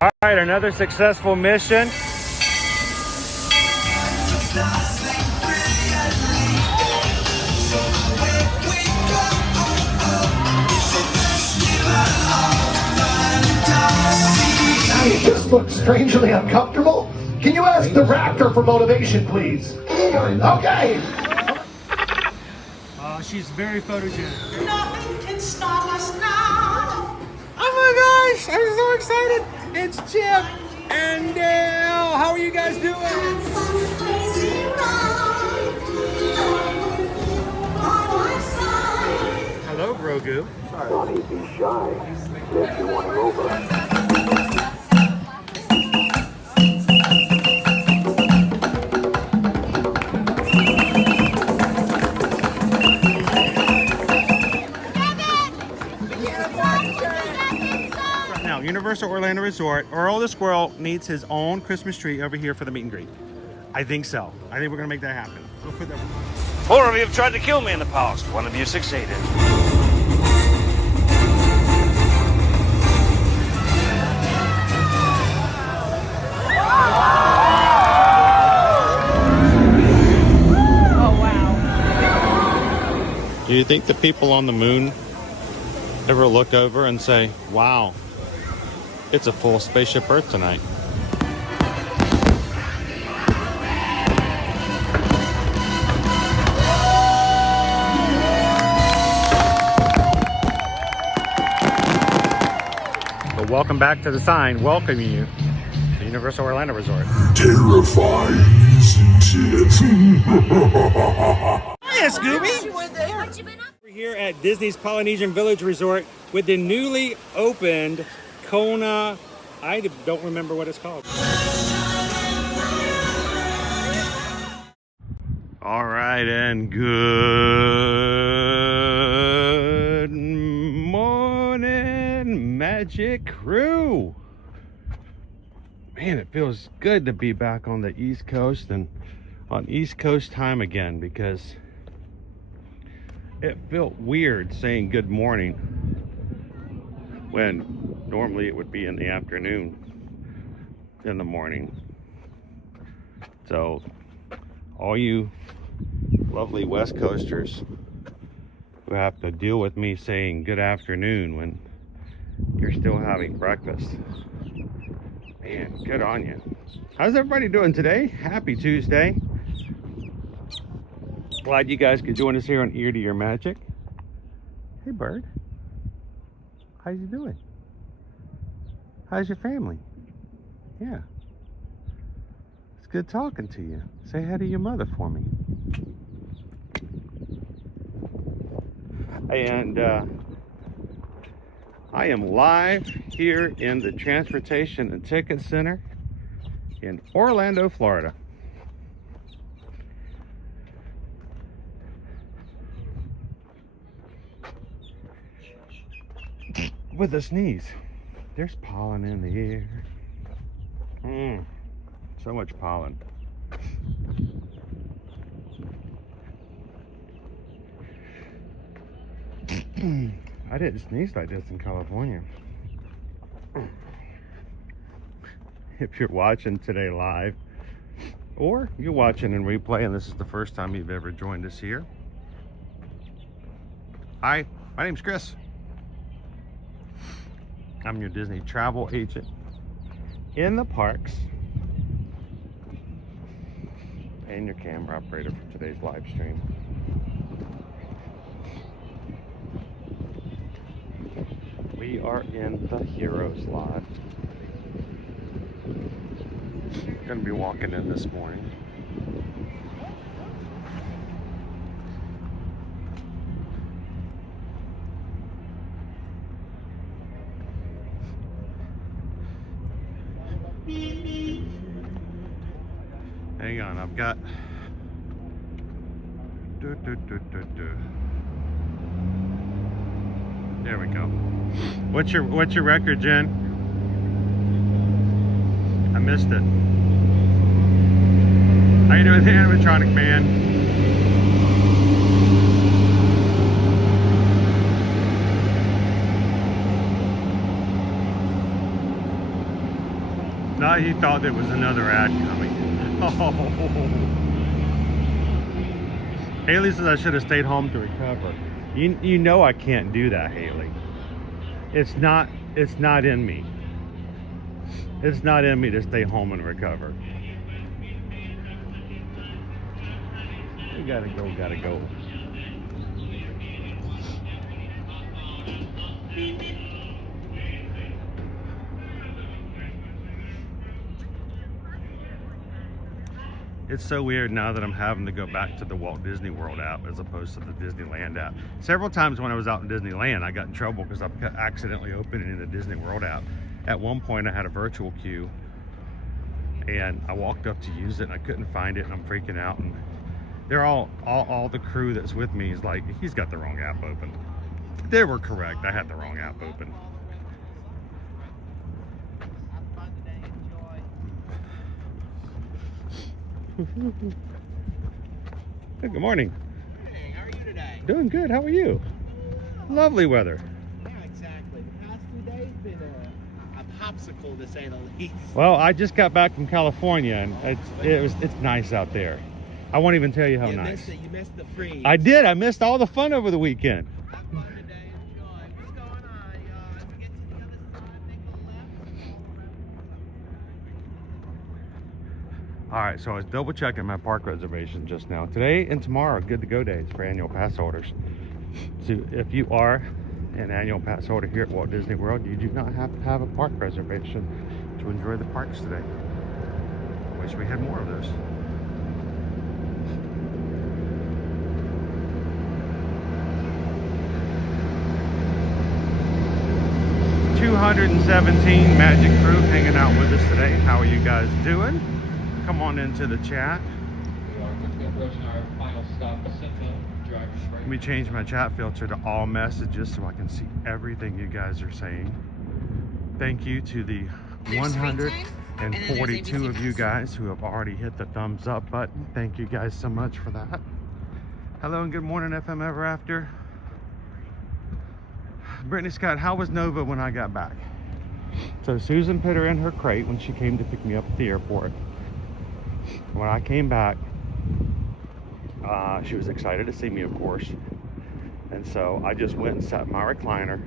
All right, another successful mission. You just look strangely uncomfortable. Can you ask the raptor for motivation, please? Okay. She's very photogenic. Nothing can stop us now. Oh my gosh, I'm so excited. It's Chip and Dale. How are you guys doing? Hello, Grogu. Sorry. Be shy. If you want him over. Universal Orlando Resort, Earl the Squirrel needs his own Christmas tree over here for the meet and greet. I think so. I think we're gonna make that happen. We'll put that. 4 of you have tried to kill me in the past. 1 of you succeeded. Oh, wow. Do you think the people on the moon ever look over and say, wow, it's a full spaceship Earth tonight? But welcome back to the sign welcoming you to Universal Orlando Resort. Terrifying, isn't it? Hiya, Scooby! We're here at Disney's Polynesian Village Resort with the newly opened Kona, I don't remember what it's called. All right, and good morning, Magic Crew. Man, it feels good to be back on the East Coast and on East Coast time again, because it felt weird saying good morning when normally it would be in the afternoon in the morning. So all you lovely West Coasters who have to deal with me saying good afternoon when you're still having breakfast, man, good on you. How's everybody doing today? Happy Tuesday. Glad you guys could join us here on Ear to Your Magic. Hey, bird. How you doing? How's your family? Yeah. It's good talking to you. Say hi to your mother for me. And I am live here in the Transportation and Ticket Center in Orlando, Florida. With a sneeze. There's pollen in the air. So much pollen. I didn't sneeze like this in California. If you're watching today live, or you're watching in replay and this is the first time you've ever joined us here, hi, my name's Chris. I'm your Disney travel agent in the parks and your camera operator for today's live stream. We are in the Heroes lot. Gonna be walking in this morning. Hang on, I've got There we go. What's your record, Jen? I missed it. How you doing, the animatronic man? Now he thought there was another ad coming. Oh. Haley says I should have stayed home to recover. You know I can't do that, Haley. It's not in me. It's not in me to stay home and recover. We gotta go. It's so weird now that I'm having to go back to the Walt Disney World app as opposed to the Disneyland app. Several times when I was out in Disneyland, I got in trouble because I accidentally opened it in the Disney World app. At one point, I had a virtual queue, and I walked up to use it, and I couldn't find it, and I'm freaking out. And they're all the crew that's with me is like, he's got the wrong app open. They were correct. I had the wrong app open. Hey, good morning. Hey, how are you today? Doing good. How are you? Lovely weather. Yeah, exactly. The past 2 days been a popsicle, to say the least. Well, I just got back from California, and it's nice out there. I won't even tell you how nice. Missed it. You missed the freeze. I did. I missed all the fun over the weekend. Have fun today. Enjoy. What's going on? If we get to the other side, make a left. All right, so I was double checking my park reservation just now. Today and tomorrow are good to go days for annual pass holders. So if you are an annual pass holder here at Walt Disney World, you do not have to have a park reservation to enjoy the parks today. Wish we had more of those. $217 Magic Crew hanging out with us today. How are you guys doing? Come on into the chat. We are quickly approaching our final stop, Simba, driver's break. Let me change my chat filter to all messages so I can see everything you guys are saying. Thank you to the 142 of you guys who have already hit the thumbs up button. Thank you guys so much for that. Hello and good morning, FM Ever After. Brittany Scott, how was Nova when I got back? So Susan put her in her crate when she came to pick me up at the airport. When I came back, she was excited to see me, of course. And so I just went and sat in my recliner.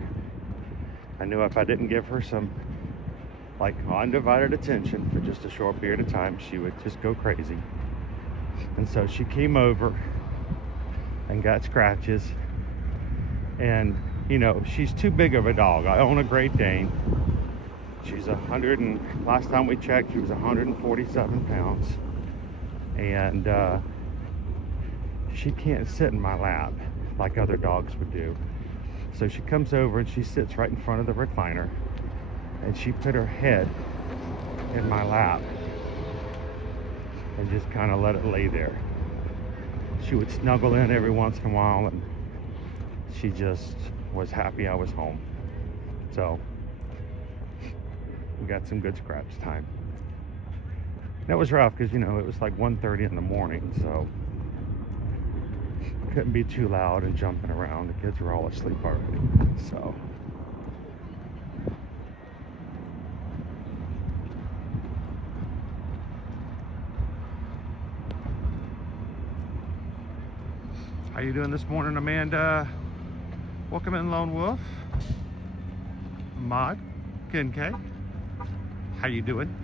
I knew if I didn't give her some like undivided attention for just a short period of time, she would just go crazy. And so she came over and got scratches. And you know, she's too big of a dog. I own a Great Dane. She's last time we checked, she was 147 pounds. And she can't sit in my lap like other dogs would do. So she comes over and she sits right in front of the recliner, and she put her head in my lap and just kind of let it lay there. She would snuggle in every once in a while, and she just was happy I was home. So we got some good scratch time. That was rough because, you know, it was like 1:30 in the morning, so couldn't be too loud and jumping around. The kids were all asleep already. So how you doing this morning, Amanda? Welcome in, Lone Wolf. Maud Kincaid, how you doing?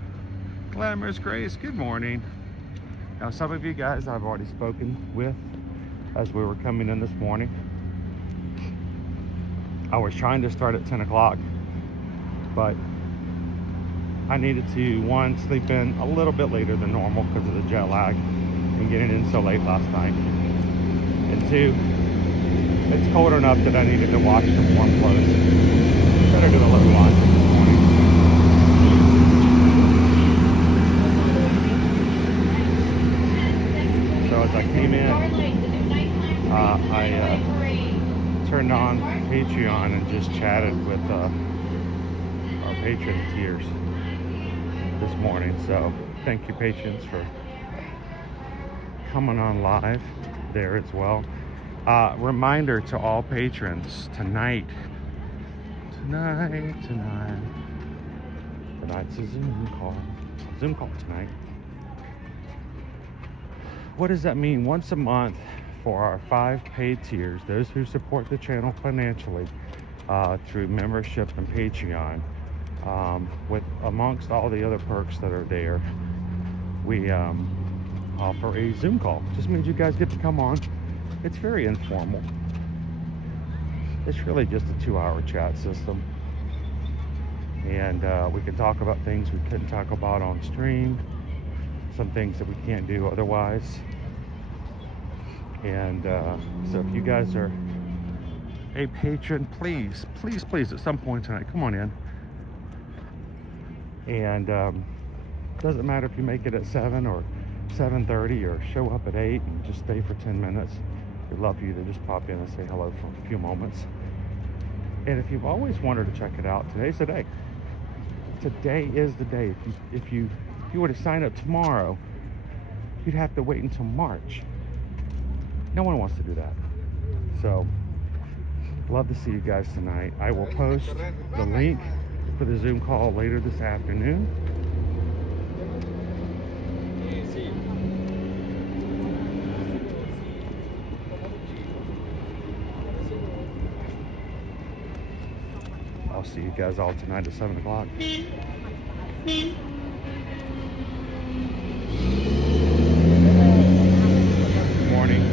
Glamorous Grace, good morning. Now, some of you guys I've already spoken with as we were coming in this morning. I was trying to start at 10 o'clock, but I needed to, one, sleep in a little bit later than normal because of the jet lag and getting in so late last night. And two, it's cold enough that I needed to wash some warm clothes. Better do a little laundry this morning. So as I came in, I turned on Patreon and just chatted with our patron tiers this morning. So thank you, patrons, for coming on live there as well. Reminder to all patrons, tonight, the Tonight's a Zoom call. Zoom call tonight. What does that mean? Once a month for our 5 paid tiers, those who support the channel financially through membership and Patreon, with amongst all the other perks that are there, we offer a Zoom call. Just means you guys get to come on. It's very informal. It's really just a 2-hour chat system. And we can talk about things we couldn't talk about on stream, some things that we can't do otherwise. And so if you guys are a patron, please at some point tonight, come on in. And doesn't matter if you make it at 7 or 7:30 or show up at 8 and just stay for 10 minutes. We'd love for you to just pop in and say hello for a few moments. And if you've always wanted to check it out, today's the day. Today is the day. If you were to sign up tomorrow, you'd have to wait until March. No one wants to do that. So, love to see you guys tonight. I will post the link for the Zoom call later this afternoon. I'll see you guys all tonight at 7 o'clock. Morning.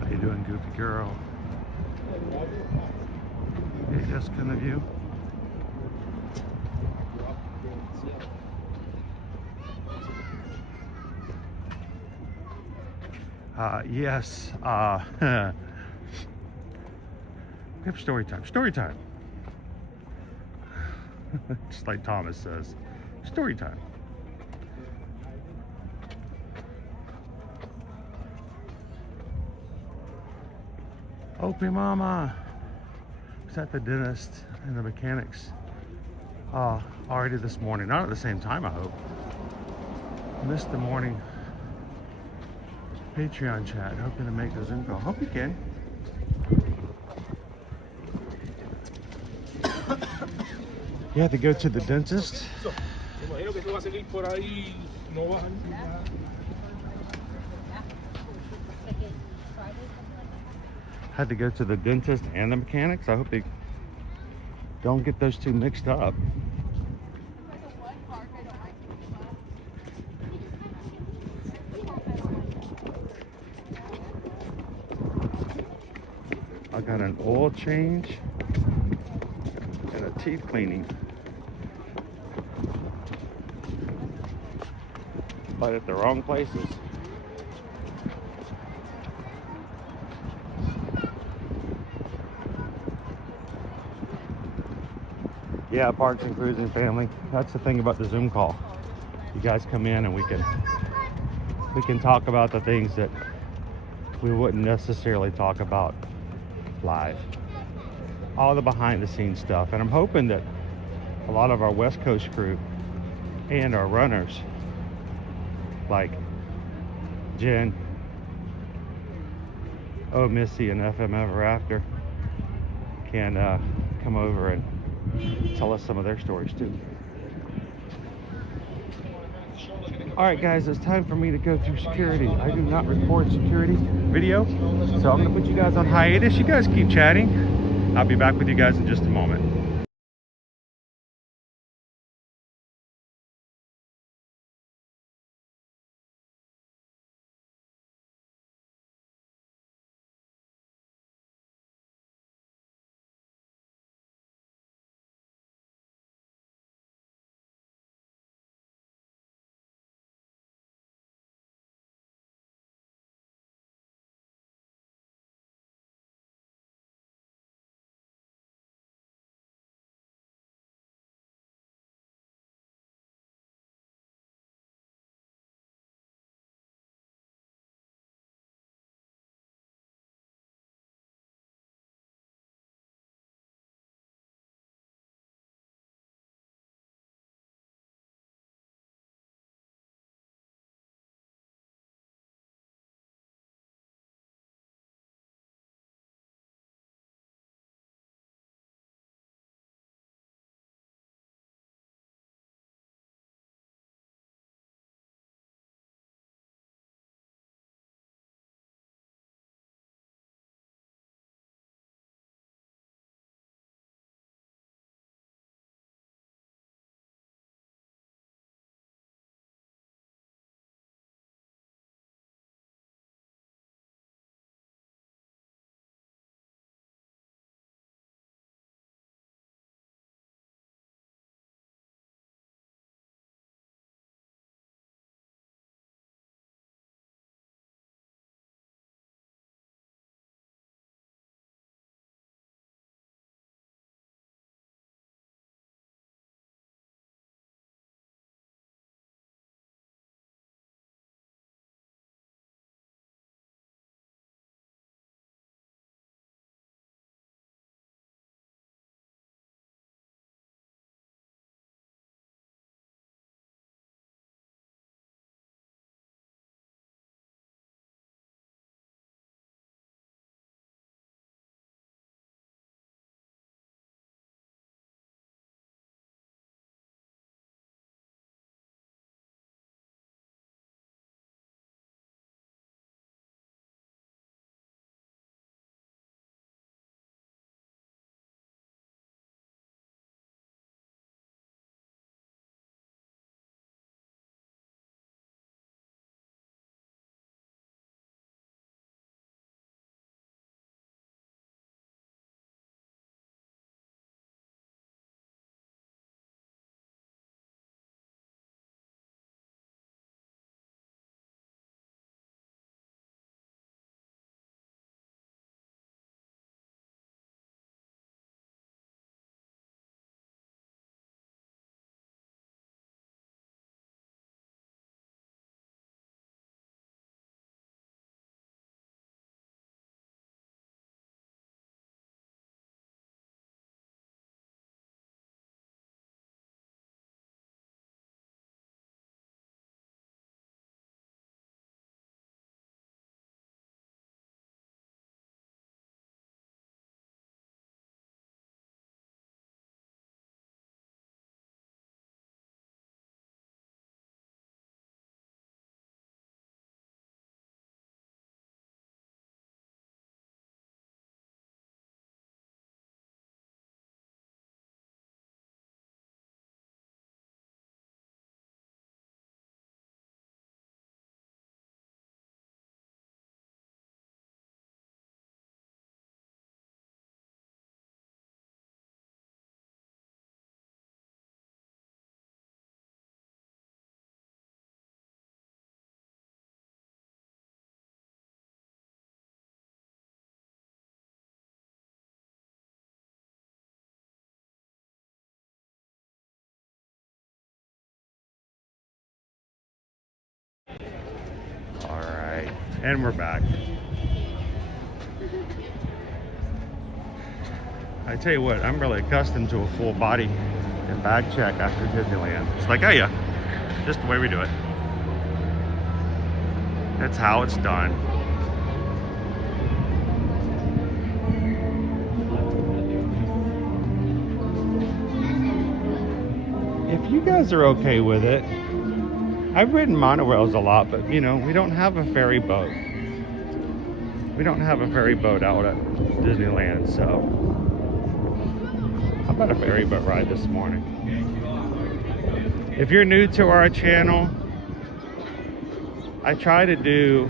How you doing, goofy girl? Hey, Jessica and the view. Yes, we have story time. Story time. Just like Thomas says, story time. Opie Mama was at the dentist and the mechanics already this morning. Not at the same time, I hope. Missed the morning Patreon chat, hoping to make the Zoom call. Hope you can. You have to go to the dentist. Had to go to the dentist and the mechanics. I hope they don't get those two mixed up. I got an oil change and a teeth cleaning, but at the wrong places. Yeah, Parks and Cruising family. That's the thing about the Zoom call. You guys come in and we can talk about the things that we wouldn't necessarily talk about live. All the behind the scenes stuff. And I'm hoping that a lot of our West Coast crew and our runners, like Jen, Missy, and FM Ever After, can come over and tell us some of their stories too. All right, guys, it's time for me to go through security. I do not record security video, so I'm gonna put you guys on hiatus. You guys keep chatting. I'll be back with you guys in just a moment. right, and we're back. I tell you what, I'm really accustomed to a full body and bag check after Disneyland. It's like, oh yeah, just the way we do it. That's how it's done. If you guys are okay with it, I've ridden monorails a lot, but you know, we don't have a ferry boat. We don't have a ferry boat out at Disneyland, so how about a ferry boat ride this morning? If you're new to our channel, I try to do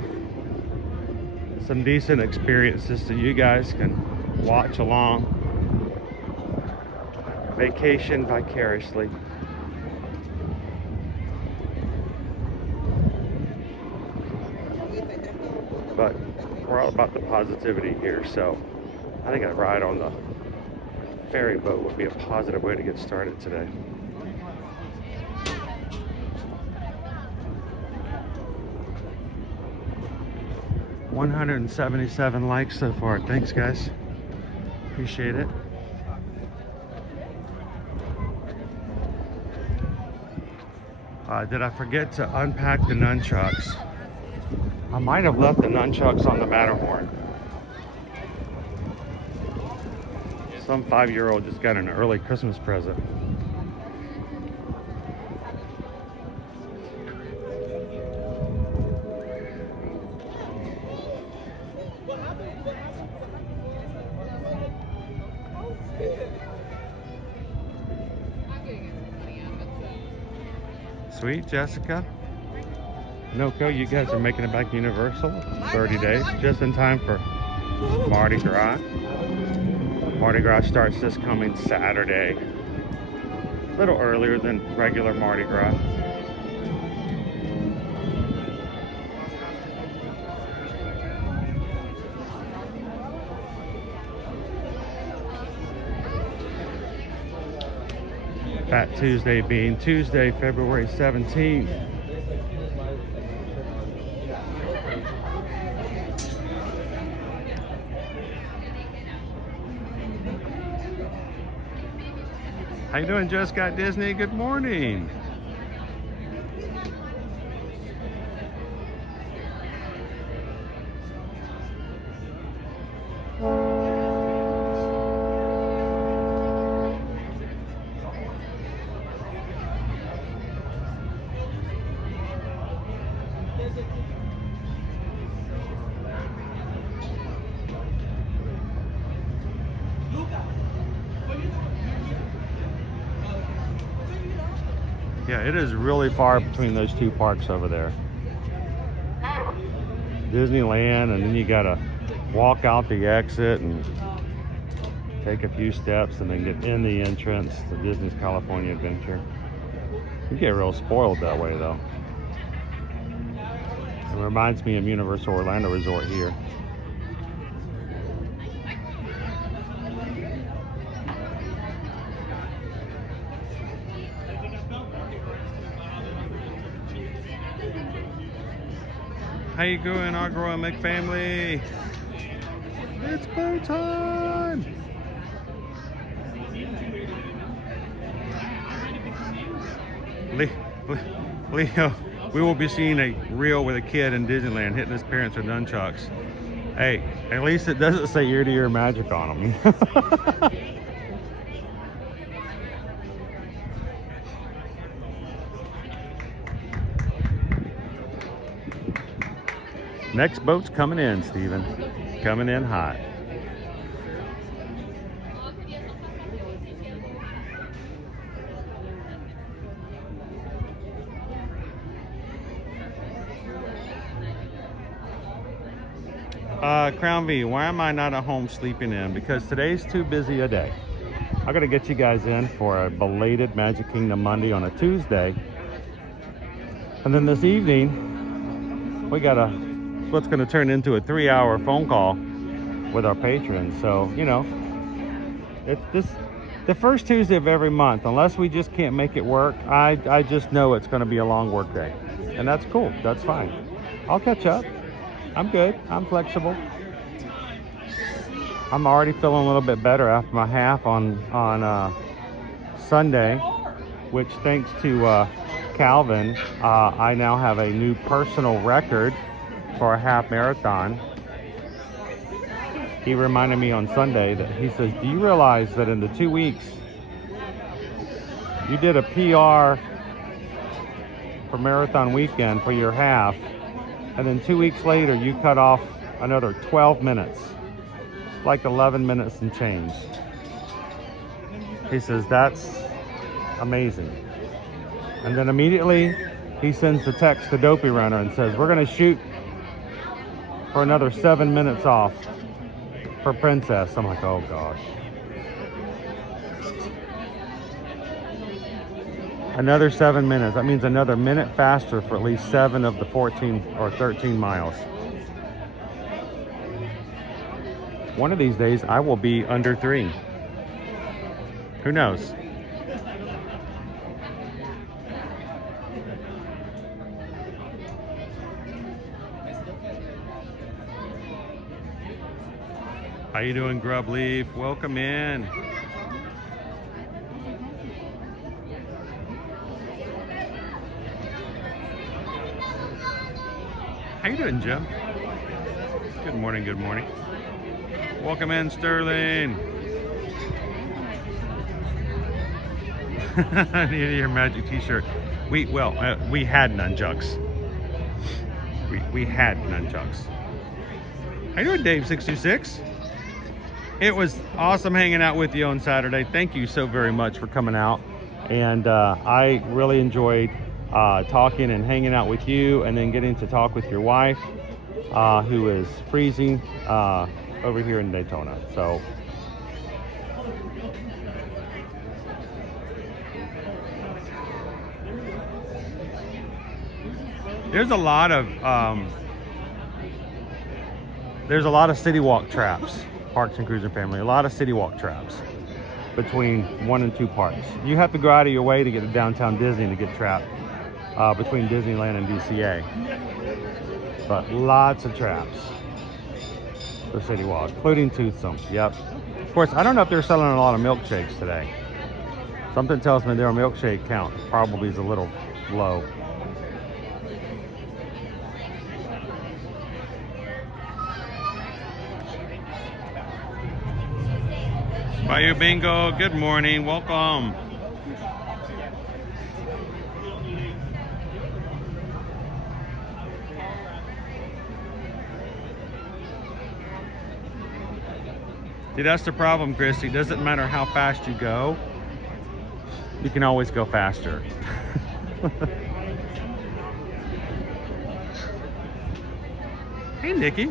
some decent experiences so you guys can watch along, vacation vicariously. But we're all about the positivity here, so I think a ride on the ferry boat would be a positive way to get started today. $177 likes so far. Thanks, guys. Appreciate it. Did I forget to unpack the nunchucks? I might have left the nunchucks on the Matterhorn. Some 5-year-old just got an early Christmas present. Sweet, Jessica. Noko, you guys are making it back to Universal in 30 days, just in time for Mardi Gras. Mardi Gras starts this coming Saturday, a little earlier than regular Mardi Gras. Fat Tuesday being Tuesday, February 17th. How you doing, Just Got Disney? Good morning. Yeah, it is really far between those two parks over there. Disneyland, and then you gotta walk out the exit and take a few steps and then get in the entrance to Disney's California Adventure. You get real spoiled that way though. It reminds me of Universal Orlando Resort here. How you doing, our growing McFamily? It's bow time! Leo, we will be seeing a reel with a kid in Disneyland hitting his parents with nunchucks. Hey, at least it doesn't say ear-to-ear magic on them. Next boat's coming in, Steven. Coming in hot. Crown V, why am I not at home sleeping in? Because today's too busy a day. I gotta get you guys in for a belated Magic Kingdom Monday on a Tuesday. And then this evening, we got what's gonna turn into a 3-hour phone call with our patrons. So, you know, it's the first Tuesday of every month, unless we just can't make it work, I just know it's gonna be a long work day. And that's cool, that's fine. I'll catch up. I'm good. I'm flexible. I'm already feeling a little bit better after my half on Sunday, which thanks to Calvin, I now have a new personal record for a half marathon. He reminded me on Sunday that he says, do you realize that in the 2 weeks you did a PR for marathon weekend for your half, and then 2 weeks later you cut off another 12 minutes, like 11 minutes and change. He says, that's amazing. And then immediately he sends the text to Dopey Runner and says, we're going to shoot for another 7 minutes off for Princess. I'm like, oh gosh. Another 7 minutes. That means another minute faster for at least 7 of the 14 or 13 miles. One of these days I will be under 3. Who knows? How you doing, Grub Leaf? Welcome in. How you doing, Jim? Good morning, good morning. Welcome in, Sterling. I need your magic t-shirt. We had nunchucks. We had nunchucks. How you doing, Dave626? It was awesome hanging out with you on Saturday. Thank you so very much for coming out. And I really enjoyed talking and hanging out with you, and then getting to talk with your wife, who is freezing over here in Daytona. So there's a lot of city walk traps. Parks and Cruising family, a lot of city walk traps between 1 and 2 parks. You have to go out of your way to get to downtown Disney to get trapped between Disneyland and DCA. But lots of traps for city walk, including Toothsome. Yep. Of course, I don't know if they're selling a lot of milkshakes today. Something tells me their milkshake count probably is a little low. Bayou Bingo, good morning, welcome. See, that's the problem, Christy. It doesn't matter how fast you go, you can always go faster. Hey, Nikki.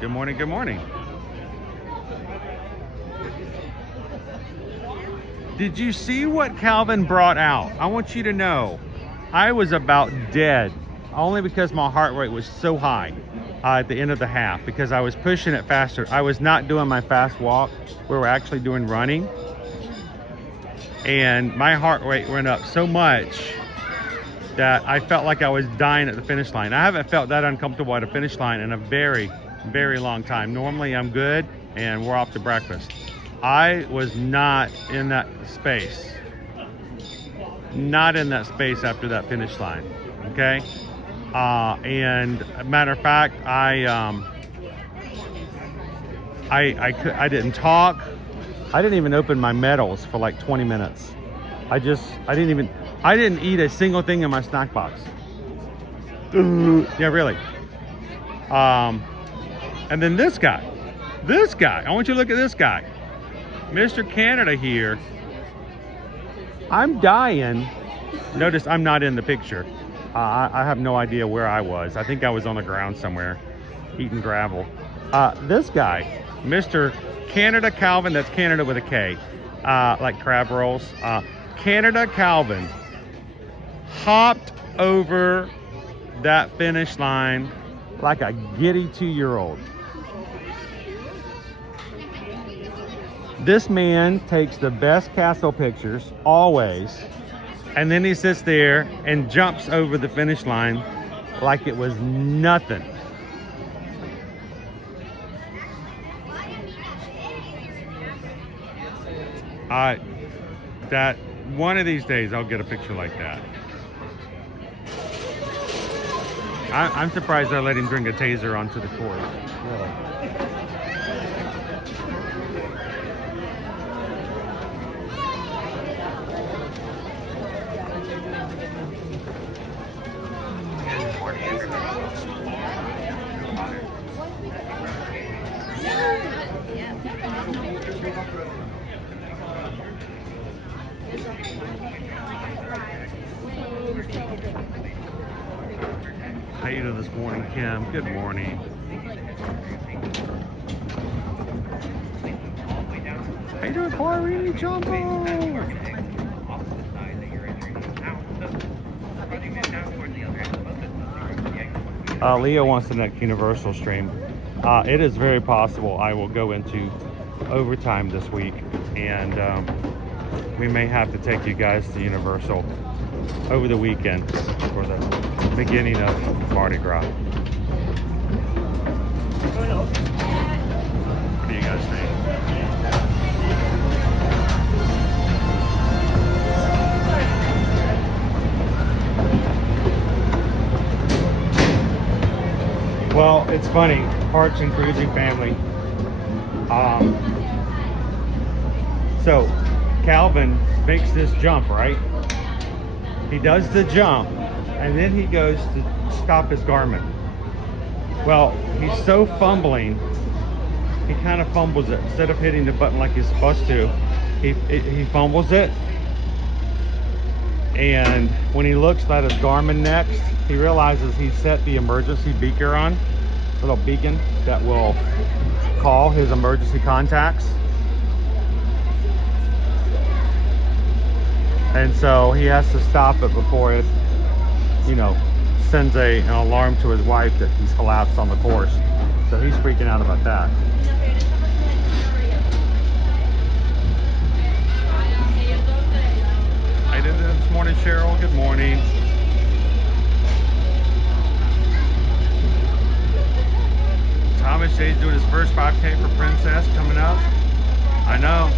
Good morning, good morning. Did you see what Calvin brought out? I want you to know, I was about dead, only because my heart rate was so high at the end of the half, because I was pushing it faster. I was not doing my fast walk. We were actually doing running. And my heart rate went up so much that I felt like I was dying at the finish line. I haven't felt that uncomfortable at a finish line in a very, very long time. Normally I'm good and we're off to breakfast. I was not in that space. Not in that space after that finish line, okay? And matter of fact, I didn't talk. I didn't even open my medals for like 20 minutes. I didn't eat a single thing in my snack box. Yeah, really. And then this guy, I want you to look at this guy. Mr. Canada here. I'm dying. Notice I'm not in the picture. I have no idea where I was. I think I was on the ground somewhere eating gravel. This guy, Mr. Canada Calvin, that's Canada with a K, like crab rolls. Canada Calvin hopped over that finish line like a giddy 2-year-old. This man takes the best castle pictures, always, and then he sits there and jumps over the finish line like it was nothing. That one of these days I'll get a picture like that. I'm surprised I let him bring a taser onto the course. Really. How you doing this morning, Kim? Good morning. How you doing, Corey? Jumbo? Leo wants the next Universal stream. It is very possible I will go into overtime this week, and we may have to take you guys to Universal over the weekend for the beginning of Mardi Gras. What do you guys think? Well, it's funny, Parks and Cruising family. So Calvin makes this jump, right? He does the jump, and then he goes to stop his Garmin. Well, he's so fumbling, he kind of fumbles it. Instead of hitting the button like he's supposed to, he fumbles it. And when he looks at his Garmin next, he realizes he set the emergency beacon on, little beacon that will call his emergency contacts. And so he has to stop it before it, sends an alarm to his wife that he's collapsed on the course. So he's freaking out about that. How you doing this morning, Cheryl? Good morning. Thomas Jay's doing his first 5K for Princess coming up. I know.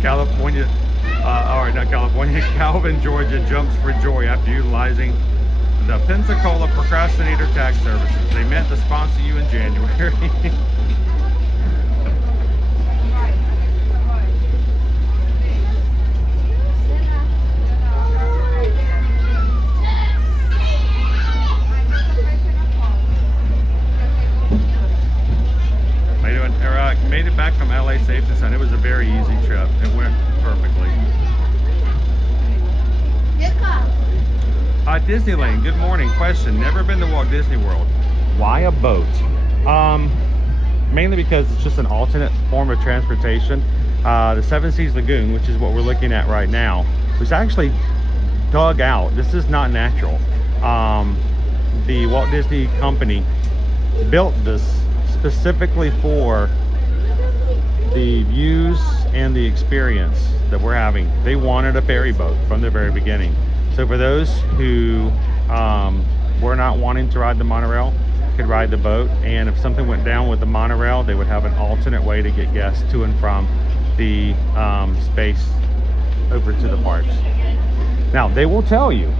California, not California, Calvin, Georgia jumps for joy after utilizing the Pensacola Procrastinator Tax Services. They meant to sponsor you in January. Made it back from LA safe and sound. It was a very easy trip. It went perfectly. Disneyland, good morning. Question, never been to Walt Disney World. Why a boat? Mainly because it's just an alternate form of transportation. The Seven Seas Lagoon, which is what we're looking at right now, was actually dug out. This is not natural. The Walt Disney Company built this specifically for the views and the experience that we're having. They wanted a ferry boat from the very beginning. So for those who were not wanting to ride the monorail, could ride the boat, and if something went down with the monorail, they would have an alternate way to get guests to and from the space over to the parks. Now, they will tell you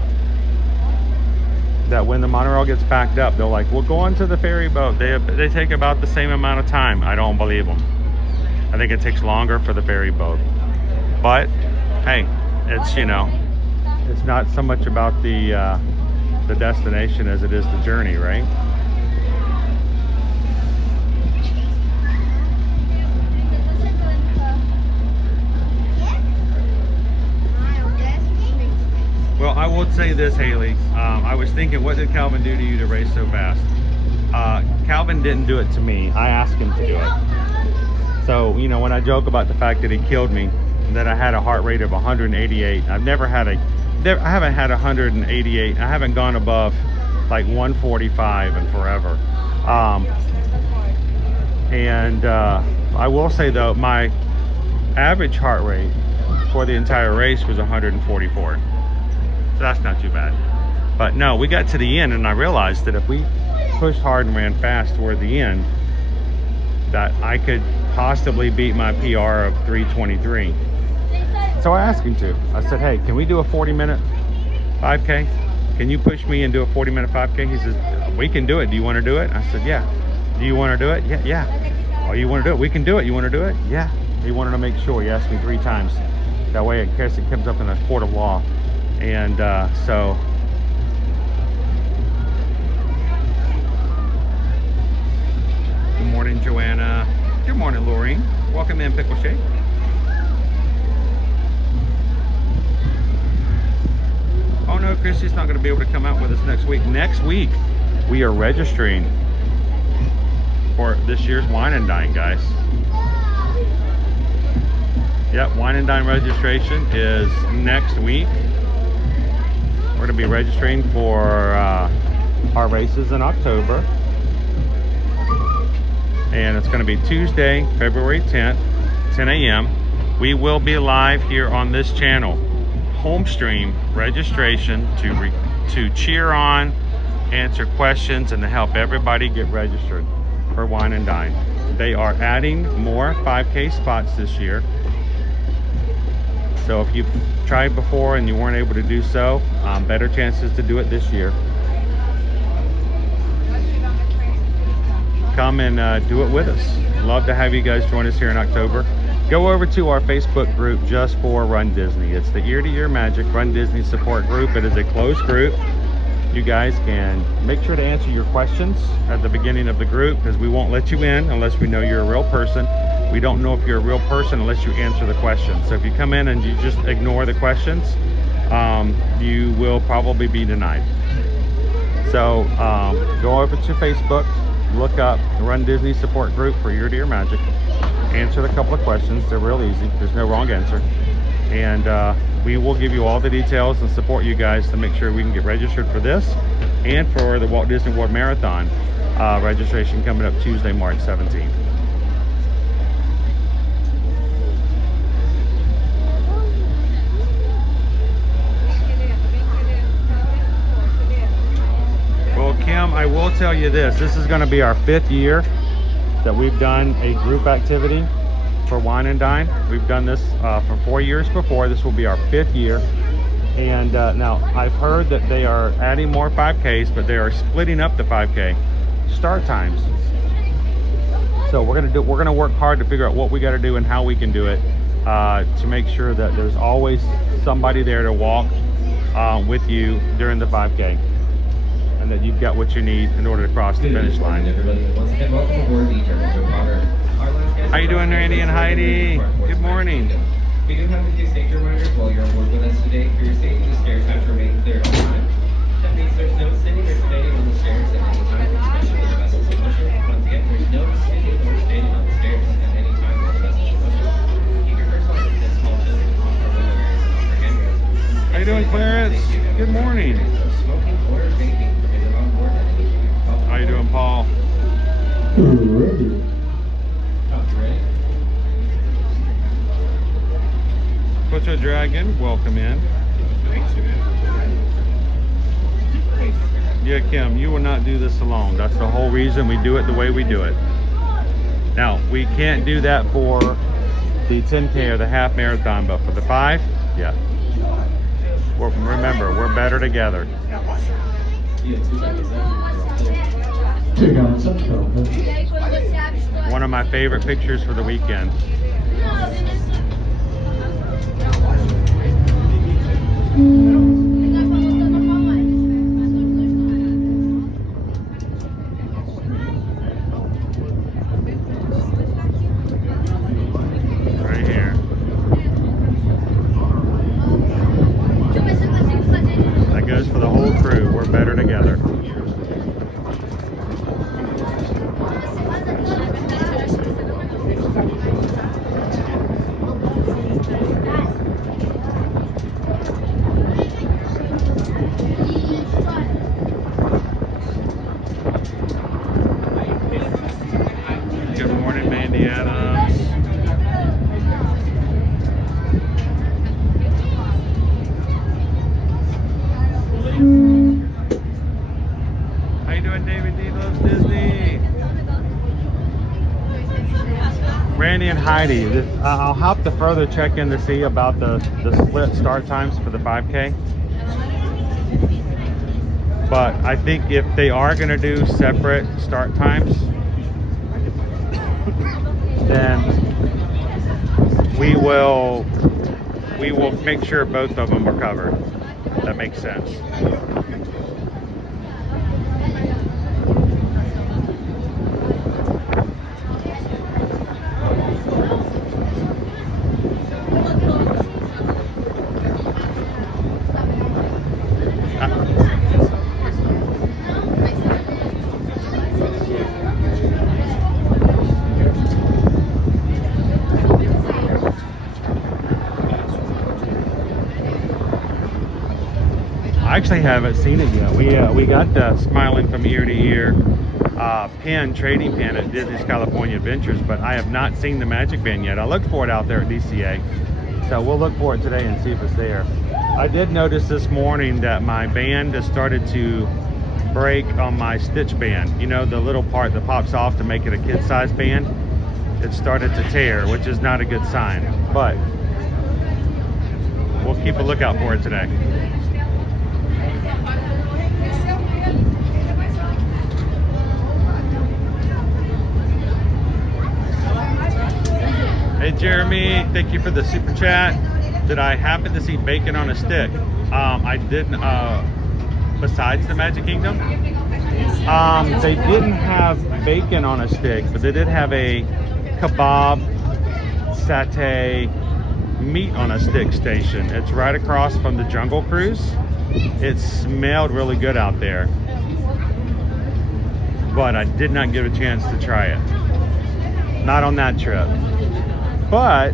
that when the monorail gets backed up, they're like, we'll go onto the ferry boat. They take about the same amount of time. I don't believe them. I think it takes longer for the ferry boat. But hey, it's it's not so much about the destination as it is the journey, right? Well, I will say this, Haley. I was thinking, what did Calvin do to you to race so fast? Calvin didn't do it to me. I asked him to do it. So, when I joke about the fact that he killed me, that I had a heart rate of 188. I haven't had 188. I haven't gone above like 145 in forever. I will say though, my average heart rate for the entire race was 144. So that's not too bad. But no, we got to the end and I realized that if we pushed hard and ran fast toward the end, that I could possibly beat my PR of 3:23. So I asked him to. I said, hey, can we do a 40-minute 5K? Can you push me and do a 40-minute 5K? He says, we can do it. Do you want to do it? I said, yeah. Do you want to do it? Yeah, yeah. Oh, you want to do it? We can do it. You want to do it? Yeah. He wanted to make sure. He asked me 3 times. That way, in case it comes up in a court of law. And so... Good morning, Joanna. Good morning, Laureen. Welcome in, Pickle Shake. Oh no, Christy's not going to be able to come out with us next week. Next week, we are registering for this year's Wine and Dine, guys. Yep, Wine and Dine registration is next week. We're going to be registering for our races in October. And it's going to be Tuesday, February 10th, 10 a.m. We will be live here on this channel. Home stream registration to cheer on, answer questions, and to help everybody get registered for Wine and Dine. They are adding more 5K spots this year. So if you've tried before and you weren't able to do so, better chances to do it this year. Come and do it with us. Love to have you guys join us here in October. Go over to our Facebook group just for Run Disney. It's the Ear to Ear Magic Run Disney support group. It is a closed group. You guys can make sure to answer your questions at the beginning of the group, because we won't let you in unless we know you're a real person. We don't know if you're a real person unless you answer the questions. So if you come in and you just ignore the questions, you will probably be denied. So go over to Facebook, look up the Run Disney support group for Ear to Ear Magic. Answer a couple of questions. They're real easy. There's no wrong answer. And we will give you all the details and support you guys to make sure we can get registered for this and for the Walt Disney World Marathon registration coming up Tuesday, March 17th. Well, Kim, I will tell you this. This is going to be our 5th year that we've done a group activity for Wine and Dine. We've done this for 4 years before. This will be our 5th year. And now I've heard that they are adding more 5Ks, but they are splitting up the 5K start times. So we're gonna work hard to figure out what we got to do and how we can do it to make sure that there's always somebody there to walk with you during the 5K. And that you've got what you need in order to cross the finish line. How you doing, Randy and Heidi? Good morning. We do have a few safety reminders while you're on board with us today. For your safety, the stairs have to remain clear at all times. That means there's no sitting or standing on the stairs at any time, especially with the vessel's in motion. Once again, there's no sitting or standing on the stairs at any time while the vessel's in motion. Keep your first line at small children off our window areas and off our handrails. How you doing, Clarence? Good morning. Smoking or vaping. How you doing, Paul? Ready. Ready? Butcher Dragon, welcome in. Yeah, Kim, you will not do this alone. That's the whole reason we do it the way we do it. Now, we can't do that for the 10K or the half marathon, but for the 5, yeah. Remember, we're better together. One of my favorite pictures for the weekend. Right here. That goes for the whole crew. We're better together. Randy and Heidi, I'll have to further check in to see about the split start times for the 5K. But I think if they are going to do separate start times, then we will make sure both of them are covered. That makes sense. I actually haven't seen it yet. We got the smiling from ear to ear trading pin at Disney's California Adventures, but I have not seen the magic band yet. I looked for it out there at DCA, so we'll look for it today and see if it's there. I did notice this morning that my band has started to break on my stitch band. You know, the little part that pops off to make it a kid-size band. It started to tear, which is not a good sign, but we'll keep a lookout for it today. Hey Jeremy, thank you for the super chat. Did I happen to see bacon on a stick? I didn't, besides the Magic Kingdom. They didn't have bacon on a stick, but they did have a kebab, satay, meat on a stick station. It's right across from the Jungle Cruise. It smelled really good out there, but I did not get a chance to try it. Not on that trip. But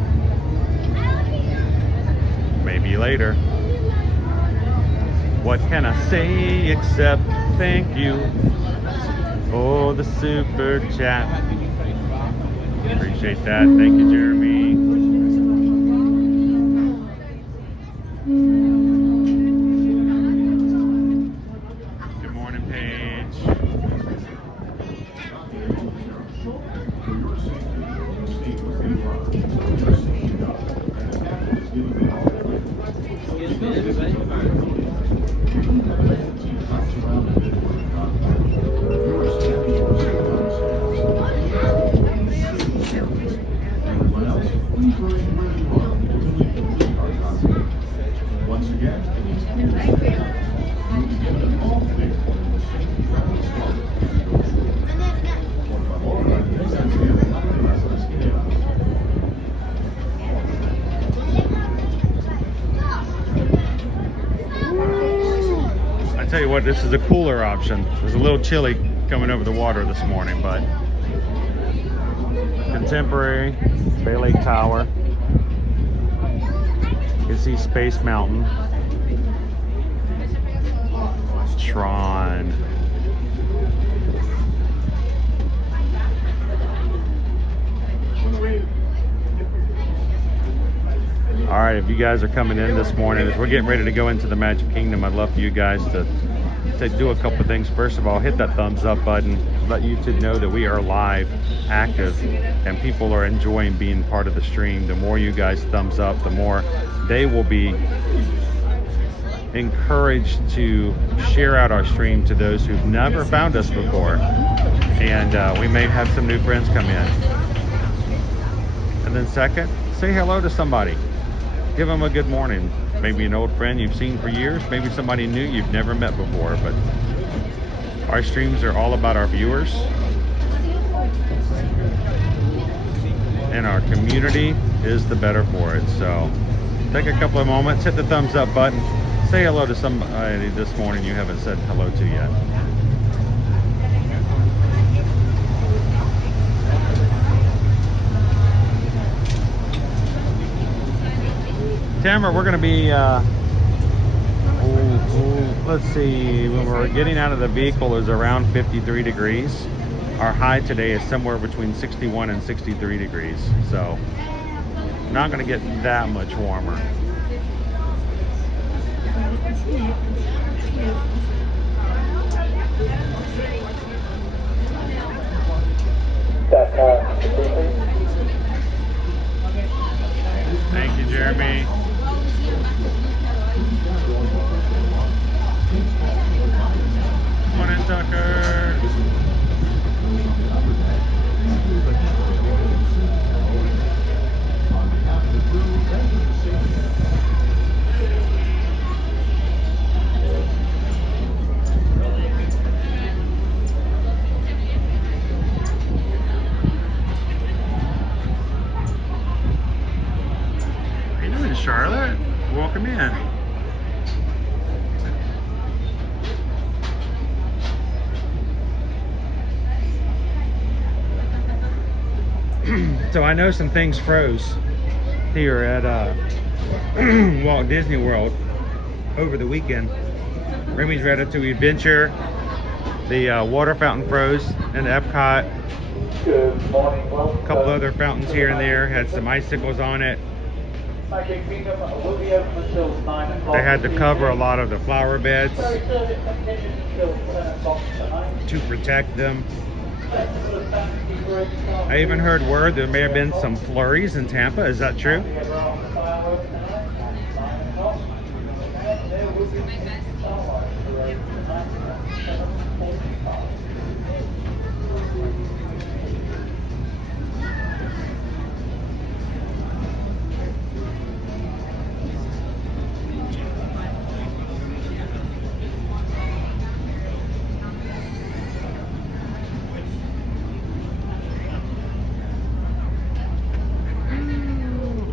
maybe later. What can I say except thank you for the super chat? Appreciate that. Thank you, Jeremy. Good morning, Paige. Tell you what, this is a cooler option. It was a little chilly coming over the water this morning, but Contemporary, Bay Lake Tower. You can see Space Mountain, Tron. All right, if you guys are coming in this morning, as we're getting ready to go into the Magic Kingdom, I'd love for you guys to do a couple things. First of all, hit that thumbs up button. Let YouTube know that we are live, active, and people are enjoying being part of the stream. The more you guys thumbs up, the more they will be encouraged to share out our stream to those who've never found us before. And we may have some new friends come in. And then second, say hello to somebody. Give them a good morning. Maybe an old friend you've seen for years, maybe somebody new you've never met before. But our streams are all about our viewers and our community is the better for it. So take a couple of moments, hit the thumbs up button, say hello to somebody this morning you haven't said hello to yet. Tamara, we're going to be, let's see, when we're getting out of the vehicle is around 53 degrees. Our high today is somewhere between 61 and 63 degrees. So, not going to get that much warmer. Charlotte. Welcome in. So I know some things froze here at Walt Disney World over the weekend. Remy's Ratatouille Adventure, the water fountain froze in Epcot. Good morning. A couple other fountains here and there had some icicles on it. Magic Kingdom will be open until 9 o'clock. They had to cover a lot of the flower beds Ferry service continues until 10 o'clock tonight. to protect them. I even heard word there may have been some flurries in Tampa. Is that true?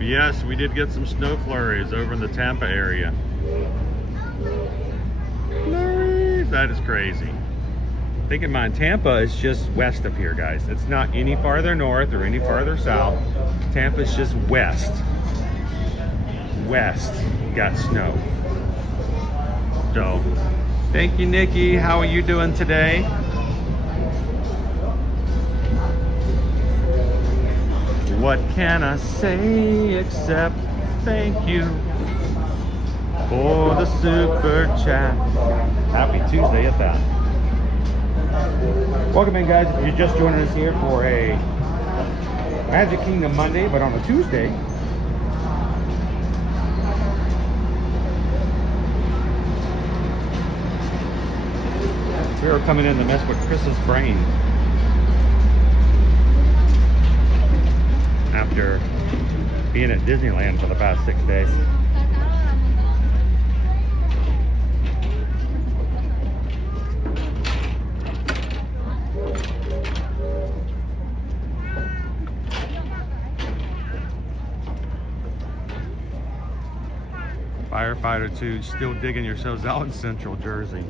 Yes, we did get some snow flurries over in the Tampa area. Flurries, that is crazy. Keep in mind, Tampa is just west of here, guys. It's not any farther north or any farther south. Tampa is just west. West got snow. So, thank you, Nikki. How are you doing today? What can I say except thank you for the super chat. Happy Tuesday at that. Welcome in, guys. If you're just joining us here for a Magic Kingdom Monday, but on a Tuesday. We are coming in to mess with Chris's brain. After being at Disneyland for the past 6 days. Firefighter 2 still digging yourselves out in Central Jersey.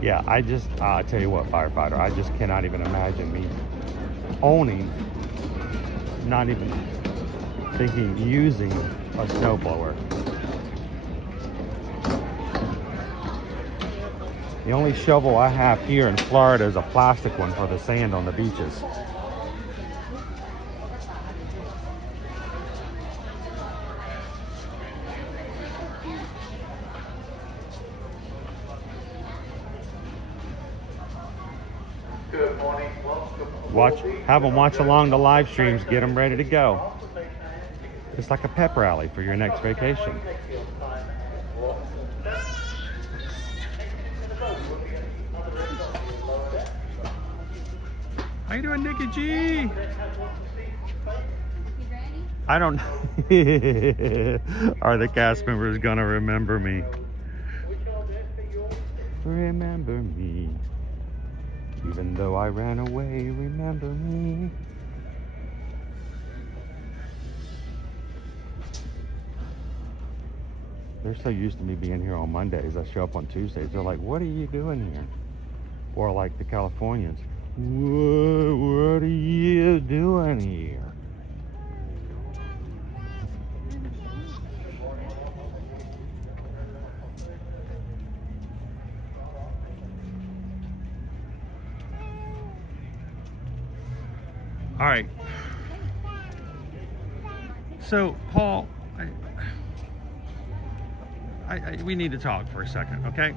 Yeah, I'll tell you what, Firefighter, I just cannot even imagine me owning, not even thinking using a snowblower. The only shovel I have here in Florida is a plastic one for the sand on the beaches. Good morning. Have them watch along the live streams, get them ready to go. It's like a pep rally for your next vacation. How you doing, Nikki G? I don't are the cast members gonna remember me? Remember me. Even though I ran away, remember me. They're so used to me being here on Mondays. I show up on Tuesdays. They're like, what are you doing here? Or like the Californians, what are you doing here? All right. So, Paul, we need to talk for a second, okay?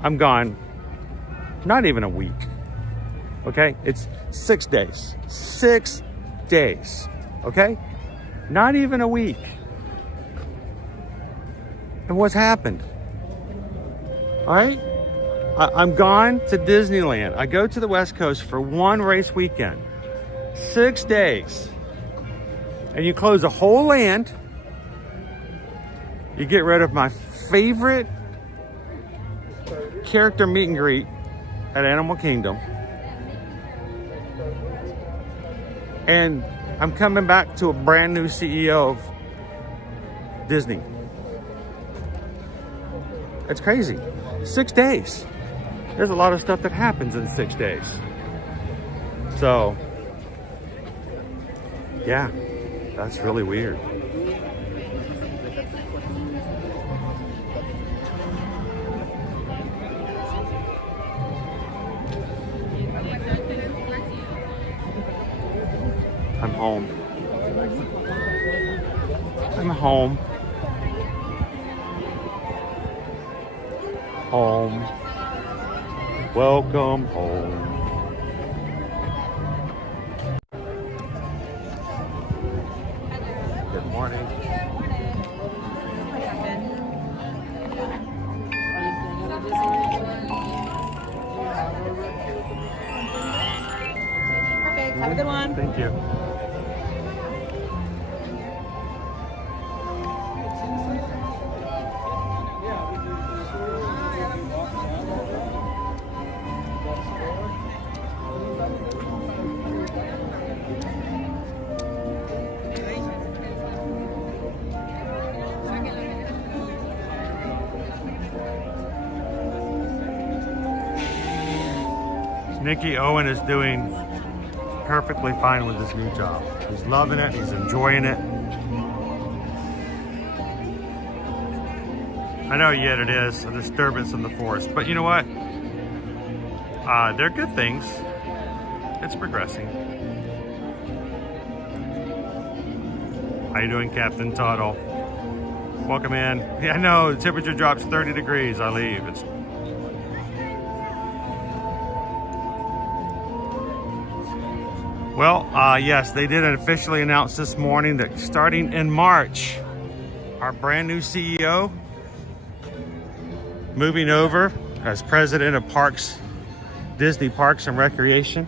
I'm gone. Not even a week. Okay? It's 6 days. 6 days. Okay? Not even a week. And what's happened? All right? I'm gone to Disneyland. I go to the West Coast for one race weekend. 6 days. And you close a whole land. You get rid of my favorite character meet and greet at Animal Kingdom. And I'm coming back to a brand new CEO of Disney. It's crazy. 6 days. There's a lot of stuff that happens in 6 days. So, yeah, that's really weird. I'm home. I'm home. Home. Welcome home. Good morning. Perfect. Have a good one. Thank you. Nikki Owen is doing perfectly fine with this new job. He's loving it, he's enjoying it. I know yet it is a disturbance in the forest, but you know what? They're good things. It's progressing. How you doing, Captain Tuttle? Welcome in. Yeah, I know, the temperature drops 30 degrees, I leave. It's well, yes, they did officially announce this morning that starting in March, our brand new CEO moving over as president of Disney Parks and Recreation.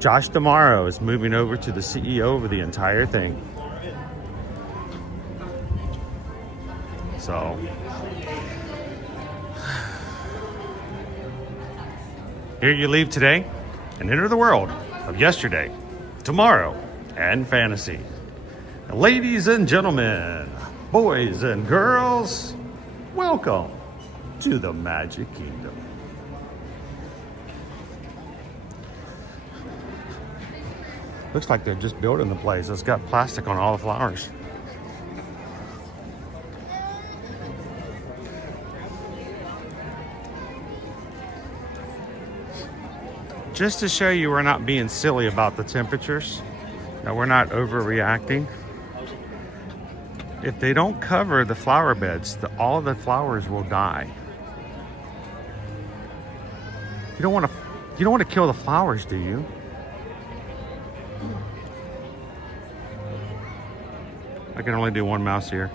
Josh D'Amaro is moving over to the CEO of the entire thing. So, here you leave today and enter the world of yesterday, tomorrow, and fantasy. Ladies and gentlemen, boys and girls, welcome to the Magic Kingdom. Looks like they're just building the place. It's got plastic on all the flowers. Just to show you we're not being silly about the temperatures, that we're not overreacting. If they don't cover the flower beds, all the flowers will die. You don't want to kill the flowers, do you? I can only do one mouse here.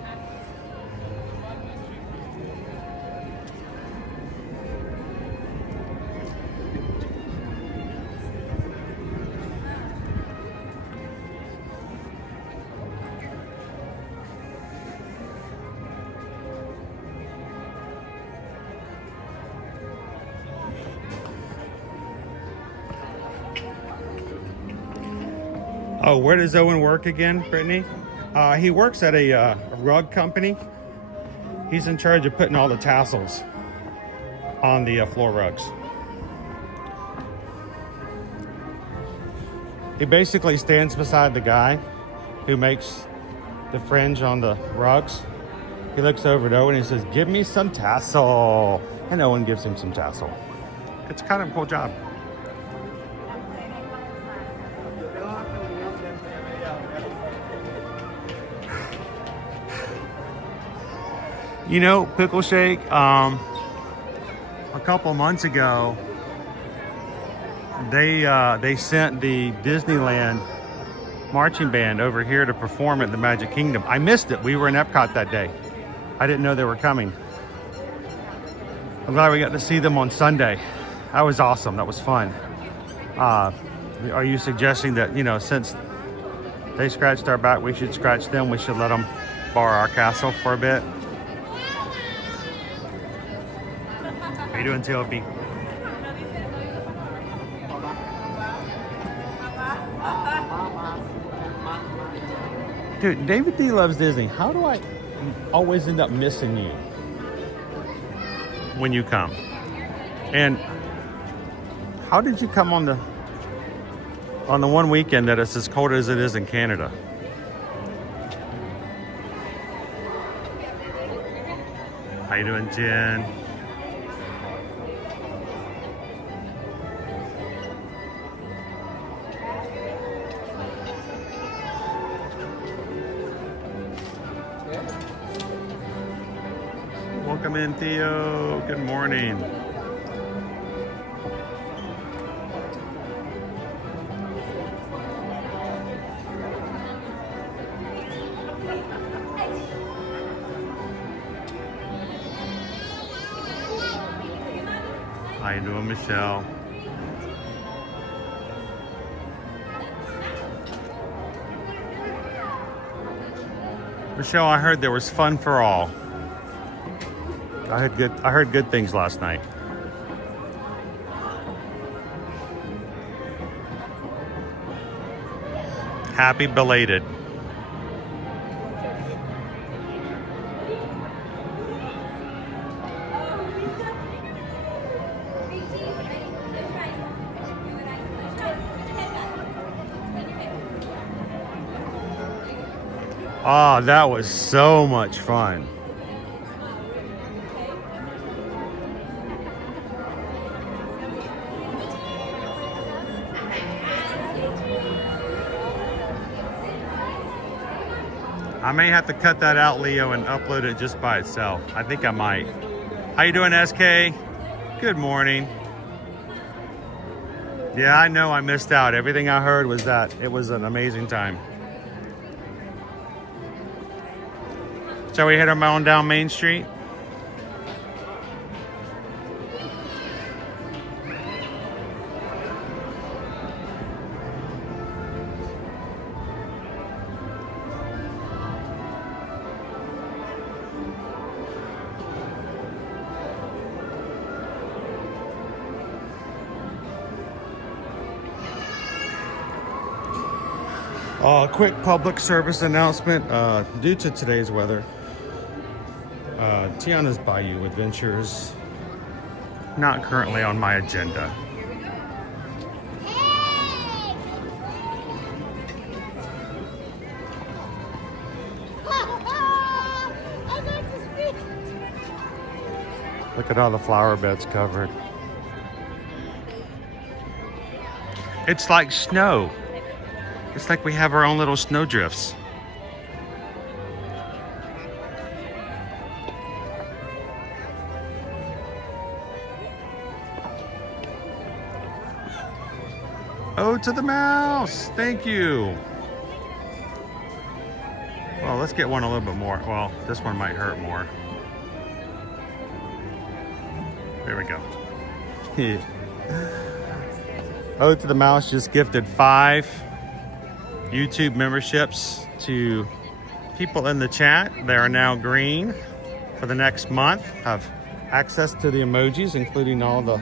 Oh, where does Owen work again, Brittany? He works at a rug company. He's in charge of putting all the tassels on the floor rugs. He basically stands beside the guy who makes the fringe on the rugs. He looks over at Owen and he says, "Give me some tassel." And Owen gives him some tassel. It's kind of a cool job. You know, Pickle Shake, a couple months ago, they sent the Disneyland marching band over here to perform at the Magic Kingdom. I missed it. We were in Epcot that day. I didn't know they were coming. I'm glad we got to see them on Sunday. That was awesome. That was fun. Are you suggesting that, you know, since they scratched our back, we should scratch them? We should let them borrow our castle for a bit? How you doing, TLP? Dude, David D loves Disney. How do I always end up missing you when you come? And how did you come on the one weekend that it's as cold as it is in Canada? How you doing, Jen? Welcome in, Theo. Good morning. How you doing, Michelle? Michelle, I heard there was fun for all. I heard good things last night. Happy belated. Oh, that was so much fun. I may have to cut that out, Leo, and upload it just by itself. I think I might. How you doing, SK? Good morning. Yeah, I know I missed out. Everything I heard was that it was an amazing time. Shall we head on down Main Street? Quick public service announcement. Due to today's weather, Tiana's Bayou Adventures not currently on my agenda. Look at all the flower beds covered. It's like snow. It's like we have our own little snowdrifts. Oh, to the mouse. Thank you. Well, let's get one a little bit more. Well, this one might hurt more. There we go. Oh, to the mouse just gifted 5 YouTube memberships to people in the chat. They are now green for the next month. Have access to the emojis, including all the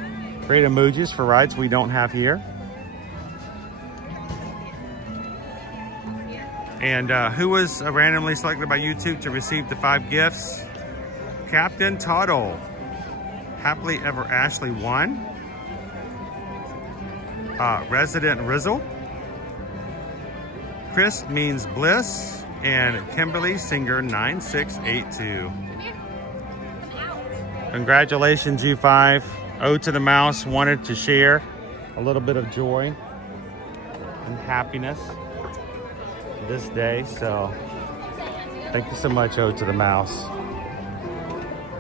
great emojis for rides we don't have here. And who was randomly selected by YouTube to receive the 5 gifts? Captain Tuttle, Happily Ever Ashley 1, Resident Rizzle, Chris Means Bliss, and Kimberly Singer 9682. Congratulations, you 5. Ode to the Mouse wanted to share a little bit of joy and happiness this day, so thank you so much, Ode to the Mouse.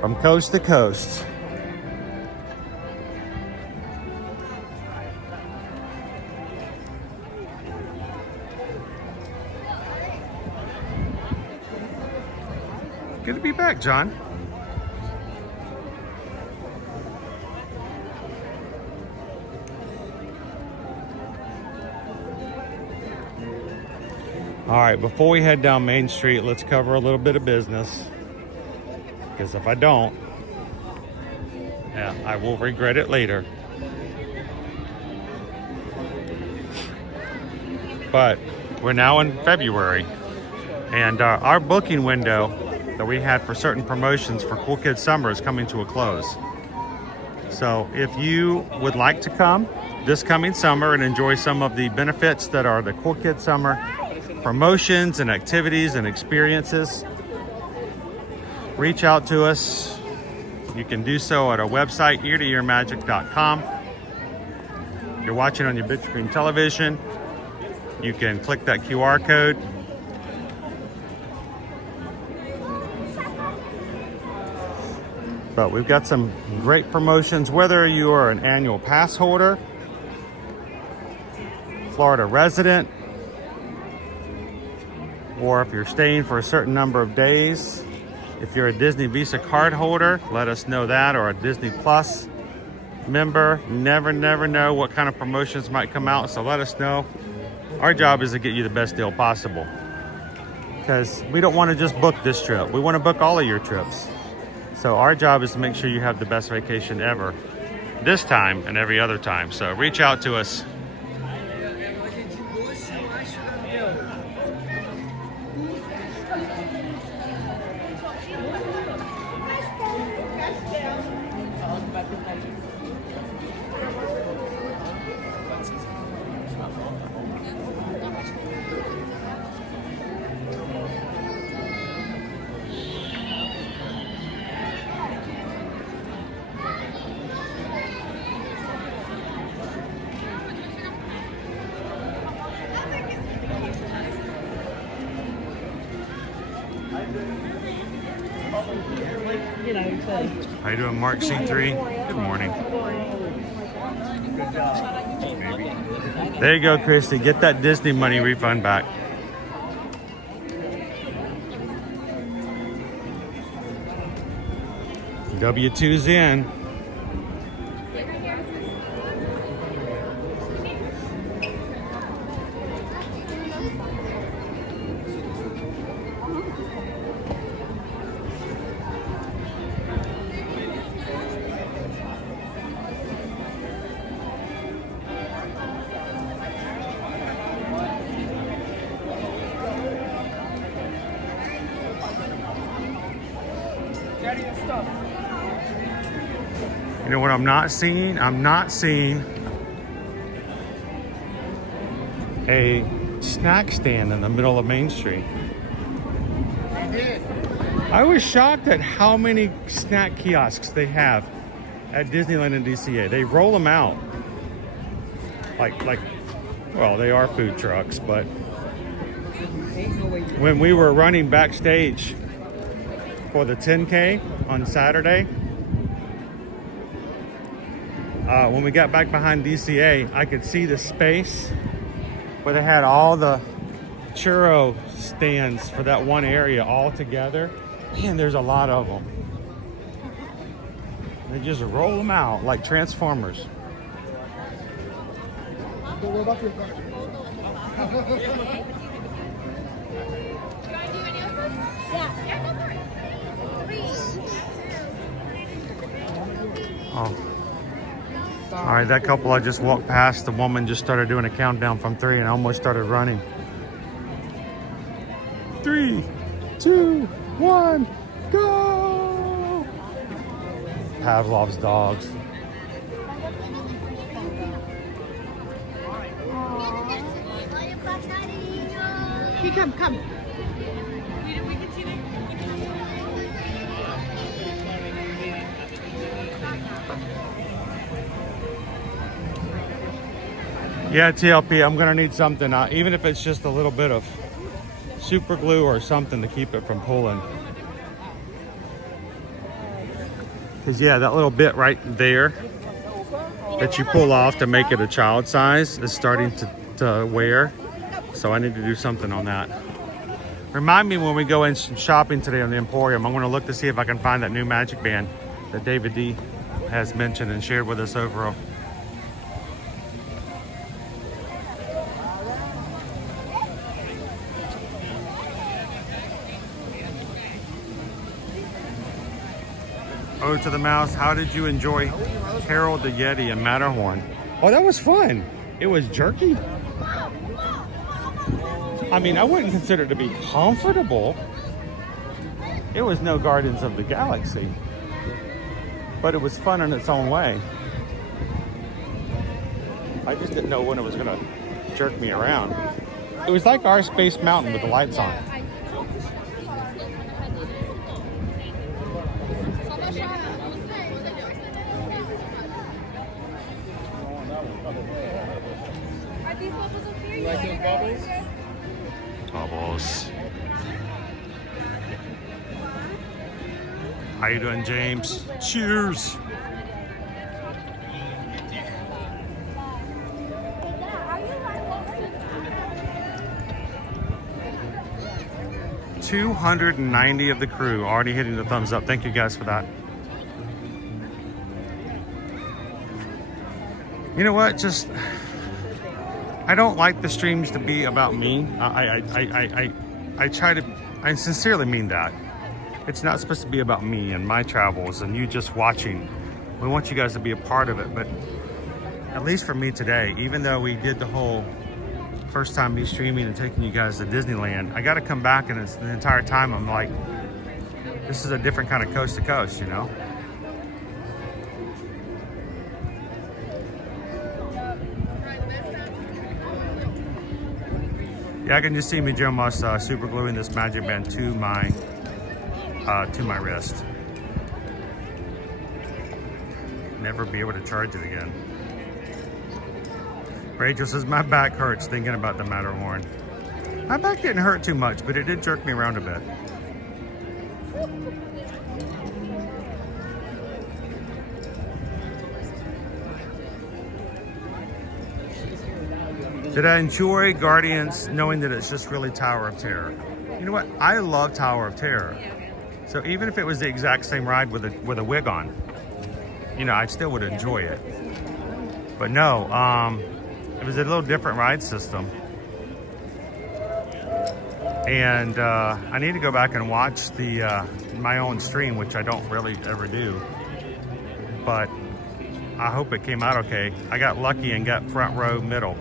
From coast to coast. Good to be back, John. All right, before we head down Main Street, let's cover a little bit of business. Because if I don't, yeah, I will regret it later. But we're now in February. And our booking window that we had for certain promotions for Cool Kids Summer is coming to a close. So if you would like to come this coming summer and enjoy some of the benefits that are the Cool Kids Summer promotions and activities and experiences, reach out to us. You can do so at our website, eartoearmagic.com. You're watching on your big screen television. You can click that QR code. But we've got some great promotions, whether you are an annual pass holder, Florida resident, or if you're staying for a certain number of days. If you're a Disney Visa card holder, let us know that, or a Disney Plus member. Never know what kind of promotions might come out, so let us know. Our job is to get you the best deal possible, because we don't want to just book this trip. We want to book all of your trips. So our job is to make sure you have the best vacation ever, this time and every other time. So reach out to us. How you doing, Mark C3? Good morning. There you go, Christy. Get that Disney money refund back. W2's in. You know what I'm not seeing? I'm not seeing a snack stand in the middle of Main Street. I was shocked at how many snack kiosks they have at Disneyland and DCA. They roll them out. Well, they are food trucks, but when we were running backstage for the 10K on Saturday, when we got back behind DCA, I could see the space where they had all the churro stands for that one area all together. Man, there's a lot of them. They just roll them out like Transformers. Oh. All right, that couple I just walked past, the woman just started doing a countdown from 3 and I almost started running. 3, 2, 1, go! Pavlov's dogs. Here, come. We can see the... Yeah, TLP, I'm gonna need something, even if it's just a little bit of super glue or something to keep it from pulling. Because yeah, that little bit right there that you pull off to make it a child size is starting to wear. So I need to do something on that. Remind me when we go in shopping today on the Emporium, I'm gonna look to see if I can find that new Magic Band that David D has mentioned and shared with us over Ode to the Mouse. How did you enjoy Harold the Yeti in Matterhorn? Oh, that was fun. It was jerky. I mean, I wouldn't consider it to be comfortable. It was no Guardians of the Galaxy, but it was fun in its own way. I just didn't know when it was gonna jerk me around. It was like our Space Mountain with the lights on. You like those bubbles? Bubbles. How you doing, James? Cheers. $290 of the crew already hitting the thumbs up. Thank you guys for that. You know what? Just, I don't like the streams to be about me. I try to, I sincerely mean that. It's not supposed to be about me and my travels and you just watching. We want you guys to be a part of it, but at least for me today, even though we did the whole first time me streaming and taking you guys to Disneyland, I got to come back, and it's the entire time I'm like, this is a different kind of coast to coast, you know? Yeah, I can just see me, Joe Moss, super gluing this magic band to my wrist. Never be able to charge it again. Rachel says, my back hurts thinking about the Matterhorn. My back didn't hurt too much, but it did jerk me around a bit. Did I enjoy Guardians knowing that it's just really Tower of Terror? You know what? I love Tower of Terror. So even if it was the exact same ride with a wig on, you know, I still would enjoy it. But no, it was a little different ride system. And I need to go back and watch the my own stream, which I don't really ever do. But I hope it came out okay. I got lucky and got front row middle.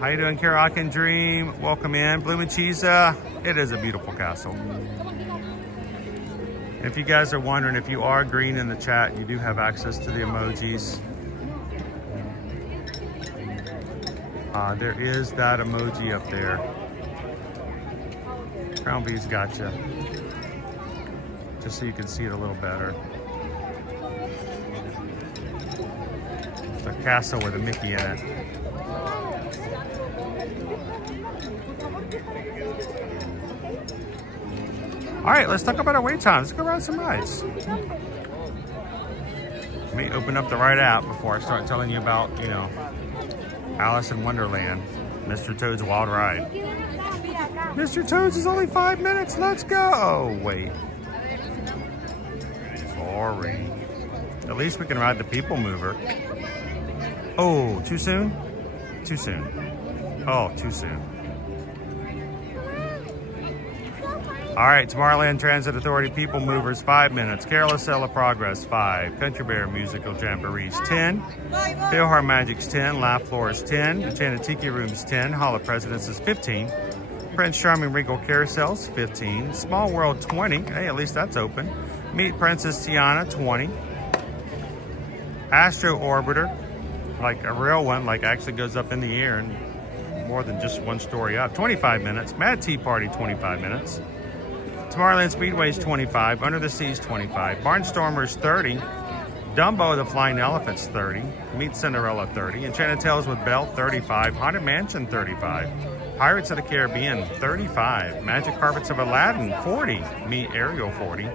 How you doing, Karakin Dream? Welcome in. Bloom and Cheese. It is a beautiful castle. If you guys are wondering, if you are green in the chat, you do have access to the emojis. There is that emoji up there. Crown B's gotcha. Just so you can see it a little better. It's a castle with a Mickey in it. All right, let's talk about our wait times. Let's go ride some rides. Let me open up the right app before I start telling you about, you know, Alice in Wonderland, Mr. Toad's Wild Ride. Mr. Toad's is only 5 minutes. Let's go. Oh, wait. Sorry. At least we can ride the PeopleMover. Oh, too soon? Too soon. Oh, too soon. All right, Tomorrowland Transit Authority PeopleMovers, 5 minutes. Carousel Progress, 5. Country Bear Musical Jamborees, 10. Philhar Magic's 10. Laugh Floor is 10. Enchanted Tiki Room's 10. Hall of Presidents is 15. Prince Charming Regal Carousels, 15. Small World, 20. Hey, at least that's open. Meet Princess Tiana, 20. Astro Orbiter, like a real one, like actually goes up in the air and more than just one story up, 25 minutes. Mad Tea Party, 25 minutes. Tomorrowland Speedway's 25, Under the Sea's 25, Barnstormers 30, Dumbo the Flying Elephant's 30, Meet Cinderella 30, Enchanted Tales with Belle 35, Haunted Mansion 35, Pirates of the Caribbean 35, Magic Carpets of Aladdin 40, Meet Ariel 40,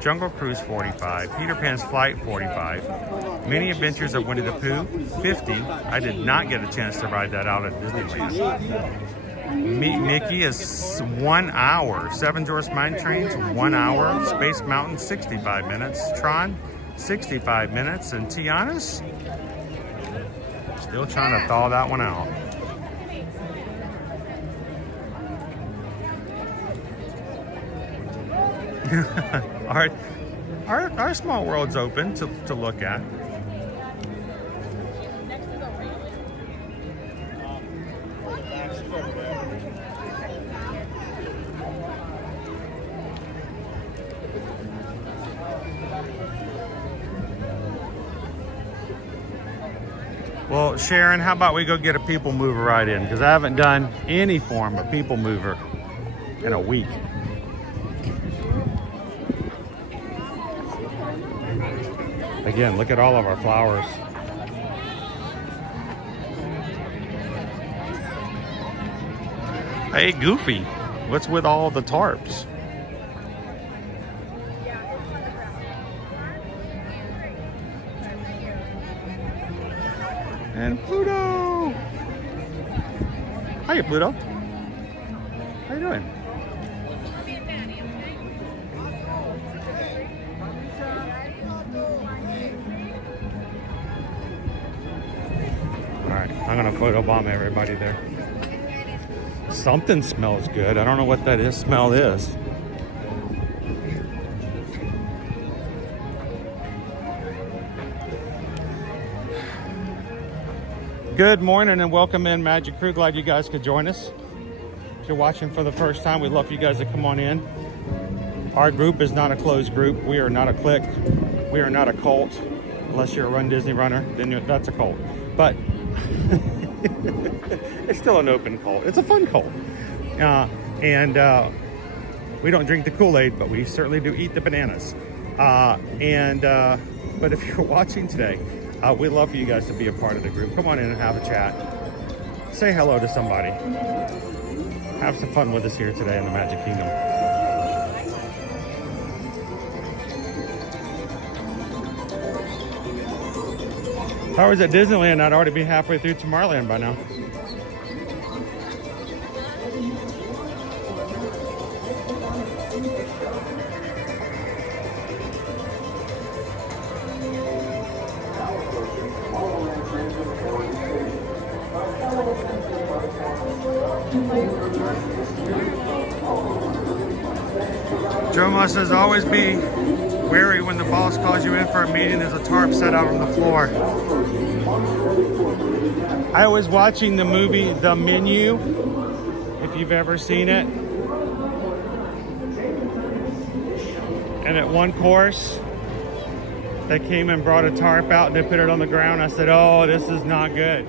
Jungle Cruise 45, Peter Pan's Flight 45, Many Adventures of Winnie the Pooh 50. I did not get a chance to ride that out at Disneyland. Meet Mickey is 1 hour. Seven Dwarfs Mine Trains, 1 hour. Space Mountain, 65 minutes. Tron, 65 minutes. And Tiana's Still trying to thaw that one out. our small world's open to look at. Well, Sharon, how about we go get a PeopleMover right in? Because I haven't done any form of PeopleMover in a week. Again, look at all of our flowers. Hey, Goofy, what's with all the tarps? And Pluto! Hiya, Pluto. How you doing? Alright, I'm gonna photobomb everybody there. Something smells good. I don't know what that smell is. Good morning and welcome in, Magic Crew. Glad you guys could join us. If you're watching for the first time, we'd love for you guys to come on in. Our group is not a closed group. We are not a clique. We are not a cult. Unless you're a Run Disney runner, then that's a cult. But it's still an open cult. It's a fun cult. We don't drink the Kool-Aid, but we certainly do eat the bananas. But if you're watching today, we'd love for you guys to be a part of the group. Come on in and have a chat. Say hello to somebody. Have some fun with us here today in the Magic Kingdom. If I was at Disneyland, I'd already be halfway through Tomorrowland by now. Jomo says always be wary when the boss calls you in for a meeting. There's a tarp set out on the floor. I was watching the movie The Menu, if you've ever seen it. And at one course, they came and brought a tarp out and they put it on the ground. I said, oh, this is not good.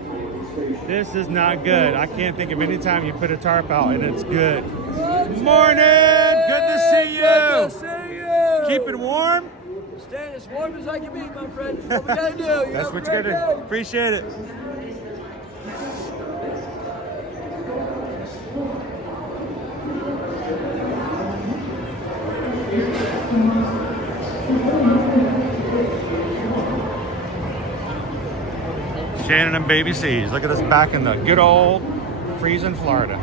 This is not good. I can't think of any time you put a tarp out and it's good. Good morning! Good to see you! Good to see you! Keep it warm? Staying as warm as I can be, my friend. That's what we gotta do. You That's what you gotta do. Appreciate it. Shannon and Baby C's. Look at us back in the good old freezing Florida.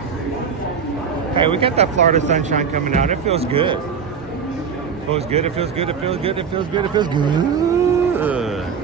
Hey, we got that Florida sunshine coming out. It feels good. It feels good. It feels good. It feels good. It feels good. It feels good.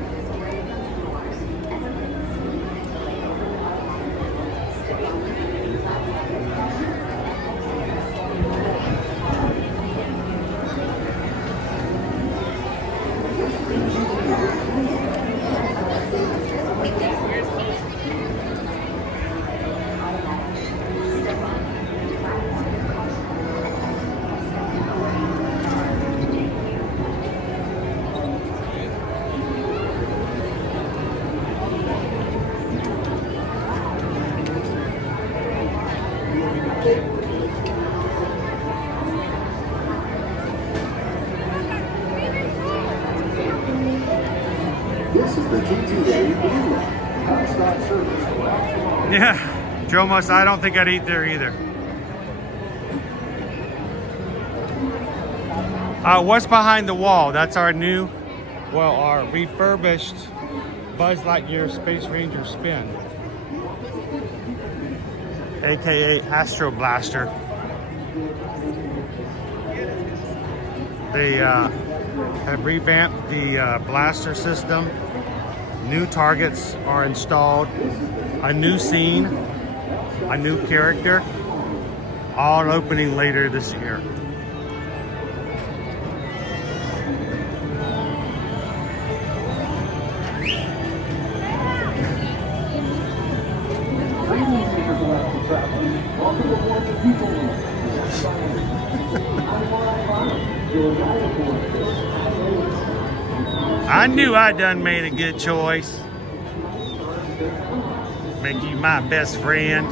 This is the Tueday Blue Line. Non-stop service to Ashland. Yeah, Joe Must, I don't think I'd eat there either. What's behind the wall? That's our new, well, our refurbished Buzz Lightyear Space Ranger spin, aka Astro Blaster. They have revamped the blaster system New targets are installed, a new scene, a new character, all opening later this year. Welcome aboard the PeopleMover. I knew I done made a good choice. Make you my best friend.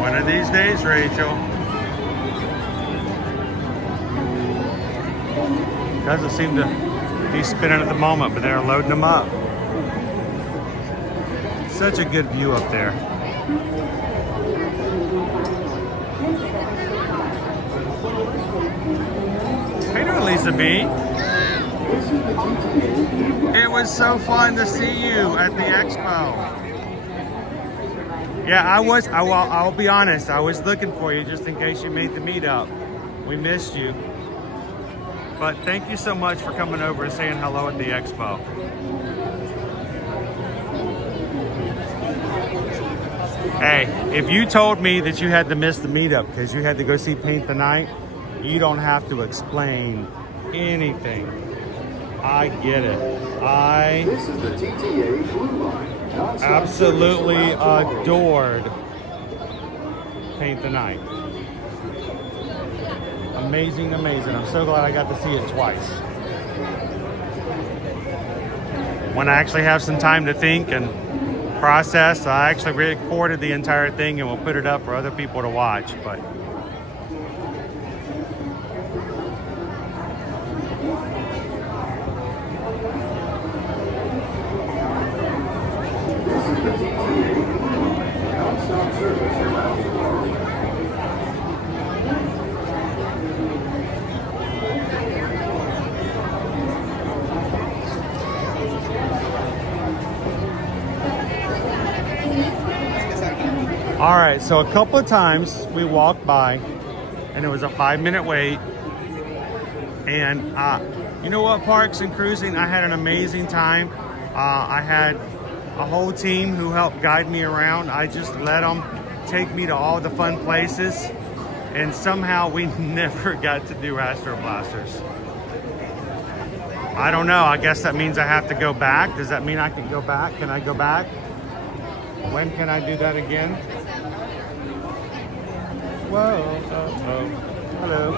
One of these days, Rachel. Doesn't seem to be spinning at the moment, but they're loading them up. Such a good view up there. How you doing, Lisa B? It was so fun to see you at the expo. Yeah, I'll be honest, I was looking for you just in case you made the meetup. We missed you. But thank you so much for coming over and saying hello at the expo. Hey, if you told me that you had to miss the meetup because you had to go see Paint the Night, you don't have to explain anything. I get it. This is the TTA Blue Line. Absolutely adored Paint the Night. Amazing, amazing. I'm so glad I got to see it twice. When I actually have some time to think and process, I actually recorded the entire thing and we'll put it up for other people to watch. But all right, so a couple of times we walked by and it was a 5-minute wait. And you know what, Parks and Cruising, I had an amazing time. I had a whole team who helped guide me around. I just let them take me to all the fun places. And somehow we never got to do Astro Blasters. I don't know, I guess that means I have to go back. Does that mean I can go back? Can I go back? When can I do that again? Whoa, oh. Hello.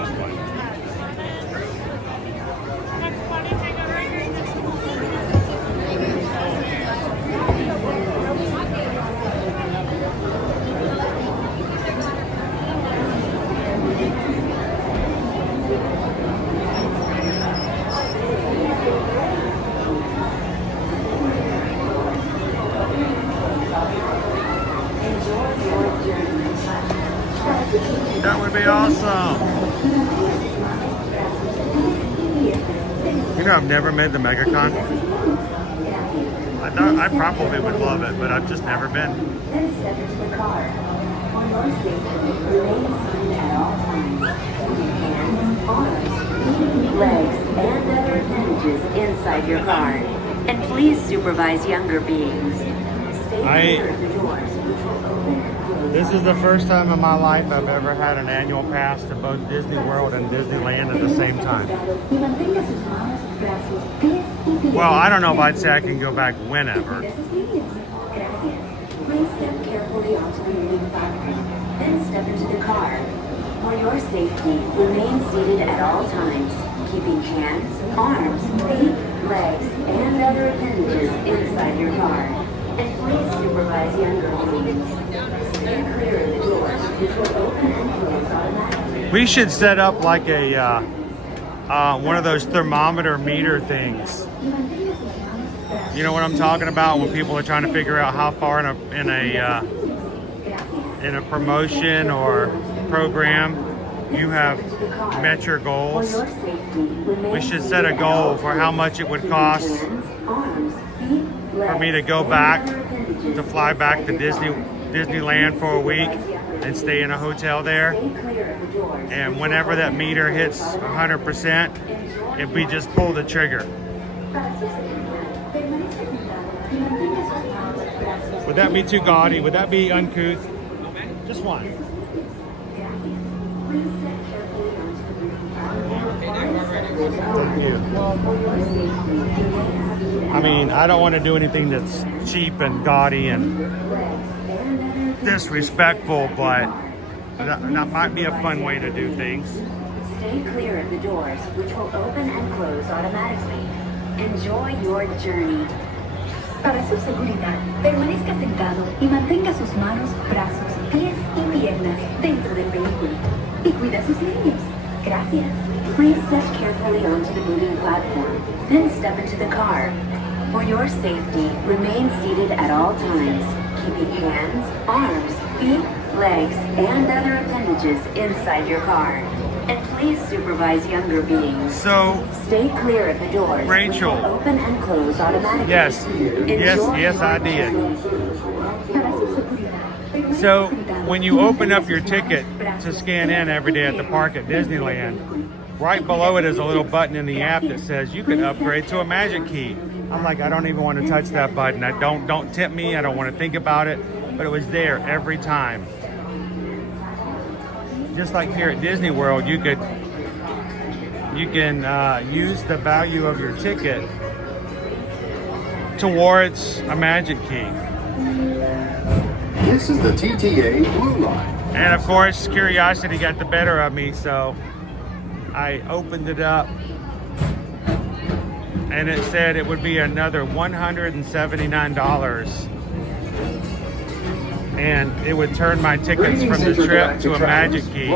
That would be awesome. You know, I've never made the MegaCon. I thought I probably would love it, but I've just never been. Then step into the car. On your safety, remain seated at all times. Hands, arms, legs, and other appendages inside your car. And please supervise younger beings. Stay clear of the doors, which will open and close. This is the first time in my life I've ever had an annual pass to both Disney World and Disneyland at the same time. Well, I don't know if I'd say I can go back whenever. Please step carefully onto the moving platform, then step into the car. For your safety, remain seated at all times, keeping hands, arms, feet, legs, and other appendages inside your car. And please supervise younger beings. Stay clear of the doors, which will open and close automatically. We should set up like a one of those thermometer meter things. You know what I'm talking about, when people are trying to figure out how far in a promotion or program you have met your goals. We should set a goal for how much it would cost for me to go back, to fly back to Disney Disneyland for a week and stay in a hotel there. And whenever that meter hits 100%, if we just pull the trigger. Would that be too gaudy? Would that be uncouth? Just one. Thank you. I mean, I don't want to do anything that's cheap and gaudy and disrespectful, but that might be a fun way to do things. Stay clear of the doors, which will open and close automatically. Enjoy your journey. Para su seguridad, permanezca sentado y mantenga sus manos, brazos, pies y piernas dentro del vehículo. Y cuida a sus niños. Gracias. Please step carefully onto the moving platform, then step into the car. For your safety, remain seated at all times, keeping hands, arms, feet, legs, and other appendages inside your car. And please supervise younger beings. So, stay clear of the doors, Rachel, which will open and close automatically. Yes, yes, I did. So, when you open up your ticket to scan in every day at the park at Disneyland, right below it is a little button in the app that says you can upgrade to a magic key. I'm like, I don't even want to touch that button. Don't tempt me. I don't want to think about it. But it was there every time. Just like here at Disney World, you can use the value of your ticket towards a magic key. This is the TTA Blue Line. And of course, curiosity got the better of me, so I opened it up and it said it would be another $179. And it would turn my tickets from the trip to a magic key.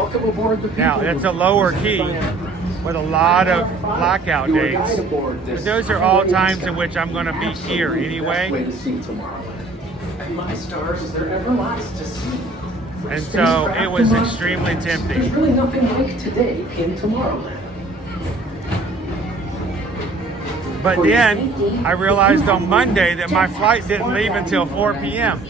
Now, it's a lower key with a lot of blackout dates. But those are all times in which I'm going to be here anyway. And my stars, there ever lots to see. And so it was extremely tempting. There's really nothing like today in Tomorrowland. But then I realized on Monday that my flight didn't leave until 4 p.m.,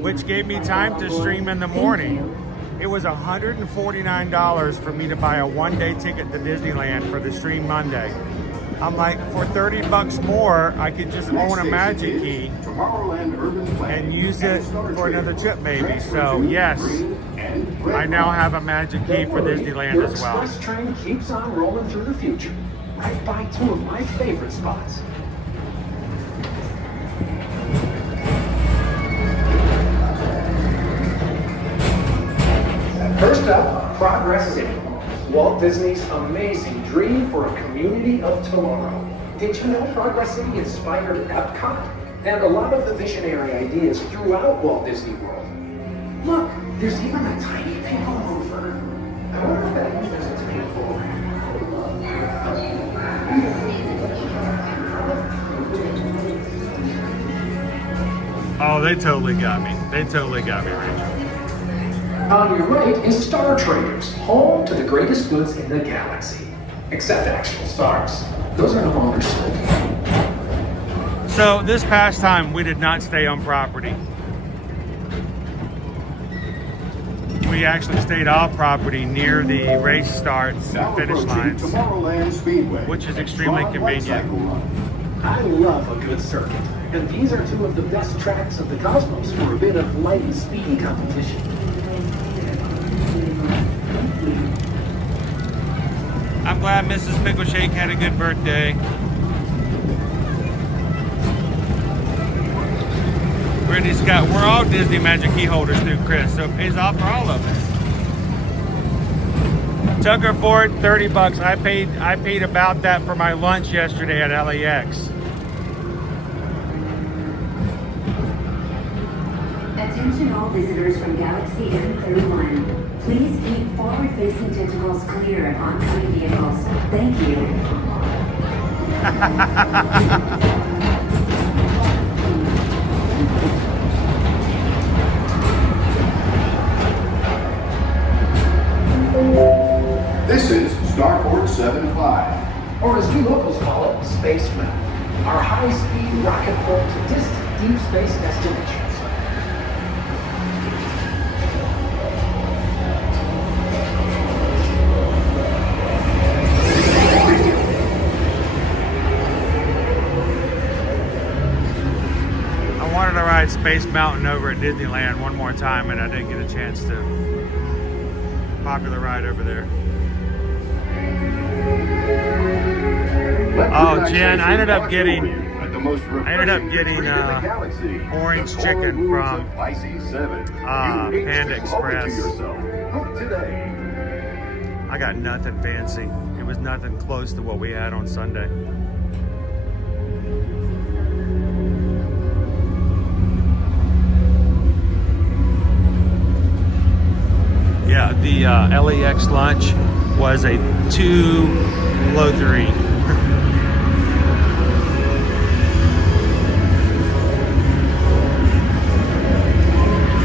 which gave me time to stream in the morning. It was $149 for me to buy a one-day ticket to Disneyland for the stream Monday. I'm like, for 30 bucks more, I could just own a magic key and use it for another trip maybe. So yes, I now have a magic key for Disneyland as well. Your express train keeps on rolling through the future, right by two of my favorite spots. First up, Progress City, Walt Disney's amazing dream for a community of tomorrow. Did you know Progress City inspired Epcot and a lot of the visionary ideas throughout Walt Disney World? Look, there's even a tiny PeopleMover. I wonder if that means there's a tiny Oh, they totally got me. They totally got me, Rachel. On your right is Star Traders, home to the greatest goods in the galaxy. Except actual stars. Those are no longer sold. So this past time, we did not stay on property. We actually stayed off property near the race starts and finish lines, which is extremely convenient. I love a good circuit, and these are two of the best tracks of the cosmos for a bit of light and speedy competition. I'm glad Mrs. Pickleshake had a good birthday. Brittany Scott, we're all Disney Magic Key holders through Chris, so it pays off for all of us. Tucker Ford, 30 bucks. I paid about that for my lunch yesterday at LAX. Attention all visitors from Galaxy M31. Please keep forward-facing tentacles clear of oncoming vehicles. Thank you. This is Starport 75. Or as we locals call it, Spaceman. Our high-speed rocket port to distant deep space destinations. Space Mountain over at Disneyland one more time, and I didn't get a chance to. Popular ride over there. Oh, Jen, I ended up getting orange chicken from Panda Express. I got nothing fancy. It was nothing close to what we had on Sunday. Yeah, the LAX lunch was a 2 below 3.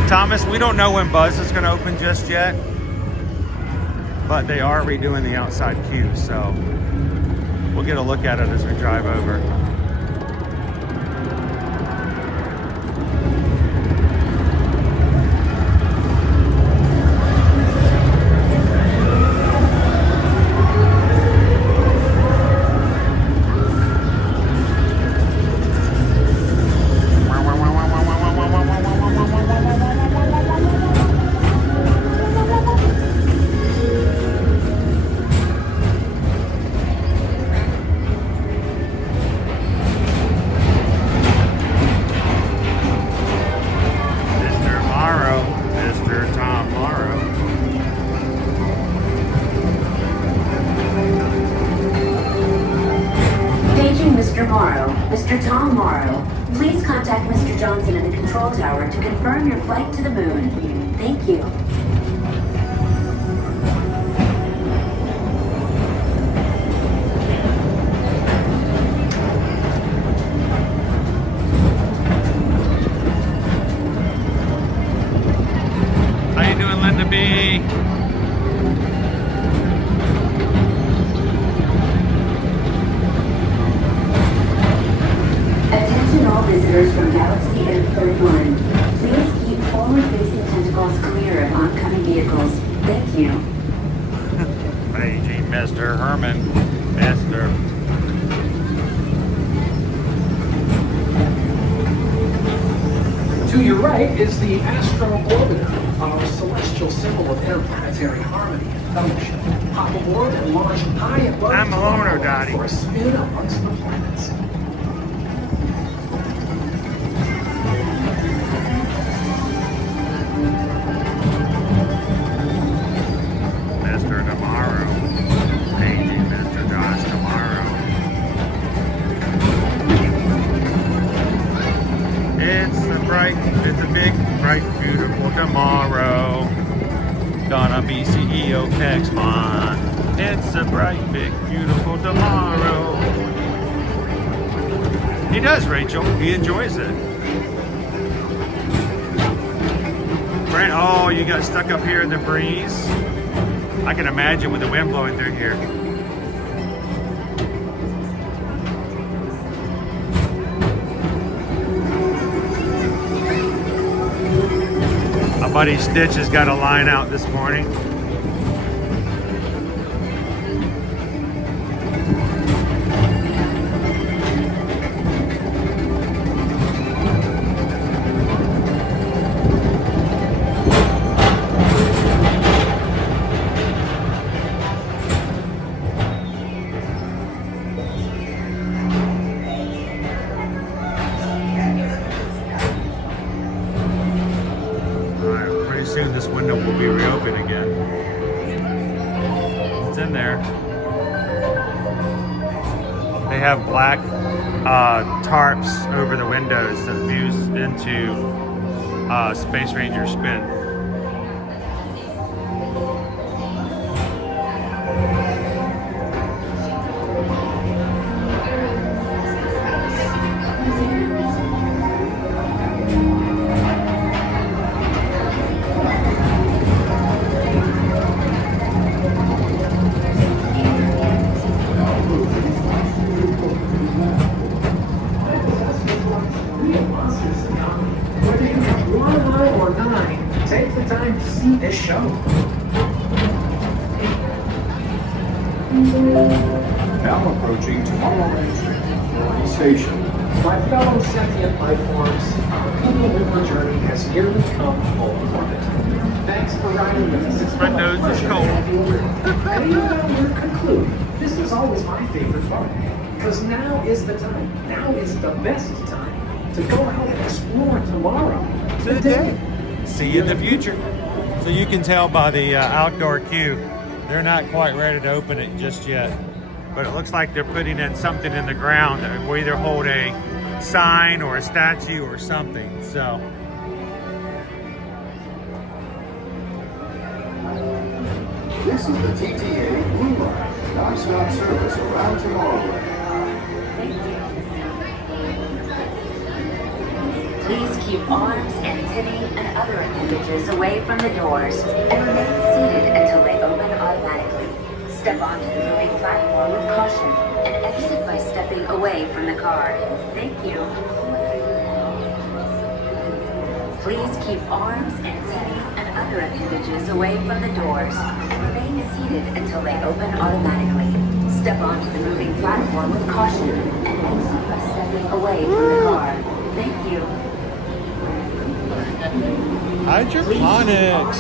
Thomas, we don't know when Buzz is going to open just yet, but they are redoing the outside queue, so we'll get a look at it as we drive over. Mr. Tom Morrow, please contact Mr. Johnson in the control tower to confirm your flight to the moon. Thank you. How you doing, Linda B? Visitors from Galaxy M31, please keep forward-facing tentacles clear of oncoming vehicles. Thank you. Paging Mr. Herman. Mr. To your right is the Astro Orbiter, our celestial symbol of interplanetary harmony and fellowship. Hop aboard and launch high above I'm a loner, Dottie. for a spin amongst the planets. It's a big, bright, beautiful tomorrow. Gonna be CEO next month. It's a bright, big, beautiful tomorrow. He does, Rachel. He enjoys it. Brent, oh, you got stuck up here in the breeze? I can imagine with the wind blowing through here. My buddy Stitch has got a line out this morning. Soon this window will be reopened again. It's in there. They have black tarps over the windows that views into Space Ranger Spin. Take the time to see this show. Now approaching Tomorrowland Ferry Station. My fellow sentient life forms, our PeopleMover journey has nearly come full orbit. Thanks for riding with us. It's My been a nose is pleasure to cold. have you with. And even though we're concluding, this is always my favorite part. Because now is the time. Now is the best time to go out and explore tomorrow. Today. See you in the future. So you can tell by the outdoor queue, they're not quite ready to open it just yet. But it looks like they're putting in something in the ground that will either hold a sign or a statue or something. So This is the TTA Blue Line, non-stop service around Tomorrowland. Please keep arms, antennae, and other appendages away from the doors and remain seated until they open automatically. Step onto the moving platform with caution and exit by stepping away from the car. Thank you. Please keep arms, antennae, and other appendages away from the doors and remain seated until they open automatically. Step onto the moving platform with caution and exit by stepping away from the car. Thank you. hydroponics.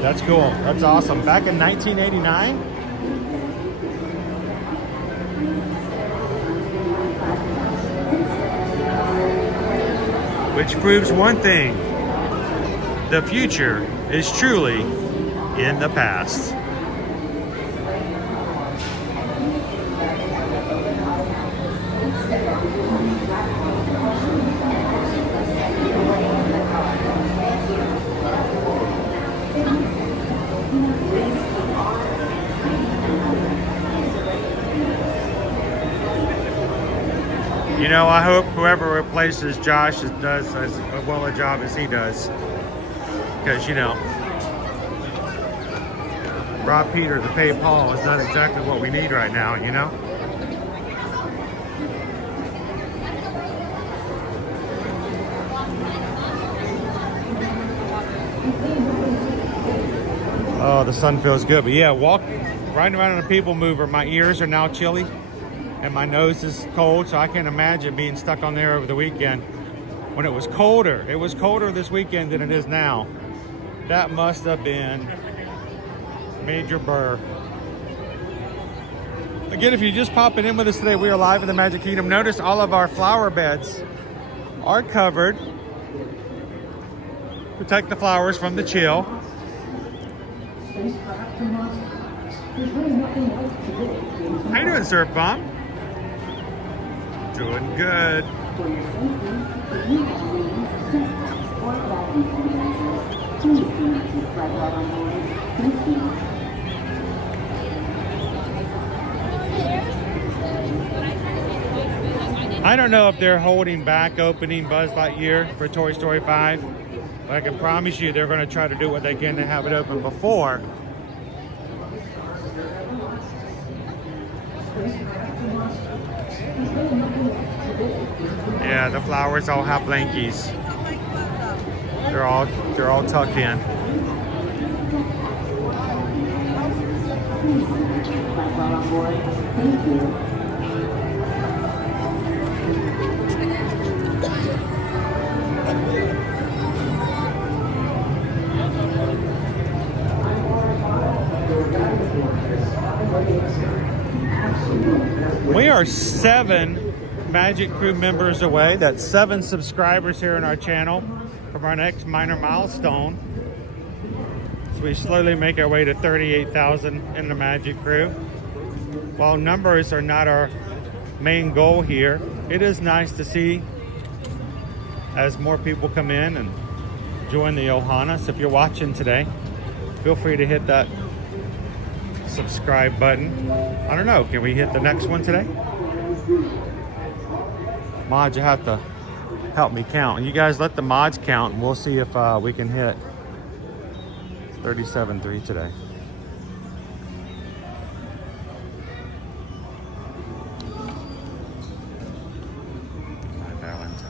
That's cool. That's awesome. Back in 1989. Which proves one thing. The future is truly in the past. You know, I hope whoever replaces Josh does as well a job as he does. Because, you know, rob Peter to pay Paul is not exactly what we need right now, you know? Oh, the sun feels good. But yeah, riding around on a PeopleMover, my ears are now chilly. And my nose is cold, so I can't imagine being stuck on there over the weekend when it was colder. It was colder this weekend than it is now. That must have been major burr. Again, if you're just popping in with us today, we are live in the Magic Kingdom. Notice all of our flower beds are covered. Protect the flowers from the chill. How you doing, Surf Bomb? Doing good. I don't know if they're holding back opening Buzz Lightyear for Toy Story 5, but I can promise you they're going to try to do what they can to have it open before. Yeah, the flowers all have blankies. They're all tucked in. Thank you. We are 7 Magic Crew members away. That's 7 subscribers here on our channel from our next minor milestone. So we slowly make our way to 38,000 in the Magic Crew. While numbers are not our main goal here, it is nice to see as more people come in and join the Ohana. So if you're watching today, feel free to hit that subscribe button. I don't know, can we hit the next one today? Mods, you have to help me count. You guys let the mods count and we'll see if we can hit 37.3 today. My Valentine.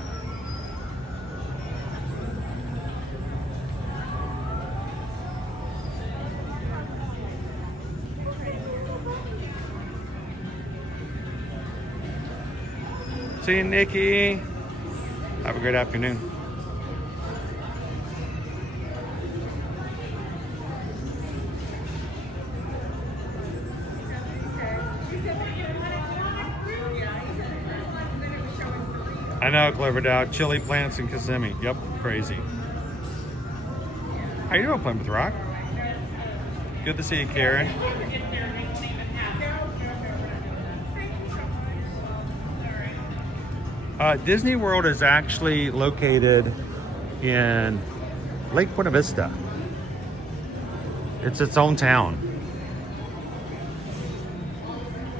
See you, Nikki. Have a great afternoon. I know, Clever Dog. Chili plants in Kissimmee. Yep, crazy. How you doing, Plymouth Rock? Good to see you, Karen. Disney World is actually located in Lake Buena Vista. It's its own town.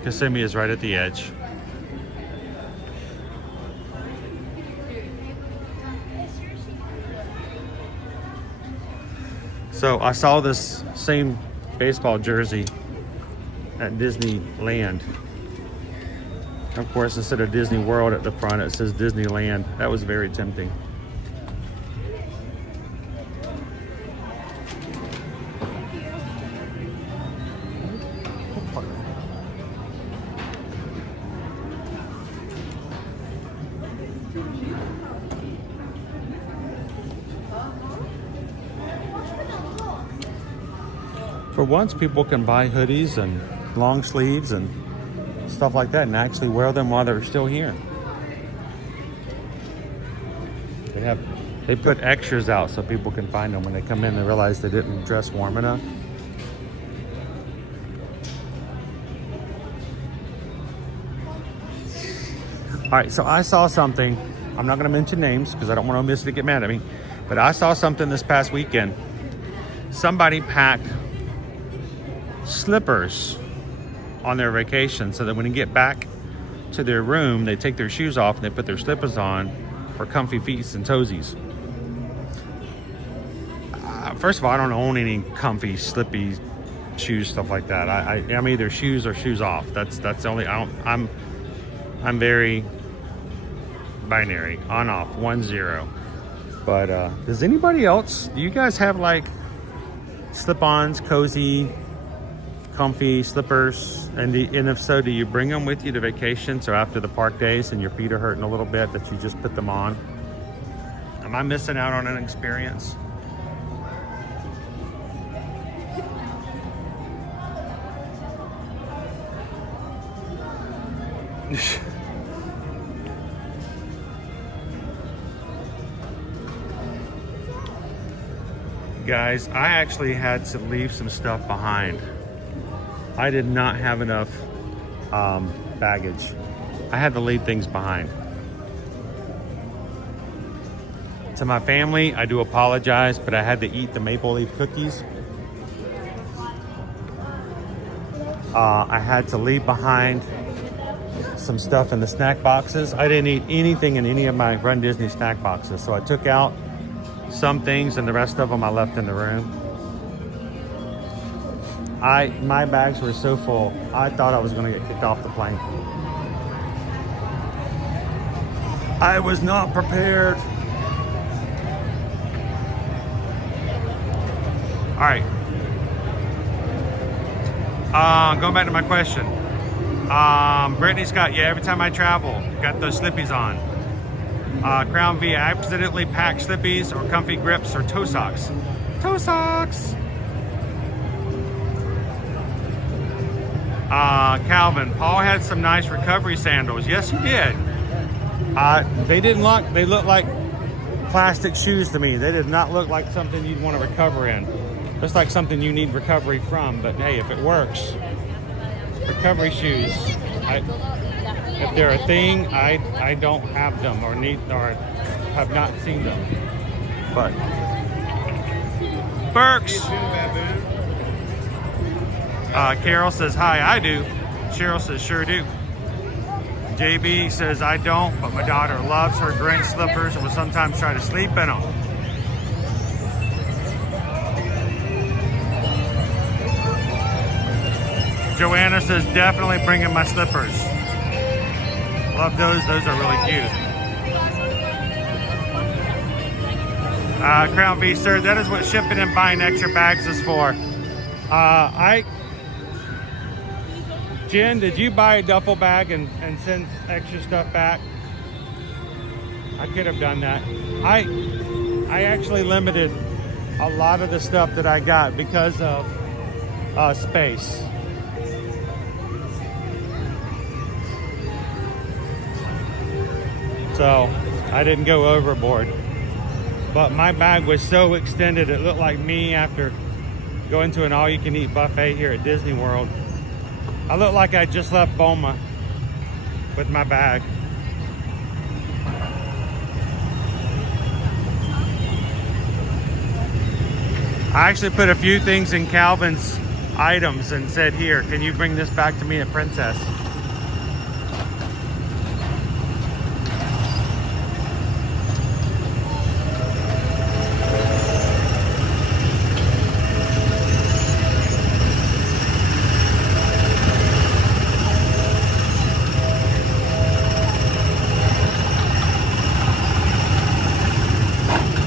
Kissimmee is right at the edge. So I saw this same baseball jersey at Disneyland. Of course, instead of Disney World at the front, it says Disneyland. That was very tempting. For once, people can buy hoodies and long sleeves and stuff like that and actually wear them while they're still here. They put extras out so people can find them when they come in and realize they didn't dress warm enough. All right, so I saw something. I'm not going to mention names because I don't want Miss to get mad at me, but I saw something this past weekend. Somebody packed slippers on their vacation so that when they get back to their room, they take their shoes off and they put their slippers on for comfy feet and toesies. First of all, I don't own any comfy, slippy shoes, stuff like that. I'm either shoes or shoes off. That's the only. I'm very binary, on off, 1-0. But does anybody else? Do you guys have like slip-ons, cozy, comfy slippers? And if so, do you bring them with you to vacation? So after the park days and your feet are hurting a little bit, that you just put them on? Am I missing out on an experience? Guys, I actually had to leave some stuff behind. I did not have enough baggage. I had to leave things behind. To my family, I do apologize, but I had to eat the maple leaf cookies. I had to leave behind some stuff in the snack boxes. I didn't eat anything in any of my Run Disney snack boxes, so I took out some things and the rest of them I left in the room. My bags were so full, I thought I was going to get kicked off the plane. I was not prepared. All right. Going back to my question. Brittany Scott, yeah, every time I travel, got those slippies on. Crown V, I accidentally packed slippies or comfy grips or toe socks. Toe socks! Calvin, Paul had some nice recovery sandals. Yes, he did. They looked like plastic shoes to me. They did not look like something you'd want to recover in. Looks like something you need recovery from, but hey, if it works. Recovery shoes. If they're a thing, I don't have them or have not seen them. But Burks. Carol says hi, I do. Cheryl says sure do. JB says I don't, but my daughter loves her Grinch slippers and will sometimes try to sleep in them. Joanna says definitely bring in my slippers. Love those. Those are really cute. Crown V, sir, that is what shipping and buying extra bags is for. Jen, did you buy a duffel bag and send extra stuff back? I could have done that. I actually limited a lot of the stuff that I got because of space. So I didn't go overboard. But my bag was so extended, it looked like me after going to an all-you-can-eat buffet here at Disney World. I looked like I just left Boma with my bag. I actually put a few things in Calvin's items and said, here, can you bring this back to me at Princess?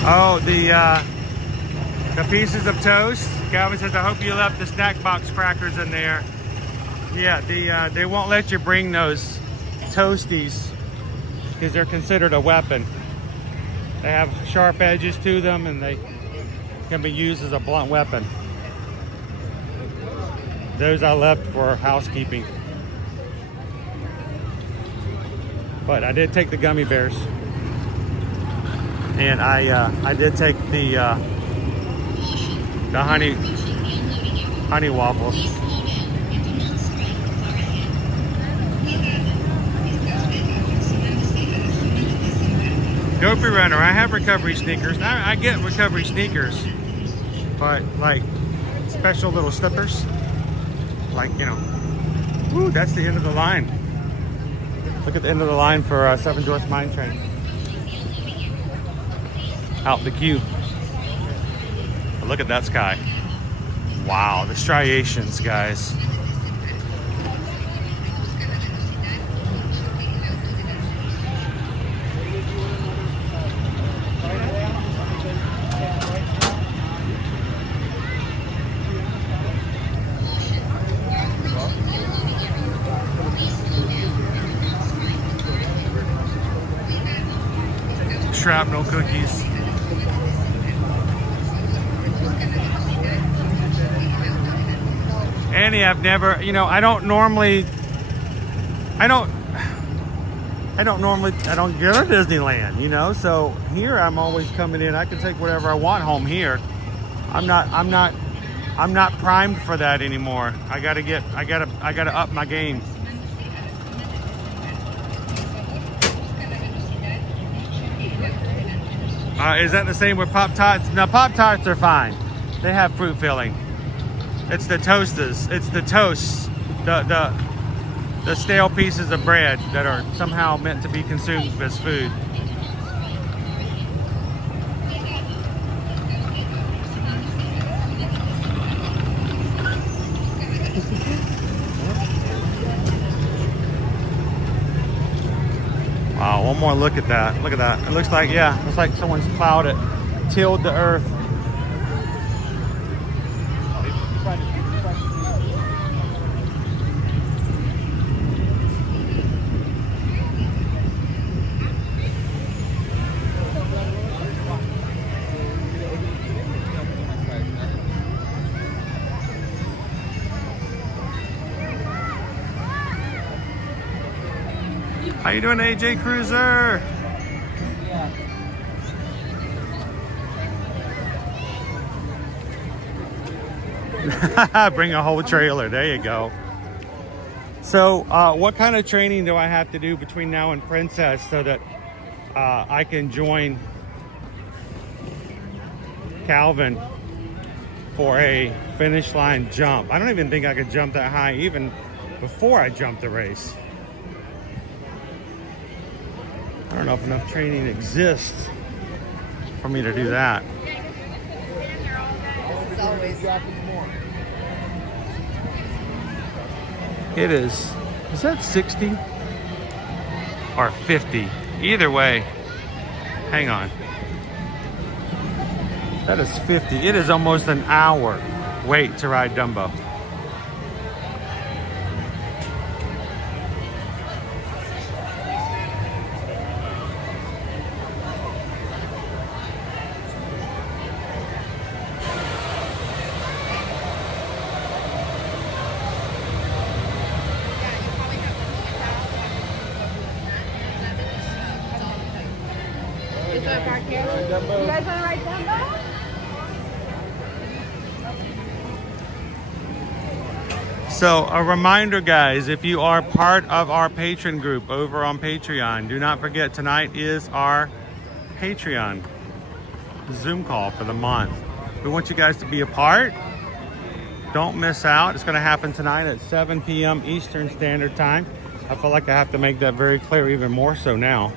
Oh, the pieces of toast. Calvin says, I hope you left the snack box crackers in there. Yeah, they won't let you bring those toasties because they're considered a weapon. They have sharp edges to them and they can be used as a blunt weapon. Those I left for housekeeping. But I did take the gummy bears. And I did take the honey waffles. Dopey Runner, I have recovery sneakers. I get recovery sneakers, but like special little slippers, like, you know. Ooh, that's the end of the line. Look at the end of the line for Seven Dwarfs Mine Train. Out the queue. But look at that sky. Wow, the striations, guys. Shrapnel cookies. Annie, I've never, you know, I don't normally go to Disneyland, you know, so here I'm always coming in. I can take whatever I want home here. I'm not primed for that anymore. I gotta up my game. Is that the same with Pop-Tarts? No, Pop-Tarts are fine. They have fruit filling. It's the toasters. It's the toasts, the stale pieces of bread that are somehow meant to be consumed as food. Wow, one more look at that. Look at that. It looks like, yeah, it looks like someone's plowed it, tilled the earth. How you doing, AJ Cruiser? Bring a whole trailer. There you go. So, what kind of training do I have to do between now and Princess so that I can join Calvin for a finish line jump? I don't even think I could jump that high even before I jump the race. I don't know if enough training exists for me to do that. This is always. It is that 60 or 50? Either way, hang on. That is 50. It is almost an hour wait to ride Dumbo. here. You guys want to ride Dumbo? So a reminder, guys, if you are part of our patron group over on Patreon, do not forget tonight is our Patreon Zoom call for the month. We want you guys to be a part. Don't miss out. It's going to happen tonight at 7 p.m. Eastern Standard Time. I feel like I have to make that very clear, even more so now.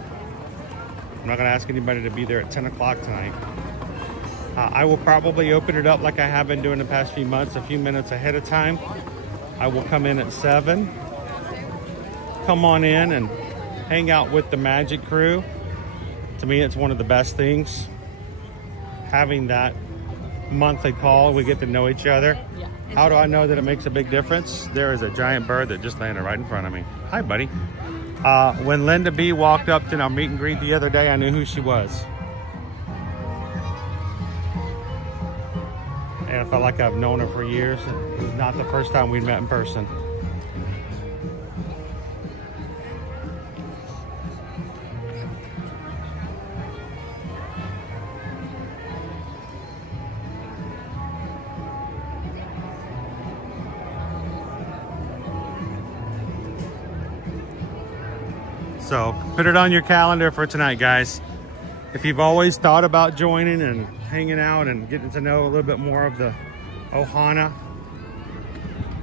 I'm not going to ask anybody to be there at 10 o'clock tonight. I will probably open it up like I have been doing the past few months, a few minutes ahead of time. I will come in at 7. Come on in and hang out with the Magic crew. To me, it's one of the best things. Having that monthly call, we get to know each other. How do I know that it makes a big difference? There is a giant bird that just landed right in front of me. Hi, buddy. When Linda B walked up to our meet and greet the other day, I knew who she was. And I felt like I've known her for years. It was not the first time we'd met in person. So put it on your calendar for tonight, guys. If you've always thought about joining and hanging out and getting to know a little bit more of the Ohana,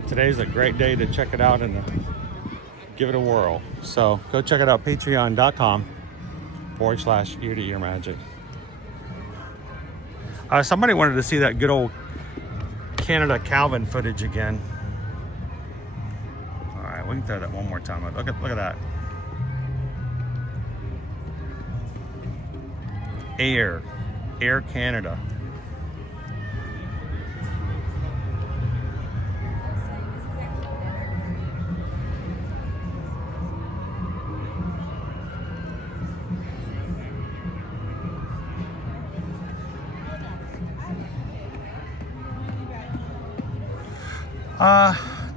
today's a great day to check it out and give it a whirl. So go check it out, patreon.com/ear-to-ear magic. Somebody wanted to see that good old Canada Calvin footage again. All right, we can throw that one more time. Look at that. Air Canada.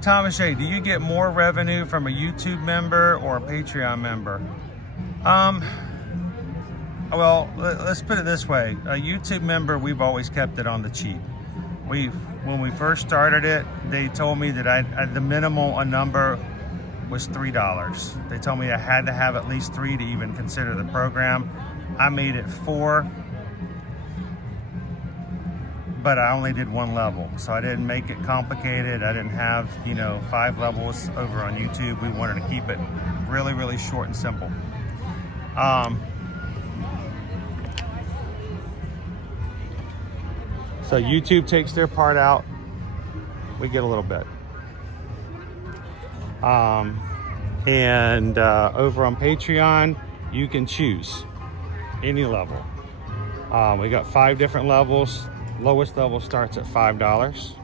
Thomas J, do you get more revenue from a YouTube member or a Patreon member? Well, let's put it this way. A YouTube member, we've always kept it on the cheap. When we first started it, they told me that the minimal number was $3. They told me I had to have at least 3 to even consider the program. I made it 4, but I only did 1 level. So I didn't make it complicated. I didn't have, 5 levels over on YouTube. We wanted to keep it really, really short and simple. So YouTube takes their part out, we get a little bit. And over on Patreon, you can choose any level. We got 5 different levels. Lowest level starts at $5.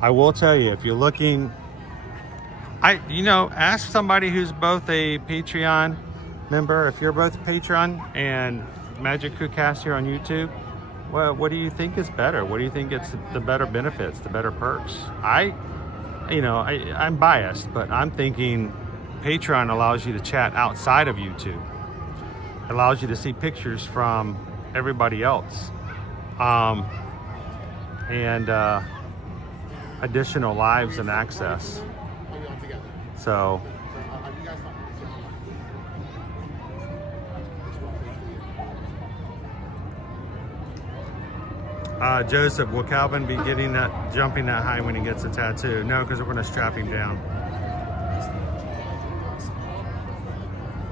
I will tell you, if you're looking, ask somebody who's both a Patreon member. If you're both a patron and Magic Crew Cast here on YouTube, well, what do you think is better? What do you think gets the better benefits, the better perks? I'm biased, but I'm thinking Patreon allows you to chat outside of YouTube. It allows you to see pictures from everybody else. And additional lives and access. So Joseph, will Calvin be jumping that high when he gets a tattoo? No, because we're going to strap him down.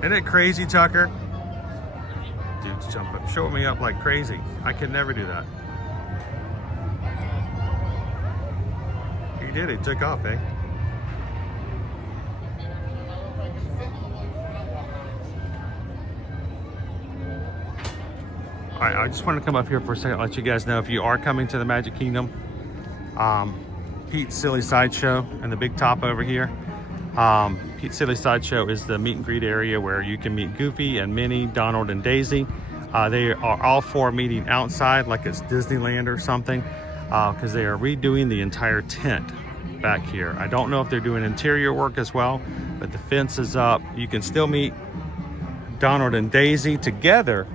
Isn't it crazy, Tucker? Dude's showing me up like crazy. I could never do that. He did. He took off, eh? All right, I just want to come up here for a second, let you guys know if you are coming to the Magic Kingdom, Pete's Silly Sideshow and the big top over here. Pete's Silly Sideshow is the meet and greet area where you can meet Goofy and Minnie, Donald and Daisy. They are all 4 meeting outside like it's Disneyland or something, because they are redoing the entire tent back here. I don't know if they're doing interior work as well, but the fence is up. You can still meet Donald and Daisy together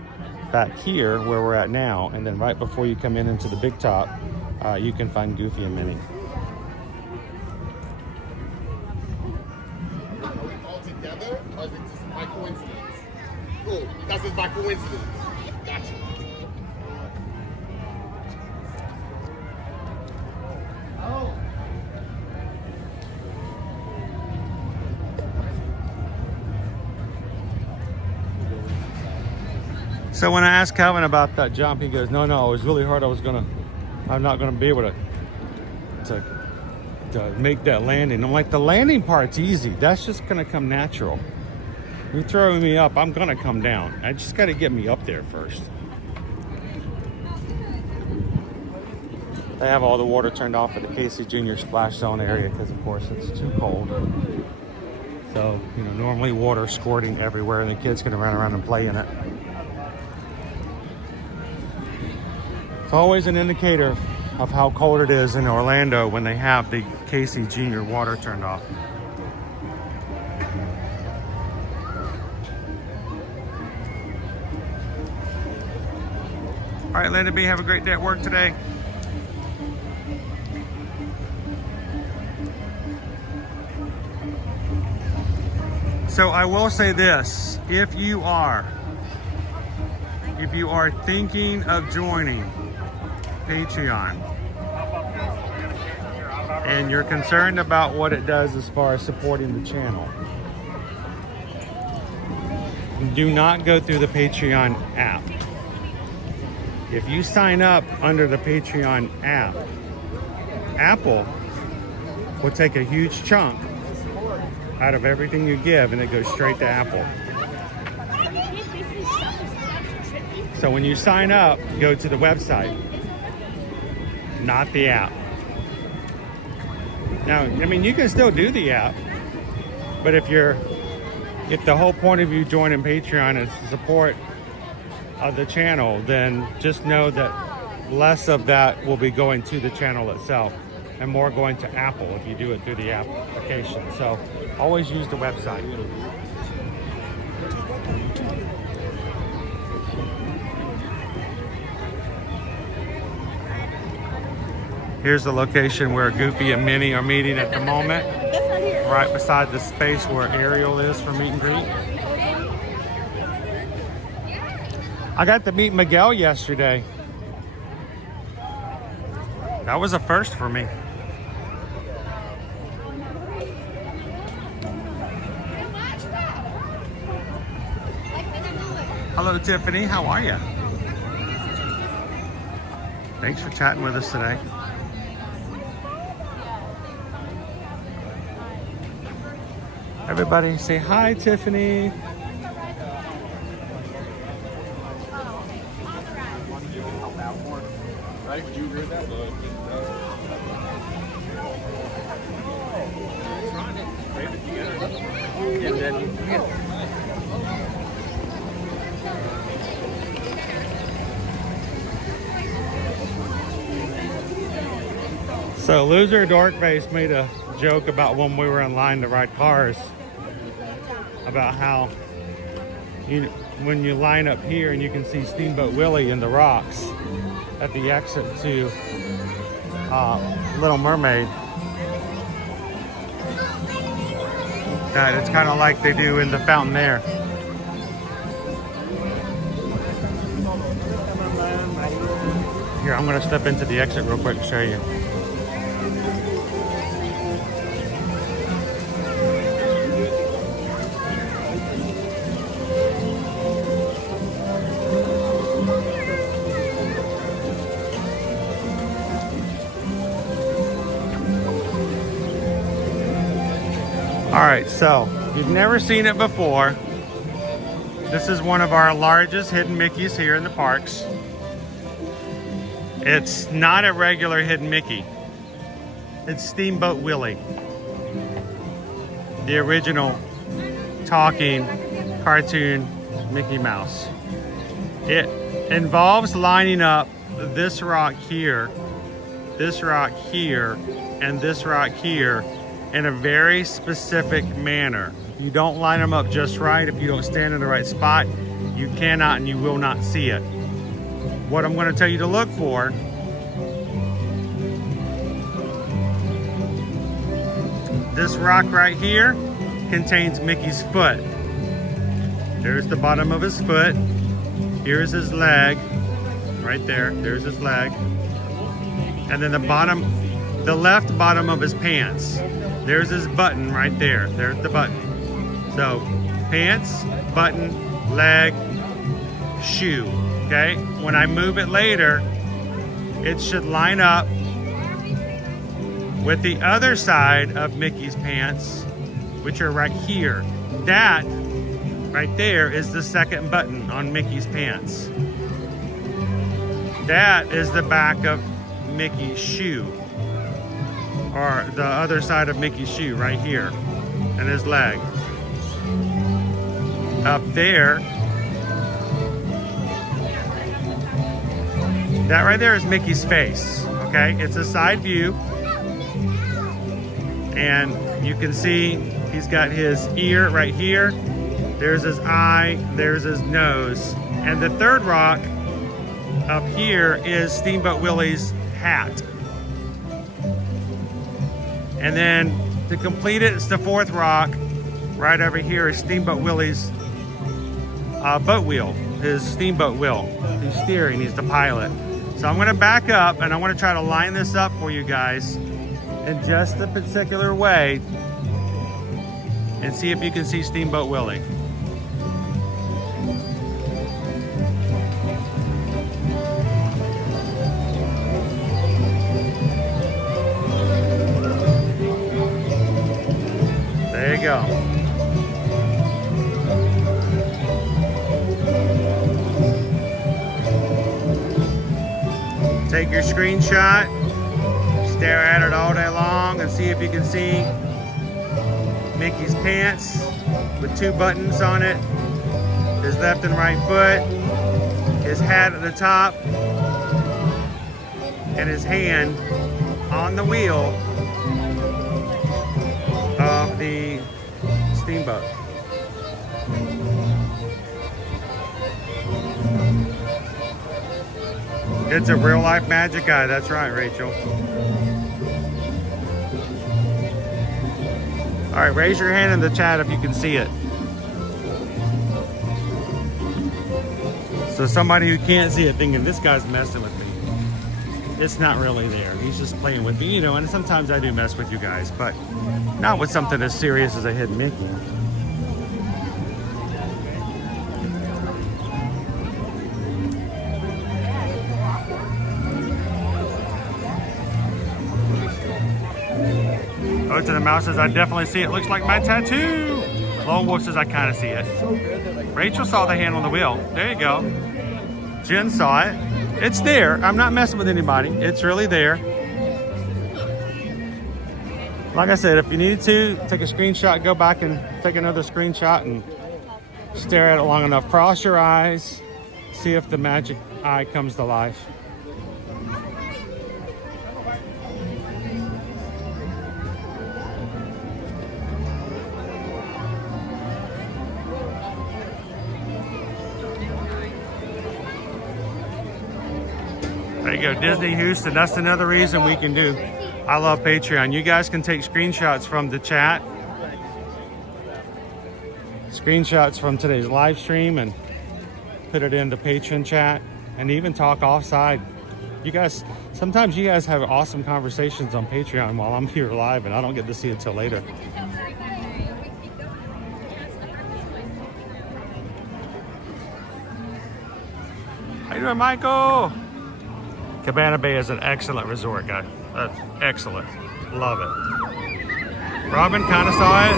back here where we're at now, and then right before you come in into the big top, you can find Goofy and Minnie. All together, or is it just by coincidence? Cool, that's just by coincidence. Gotcha. Oh. So when I asked Calvin about that jump, he goes, no, it was really hard. I'm not gonna be able to make that landing. I'm like, the landing part's easy. That's just gonna come natural. You're throwing me up, I'm gonna come down. I just gotta get me up there first. They have all the water turned off at the Casey Junior Splash Zone area because, of course, it's too cold. So, you know, normally water squirting everywhere and the kids can run around and play in it. It's always an indicator of how cold it is in Orlando when they have the Casey Junior water turned off. All right, Linda B, have a great day at work today. So I will say this, if you are thinking of joining Patreon and you're concerned about what it does as far as supporting the channel, do not go through the Patreon app. If you sign up under the Patreon app, Apple will take a huge chunk out of everything you give and it goes straight to Apple. So when you sign up, go to the website, not the app. Now, I mean, you can still do the app, but if the whole point of you joining Patreon is to support the channel, then just know that less of that will be going to the channel itself and more going to Apple if you do it through the application. So always use the website. Here's the location where Goofy and Minnie are meeting at the moment, right beside the space where Ariel is for meet and greet. I got to meet Miguel yesterday. That was a first for me. Hello, Tiffany. How are you? Thanks for chatting with us today. Everybody say hi, Tiffany. Right? Would you agree with that? And then, yeah. So Loser Dorkface made a joke about when we were in line to ride cars, about how when you line up here and you can see Steamboat Willie in the rocks at the exit to Little Mermaid. That it's kind of like they do in the fountain there. Here, I'm going to step into the exit real quick and show you. All right, so if you've never seen it before, this is one of our largest hidden Mickeys here in the parks. It's not a regular hidden Mickey. It's Steamboat Willie, the original talking cartoon Mickey Mouse. It involves lining up this rock here, and this rock here in a very specific manner. If you don't line them up just right, if you don't stand in the right spot, you cannot and you will not see it. What I'm going to tell you to look for this rock right here contains Mickey's foot. There's the bottom of his foot. Here's his leg. Right there. There's his leg. And then the bottom, the left bottom of his pants. There's his button right there. There's the button. So, pants, button, leg, shoe. Okay? When I move it later, it should line up with the other side of Mickey's pants, which are right here. That right there is the second button on Mickey's pants. That is the back of Mickey's shoe, or the other side of Mickey's shoe right here, and his leg. Up there, that right there is Mickey's face, okay? It's a side view, and you can see he's got his ear right here. There's his eye, there's his nose. And the third rock up here is Steamboat Willie's hat. And then to complete it, it's the fourth rock. Right over here is Steamboat Willie's boat wheel, his steamboat wheel. He's steering, he's the pilot. So I'm gonna back up and I wanna try to line this up for you guys in just a particular way and see if you can see Steamboat Willie. There you go. Take your screenshot, stare at it all day long and see if you can see Mickey's pants with two buttons on it, his left and right foot, his hat at the top, and his hand on the wheel of the steamboat. It's a real life magic eye, that's right, Rachel. All right, raise your hand in the chat if you can see it. So somebody who can't see it thinking this guy's messing with me. It's not really there. He's just playing with me, you know, and sometimes I do mess with you guys, but not with something as serious as a hidden Mickey. Oh, to the mouse says, I definitely see it. Looks like my tattoo. Lone Wolf says, I kind of see it. Rachel saw the hand on the wheel. There you go. Jen saw it. It's there. I'm not messing with anybody. It's really there. Like I said, if you need to, take a screenshot, go back and take another screenshot and stare at it long enough. Cross your eyes. See if the magic eye comes to life. There you go, Disney Houston. That's another reason we can do I Love Patreon. You guys can take screenshots from the chat, screenshots from today's live stream, and put it in the Patreon chat, and even talk offside. You guys, sometimes you guys have awesome conversations on Patreon while I'm here live, and I don't get to see it till later. How you doing, Michael? Cabana Bay is an excellent resort, guy. Excellent. Love it. Robin kind of saw it.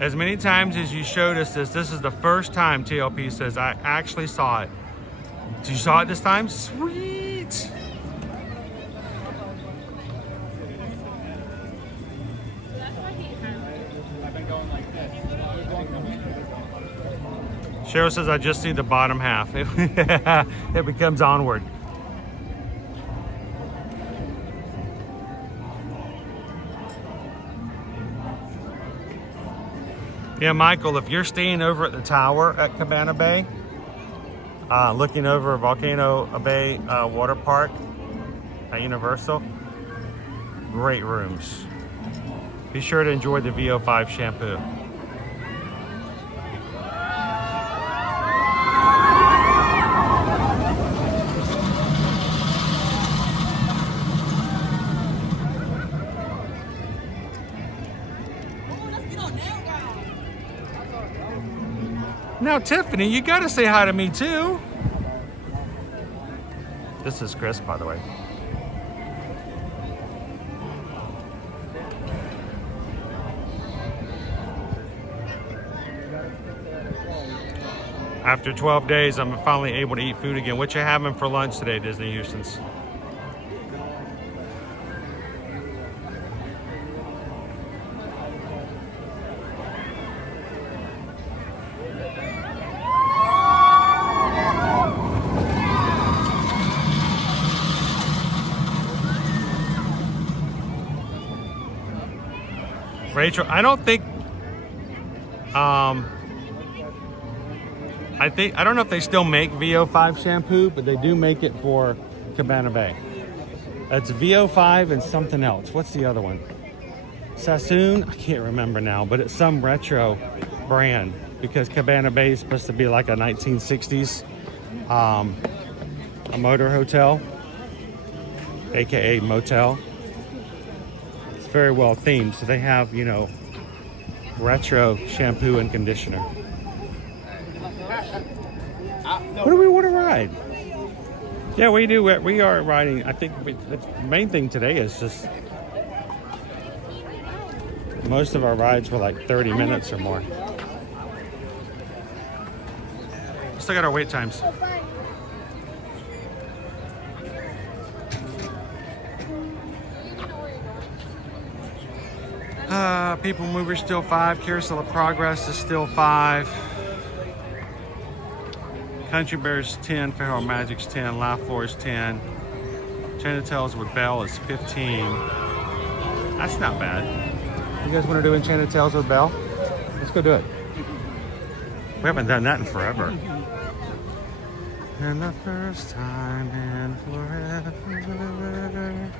As many times as you showed us this is the first time TLP says I actually saw it. Did you saw it this time? Sweet. Cheryl says, I just see the bottom half. It becomes onward. Yeah, Michael, if you're staying over at the tower at Cabana Bay, looking over Volcano Bay Water Park at Universal, great rooms. Be sure to enjoy the VO5 shampoo. Now, Tiffany, you gotta say hi to me too. This is Chris, by the way. After 12 days, I'm finally able to eat food again. What you having for lunch today, Disney Houston's? Rachel, I don't think, I don't know if they still make VO5 shampoo, but they do make it for Cabana Bay. That's VO5 and something else. What's the other one? Sassoon? I can't remember now, but it's some retro brand because Cabana Bay is supposed to be like a 1960s a motor hotel, aka motel. It's very well themed, so they have, you know, retro shampoo and conditioner. What do we want to ride? Yeah, we do. We are riding. I think the main thing today is just most of our rides were like 30 minutes or more. Still got our wait times. PeopleMover still 5. Carousel of Progress is still 5. Country Bears 10. Feral Magic's 10. Laugh Floor's 10. Enchanted Tales with Belle is 15. That's not bad. You guys want to do Enchanted Tales with Belle? Let's go do it. We haven't done that in forever. And the first time in forever.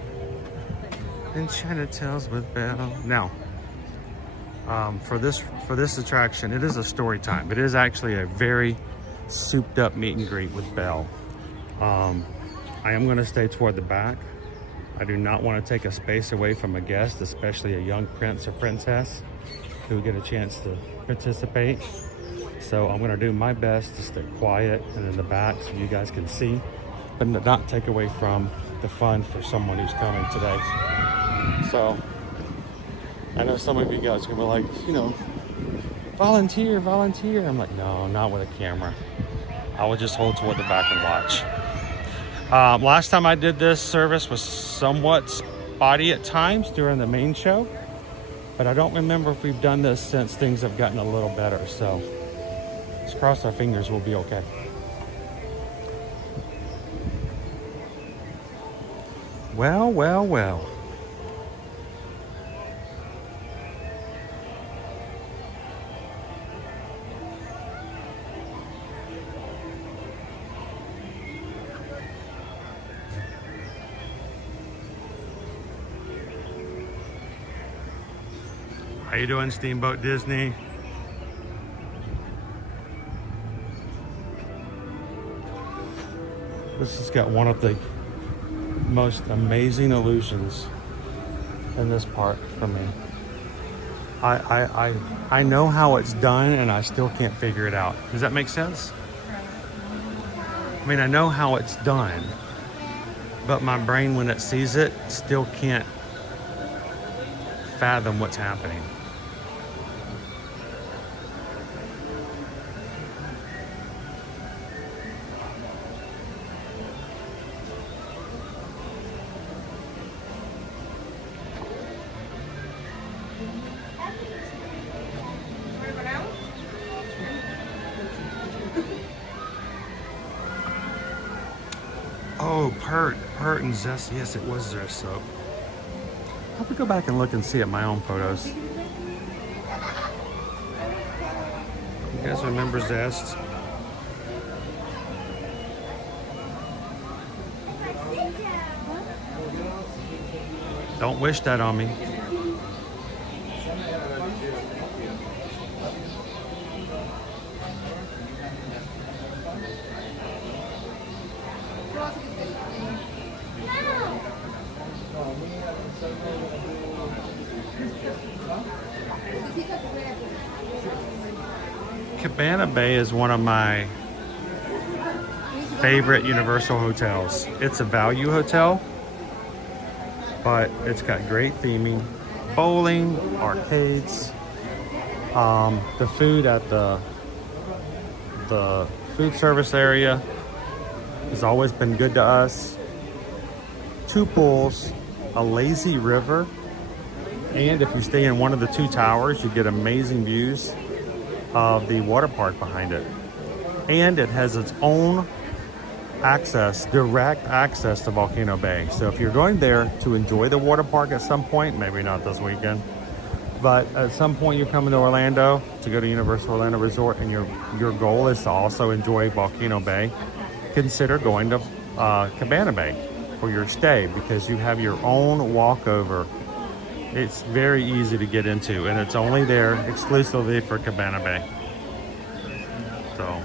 Enchanted Tales with Belle. Now, for this attraction, it is a story time. It is actually a very souped up meet and greet with Belle. I am going to stay toward the back. I do not want to take a space away from a guest, especially a young prince or princess who get a chance to participate. So I'm going to do my best to stay quiet and in the back so you guys can see, but not take away from the fun for someone who's coming today. So I know some of you guys are gonna be like, you know, volunteer. I'm like, no, not with a camera. I will just hold toward the back and watch. Last time I did this service was somewhat spotty at times during the main show, but I don't remember if we've done this since things have gotten a little better. So let's cross our fingers, we'll be okay. Well. How you doing, Steamboat Disney? This has got one of the most amazing illusions in this park for me. I know how it's done and I still can't figure it out. Does that make sense? I mean, I know how it's done, but my brain, when it sees it, still can't fathom what's happening. Oh, Pert and Zest. Yes, it was their soap. I'll have to go back and look and see at my own photos. You guys remember Zest? Don't wish that on me. Cabana Bay is one of my favorite Universal hotels. It's a value hotel, but it's got great theming, bowling, arcades. The food at the food service area has always been good to us. 2 pools, a lazy river, and if you stay in one of the 2 towers, you get amazing views of the water park behind it. And it has its own access, direct access to Volcano Bay. So if you're going there to enjoy the water park at some point, maybe not this weekend, but at some point you're coming to Orlando to go to Universal Orlando Resort and your goal is to also enjoy Volcano Bay, consider going to Cabana Bay for your stay, because you have your own walkover. It's very easy to get into, and it's only there exclusively for Cabana Bay. So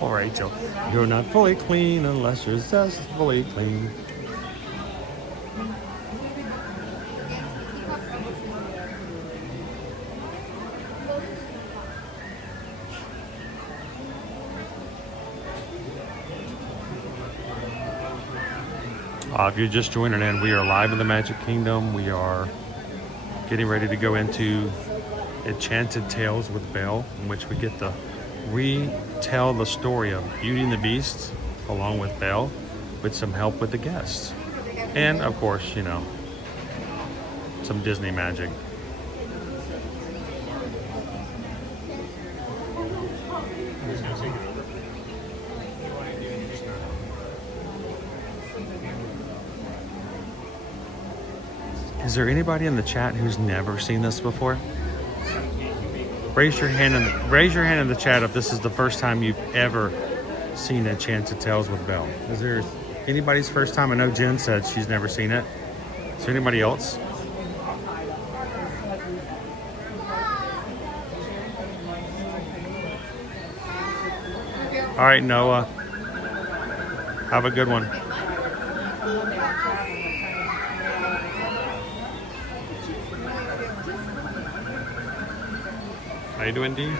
Rachel, you're not fully clean unless you're zestfully clean. If you're just joining in, we are live in the Magic Kingdom. We are getting ready to go into Enchanted Tales with Belle, in which we get to retell the story of Beauty and the Beast along with Belle, with some help with the guests. And of course, you know, some Disney magic. Is there anybody in the chat who's never seen this before? Raise your hand in the chat if this is the first time you've ever seen Enchanted Tales with Belle. Is there anybody's first time? I know Jen said she's never seen it. Is there anybody else? All right, Noah. Have a good one. How you doing, Dee?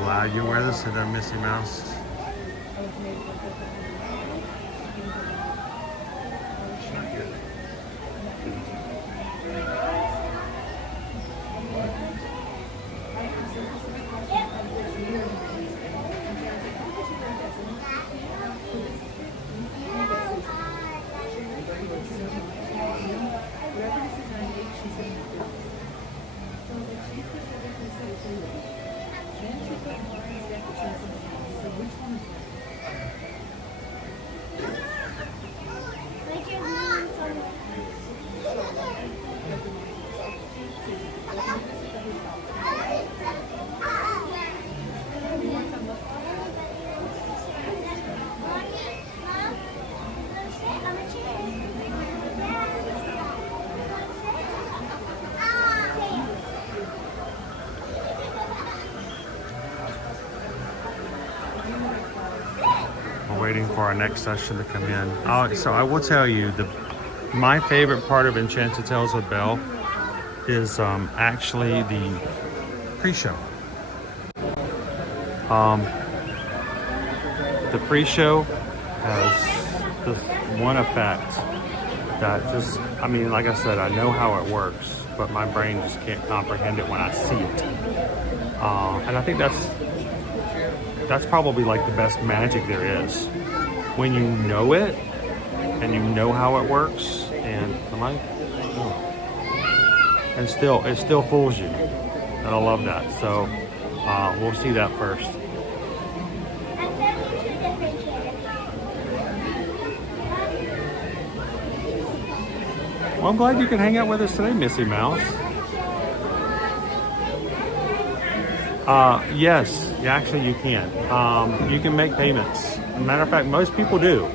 Wow, you wear this to the Missy Mouse. waiting for our next session to come in. So I will tell you, my favorite part of Enchanted Tales with Belle is actually the pre-show. The pre-show has this one effect that just, I mean, like I said, I know how it works, but my brain just can't comprehend it when I see it. And I think that's probably like the best magic there is. When you know it and you know how it works, and it still fools you. And I love that. So we'll see that first. Well, I'm glad you can hang out with us today, Missy Mouse. Yes, actually you can. You can make payments. As a matter of fact, most people do.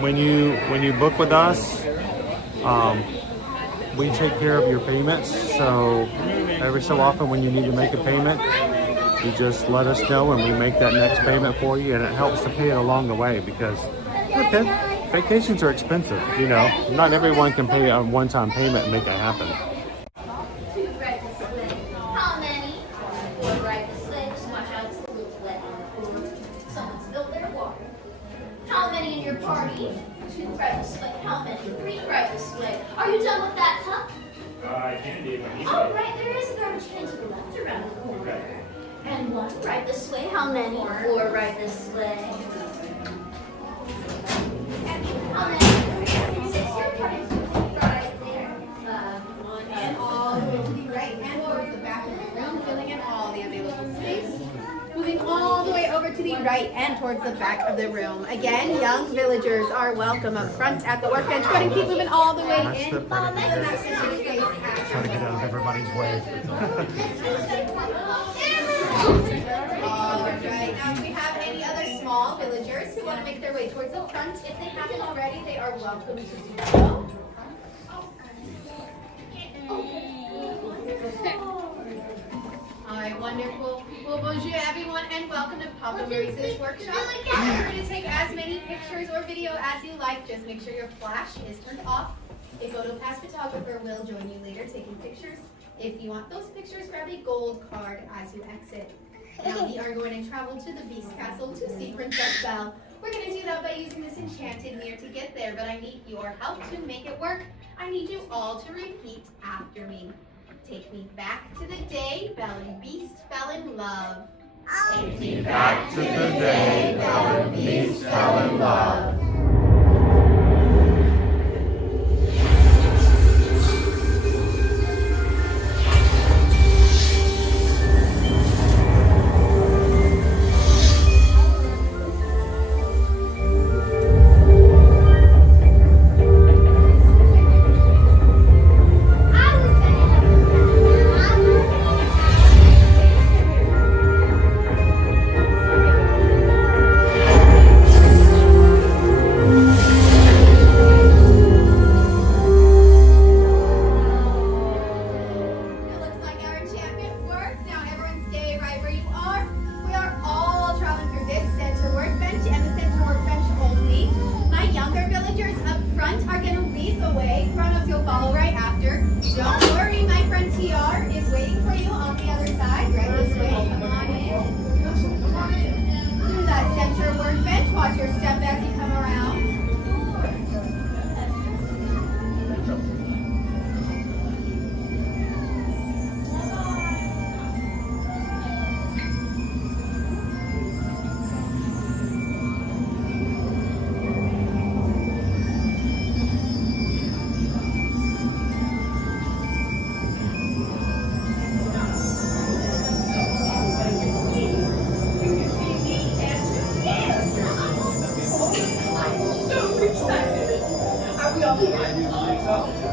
When you book with us, we take care of your payments. So every so often when you need to make a payment, you just let us know and we make that next payment for you, and it helps to pay it along the way because vacations are expensive, you know. Not everyone can pay a one-time payment and make it happen. How many? Four ride the sled. Watch out, it's a little wet on the floor. Someone spilled their water. How many in your party? Two ride the sled. How many? Three ride the sled. Are you done with that cup? I can be. Oh, right, there is a garbage can to the left around the corner. And one ride the sleigh. How many? Four ride the sleigh. How many? Six, your party's right there. One. And all the way to the right and towards the back of the room, filling in all the available space. Moving all the way over to the right and towards the back of the room. Again, young villagers are welcome up front at the workbench. Go ahead and keep moving all the way in. Try to get out of everybody's way. Alright, now if we have any other small villagers who want to make their way towards the front, if they haven't already, they are welcome to do so. Alright, wonderful. Well, bonjour everyone and welcome to PeopleMover's workshop. We're going to take as many pictures or video as you like. Just make sure your flash is turned off. A PhotoPass photographer will join you later taking pictures. If you want those pictures, grab a gold card as you exit. Now we are going to travel to the Beast Castle to see Princess Belle. We're going to do that by using this enchanted mirror to get there, but I need your help to make it work. I need you all to repeat after me. Take me back to the day Belle and Beast fell in love. Take me back to the day Belle and Beast fell in love.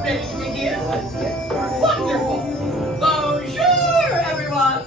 Ready to begin? Wonderful! Bonjour, everyone!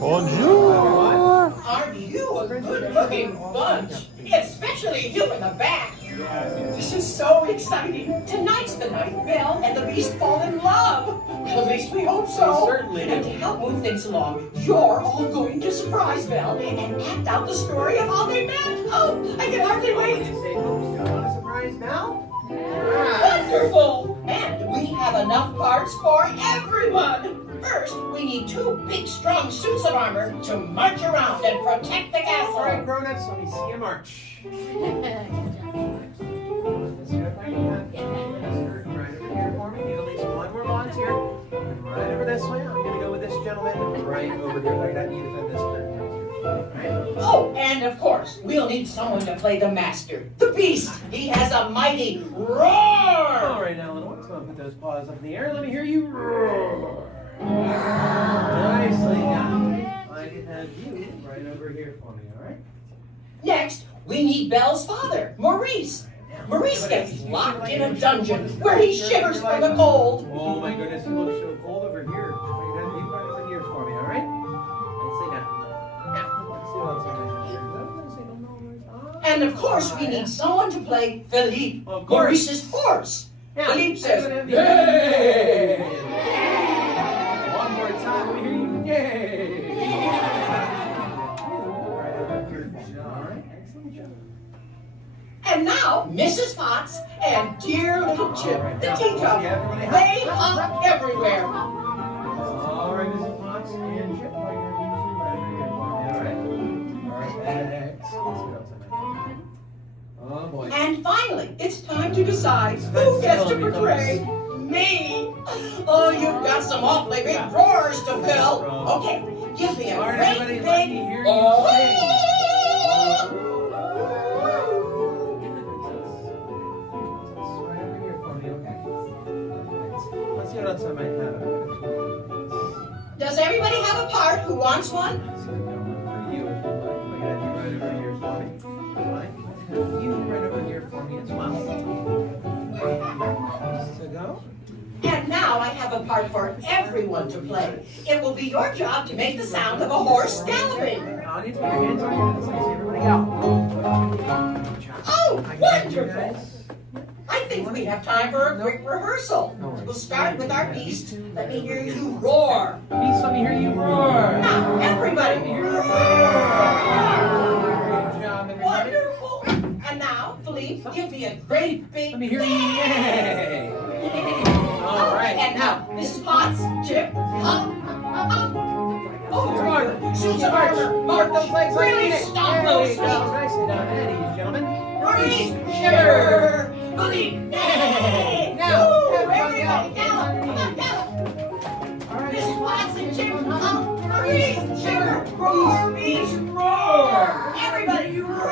Bonjour! Aren't you a good-looking bunch? Especially you in the back. This is so exciting. Tonight's the night Belle and the Beast fall in love. At least we hope so. Certainly do. And to help move things along, you're all going to surprise Belle and act out the story of how they met. Oh, I can hardly wait. Say, folks, do you want a surprise now? Wonderful! And we have enough parts for everyone. First, we need 2 big, strong suits of armor to march around and protect the castle. All right, grown-ups, let me see you march. Let's see if I can have this curtain right over here for me. Need at least one more volunteer. And right over this way. I'm going to go with this gentleman right over here. I got you to defend this curtain. Right. Oh, and of course, we'll need someone to play the master, the Beast. He has a mighty roar. All right, now, Eleanor, let's go and put those paws up in the air. Let me hear you roar. Nicely done. I can have you right over here for me, all right? Next, we need Belle's father, Maurice. Maurice gets locked in a dungeon where he shivers from the cold. Oh my goodness, you look so cold over here. I can have you right over here for me, all right? Nicely done. Now, let's see what's over here. And of course, we need someone to play Philippe, Maurice's horse. Now, Philippe says, "Yay!" One more time, let me hear you. Yay! And now, Mrs. Potts and dear little Chip, the teacup, they hop everywhere. All right, Mrs. Potts and Chip, right here, you two, right over here for me, all right? All right, next. Oh boy. And finally, it's time to decide who gets to portray me. Oh, you've got some awfully big drawers to fill. Okay, give me a great big Let's see what else I might have. Does everybody have a part who wants one? You right over here for me as well. To go. And now I have a part for everyone to play. It will be your job to make the sound of a horse galloping. Audience, put your hands on your heads. Let's see everybody go. Oh, wonderful! I think we have time for a quick rehearsal. We'll start with our Beast. Let me hear you roar. Beast, let me hear you roar. Now, everybody, roar! Good job, everybody. Wonderful! And now, Philippe, give me a great big Let me hear you yay. All right. And now, Mrs. Potts, Chip, up, up. Oh, you're suits of armor, march. Those legs Really like stop it. those There you go. feet. Nicely done, ladies, gentlemen. Maurice, shiver. Philippe, nay. Now, everybody Everybody, out. gallop, come on, gallop. All right. Mrs. Potts and Chip, up. Maurice, shiver. Roar, Beast, roar. Everybody, roar.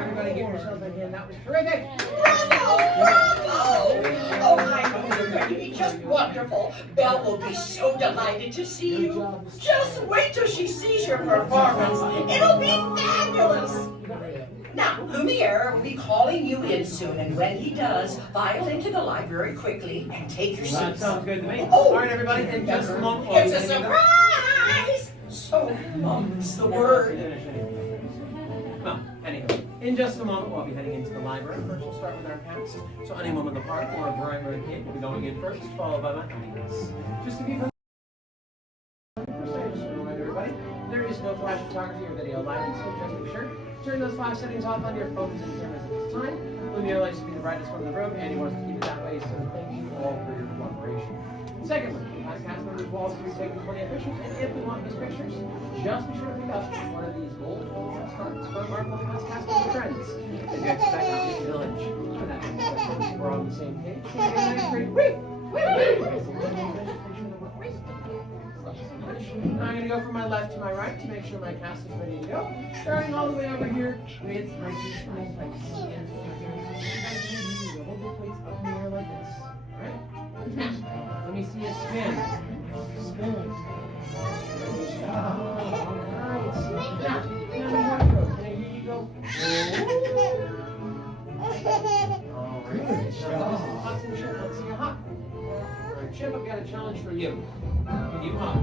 Everybody give yourselves a hand. That was terrific. Bravo! Bravo! Oh, I know you're going to be just wonderful. Belle will be so delighted to see you. Just wait till she sees your performance. It'll be fabulous. Now, Lumiere will be calling you in soon, and when he does, file into the library quickly and take your That seats. sounds good to me. Oh, all right, everybody, in just a moment. It's a surprise! So, mum's the word. Well, anyway, in just a moment, we'll be heading into the library. First, we'll start with our cast. So anyone in the park or a primary kid will be going in first, followed by my audience. Just to keep everybody, there is no flash photography or video lighting, so just be sure turn those 5 settings off on your phones and cameras at this time. Lumiere likes to be the brightest one in the room, and he wants to keep it that way, so thank you all for your cooperation. Secondly, as cast members will also be taking plenty of pictures, and if we want these pictures, just be sure to pick up one of these gold photograph cards from our Pokemon cast member friends. If you expect to be village, and that means that we're on the same page. I'm going to go from my left to my right to make sure my cast is ready to go. Starting all the way over here with my two spinning plates. Hold the plates up in the air like this. Alright? Now, let me see a spin. Spin. Alright. Now, can I hear you go? Alright. Let's see you hop. Alright, Chip, I've got a challenge for you. Can you hop?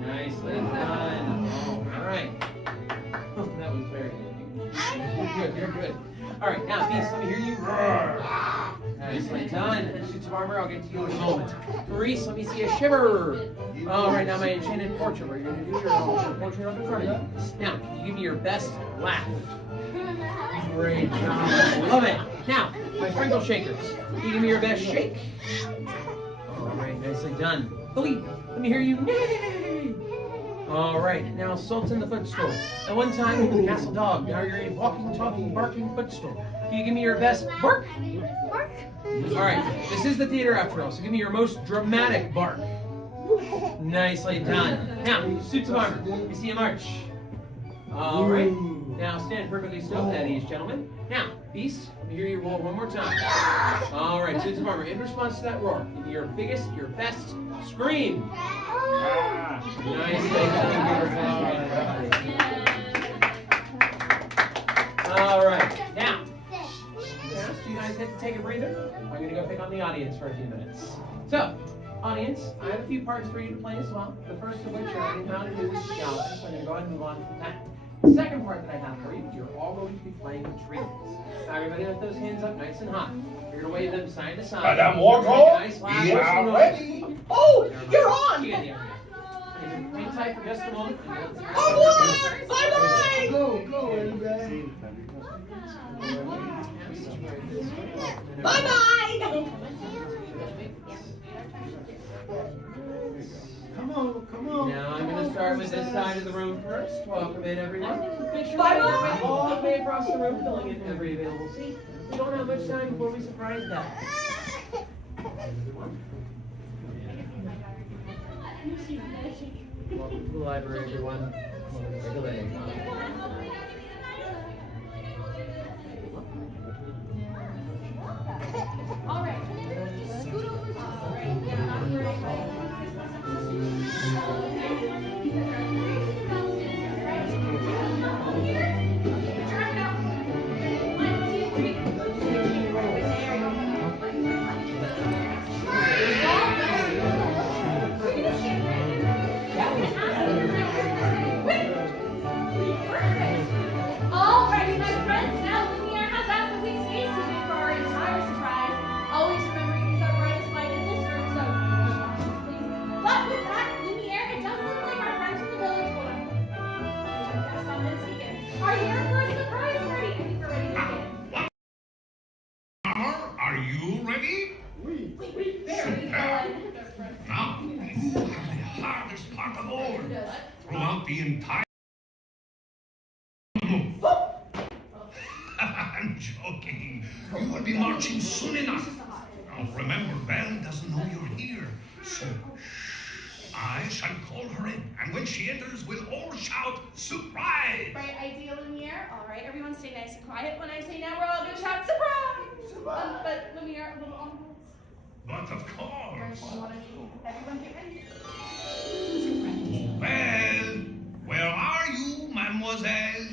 Nicely done. Alright. That was very good. You're good. All right, now, Beast, let me hear you roar. Nicely done. Suits of armor, I'll get to you in a moment. Maurice, let me see a shiver. All right, now my enchanted portrait. We're going to do your portrait up in front of you. Now, can you give me your best laugh? Great job. Love it. Now, my sprinkle shakers. Can you give me your best shake? All right, nicely done. Philippe, let me hear you. Yay! All right, now Sultan the footstool. At one time you were the castle dog. Now you're a walking, talking, barking footstool. Can you give me your best bark? Bark. All right, this is the theater after all, so give me your most dramatic bark. Nicely done. Now, suits of armor. Let me see you march. All right. Now stand perfectly still at ease, gentlemen. Now, Beast, let me hear you roar one more time. All right, suits of armor. In response to that roar, give me your biggest, your best scream. Nicely done. All right. Now, you guys get to take a breather. I'm going to go pick on the audience for a few minutes. So, audience, I have a few parts for you to play as well. The first of which are in how to do is scalloping, so I'm going to go ahead and move on from that. The second part that I have for you is you're all going to be playing with trees. Now, everybody lift those hands up nice and high. You're going to wave them side to side. Madame Wardrobe, nice we are ready. Oh, you're on! You get the idea. Hang tight for just a moment. Au revoir! Bye-bye! Go, everybody. Bye-bye! Come on. Now I'm going to start with this side of the room first. Welcome in, everyone. Make sure Bye-bye. that you're all the way across the room, filling in every available seat. We don't have much time before we surprise that. Welcome to the library, everyone. Take a leg. All right. Scoot over. All right. Alrighty, my friends, now Lumiere has asked the week's case to be for our entire surprise. Always remember he's our brightest light in this room, so please. But with that, Lumiere, it does look like our friends from the village will are here for a surprise party. I think we're ready to begin. Are you ready? Very Now, you have the hardest part of all. Throughout the entire I'm joking. You will be marching soon enough. Now remember, Belle doesn't know you're here. So, I shall call her in. And when she enters, we'll all shout, surprise! Bright idea, Lumiere. All right, everyone stay nice and quiet. When I say now, we're all going to shout, surprise! But Lumiere, a little on the rules. But of course. Everyone get ready. Belle, where are you, mademoiselle?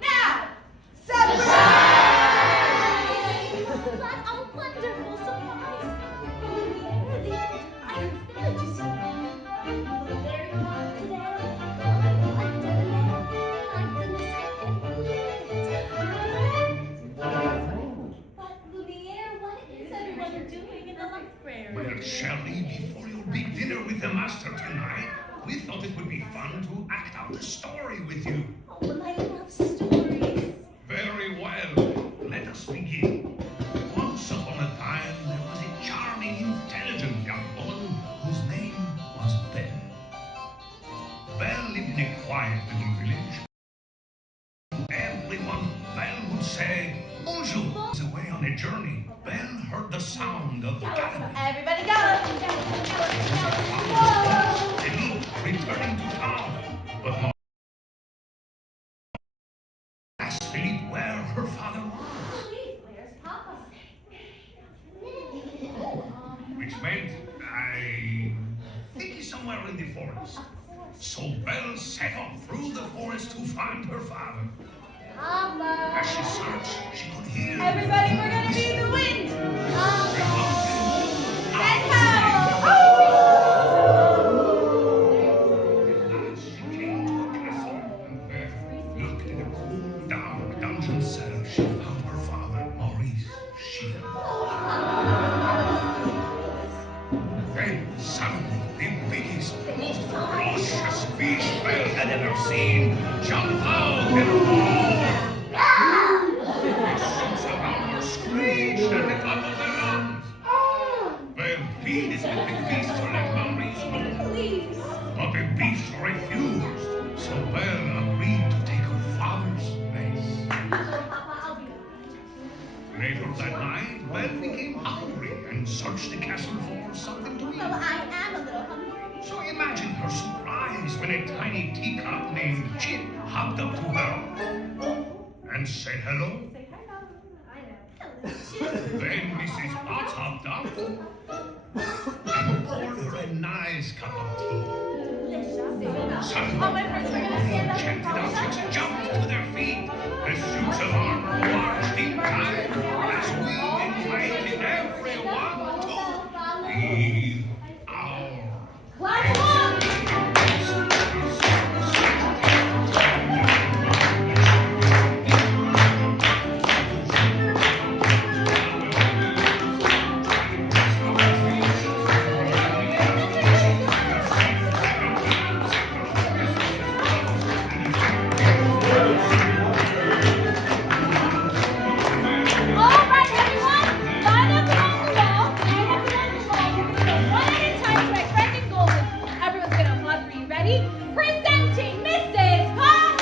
Now! Surprise! What a wonderful surprise! Lumiere, the entire village is here. There you are today. My goodness, I can't believe it. But Lumiere, what is everyone doing in the library? Well, Shelley, before your big dinner with the master tonight, we thought it would be fun to act out a story with you. Oh, I love stories. Very well. Let us begin. Once upon a time, there was a charming, intelligent young woman whose name was Belle. Belle lived in a quiet little village. Everyone, Belle would say, bonjour. Was away on a journey. Belle heard the sound of galloping. Everybody go! They looked, returning to town. But asked Philippe where her father was. Where's Papa? Which meant, I think he's somewhere in the forest. So Belle set off through the forest to find her father. Papa! As she searched, she could hear... Everybody, we're gonna be in the wind! Papa! And howl! At last she came to a castle, and there, looked at a dark dungeon Then, suddenly, the biggest, most ferocious beast Belle had ever seen jumped out and roared. The suits of armor screeched at the top of their lungs. Belle pleaded with the beast to let Maurice go. But the beast refused, so Belle agreed to take her father's place. Later that night, Belle became hungry and searched the castle for something to eat. Well, I am a little hungry. So imagine her surprise when a tiny teacup named Chip hopped up to her and said hello. Say hello. I know. Hello, Chip. Then Mrs. Potts hopped up and poured her a nice cup of tea. Suddenly, All my friends were going to stand up and enchanted follow objects us. jumped to their feet. The suits of armor marched in time as we invited everyone to be our Presenting Mrs. Pop!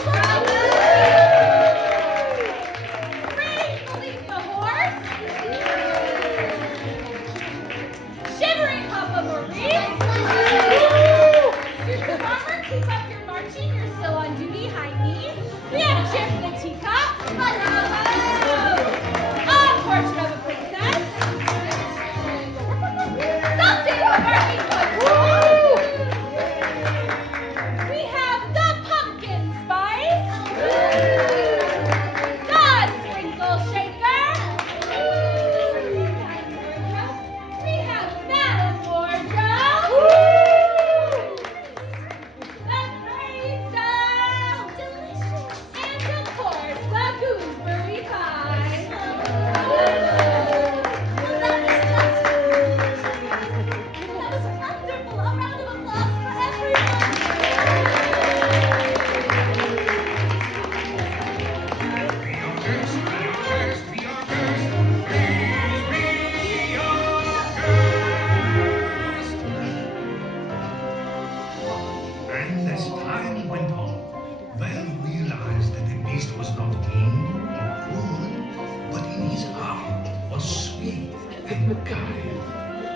Ready, Philippe the horse? Shivering Papa Maurice? Super Farmer, keep up your marching. You're still on duty, high knees. We have Chip the teacup. Hello! A portrait of a princess. Something for barking foot. We have the pumpkin spice, the sprinkle shaker, we have Madame Wardrobe, the Ferry style, delicious, and of course the gooseberry pie. That was wonderful. A round of applause for everyone. And as time went on, Belle realized that the beast was not mean or cruel, but in his heart was sweet and kind.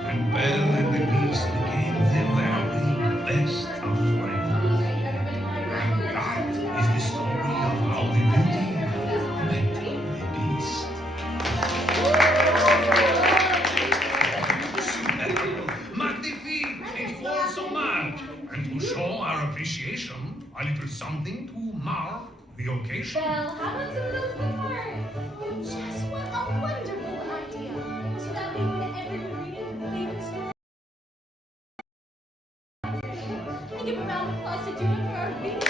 And Belle and the beast became the very best of friends. And that is the story of how the beauty met the beast. Super, magnifique, it was so much. And to show our appreciation, a little something to mark the occasion. Belle, how about some of those cards? Just what a wonderful idea. So that way when everyone reading the favorite story. Can we give a round of applause to Judah for our beast?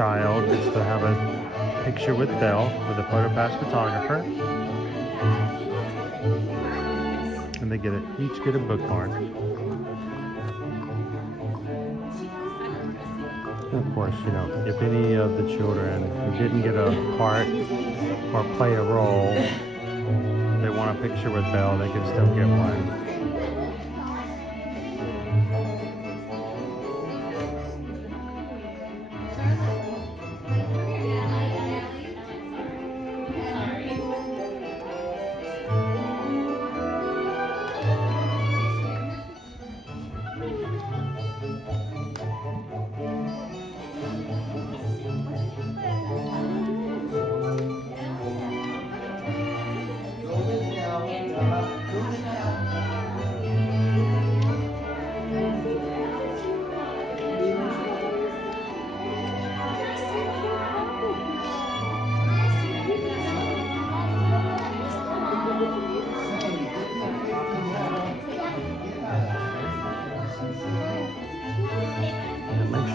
child gets to have a picture with Belle with a PhotoPass photographer. And they each get a bookmark. And of course, you know, if any of the children who didn't get a part or play a role, they want a picture with Belle, they can still get one.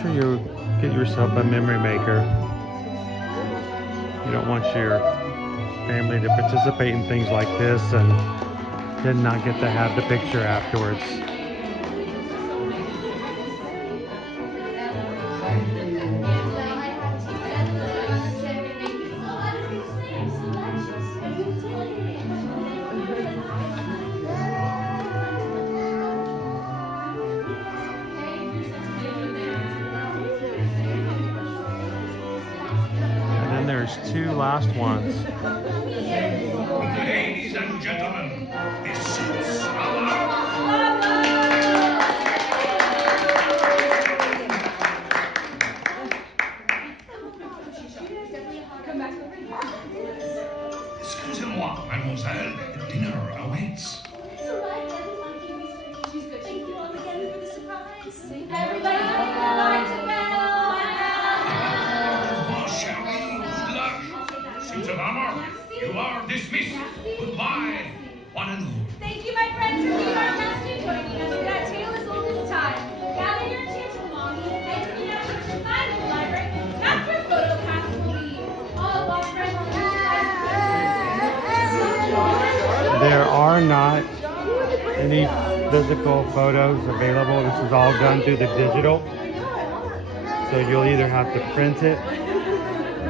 You get yourself a memory maker. You don't want your family to participate in things like this and then not get to have the picture afterwards. There's two last ones. Ladies and gentlemen, this is our... Excusez-moi, mademoiselle, dinner awaits. Thank you all again for the surprise. Everybody, goodbye to Belle. Suits of armor, you are dismissed. Goodbye, one and all. Thank you, my friends, for being our guests and joining us for that tale as old as time. Gather your enchanted belongings and bring out to the side of the library. That's where PhotoPass will be. All of our friends will There are not any physical photos available. This is all done through the digital. So you'll either have to print it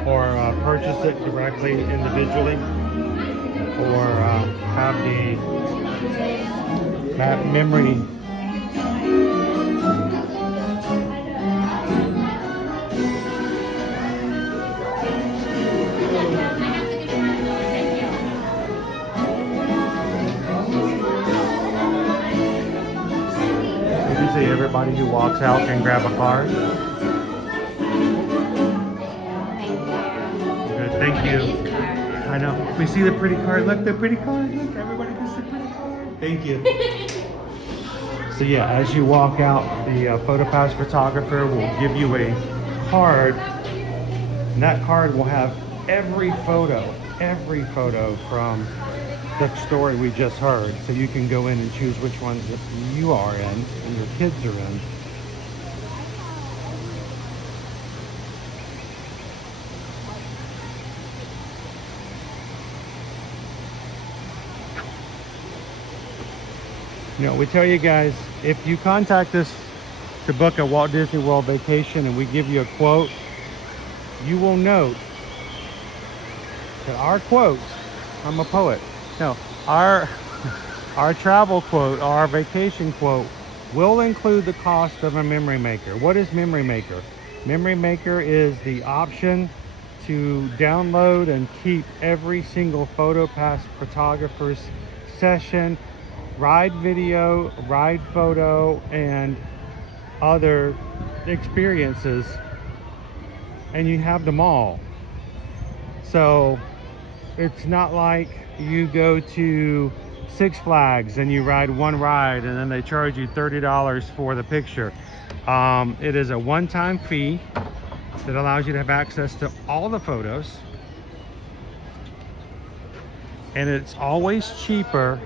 or purchase it directly individually, or have that memory. Did you say everybody who walks out can grab a card? Thank you. I know. We see the pretty card. Look, the pretty card. Look, everybody can see the pretty card. Thank you. So yeah, as you walk out, the PhotoPass photographer will give you a card, and that card will have every photo from the story we just heard. So you can go in and choose which ones that you are in and your kids are in. You know, we tell you guys, if you contact us to book a Walt Disney World vacation and we give you a quote, you will note that our quote, I'm a poet, no, our travel quote, our vacation quote will include the cost of a memory maker. What is memory maker? Memory maker is the option to download and keep every single PhotoPass photographer's session, ride video, ride photo, and other experiences, and you have them all. So it's not like you go to Six Flags and you ride one ride and then they charge you $30 for the picture. It is a one-time fee that allows you to have access to all the photos, and it's always cheaper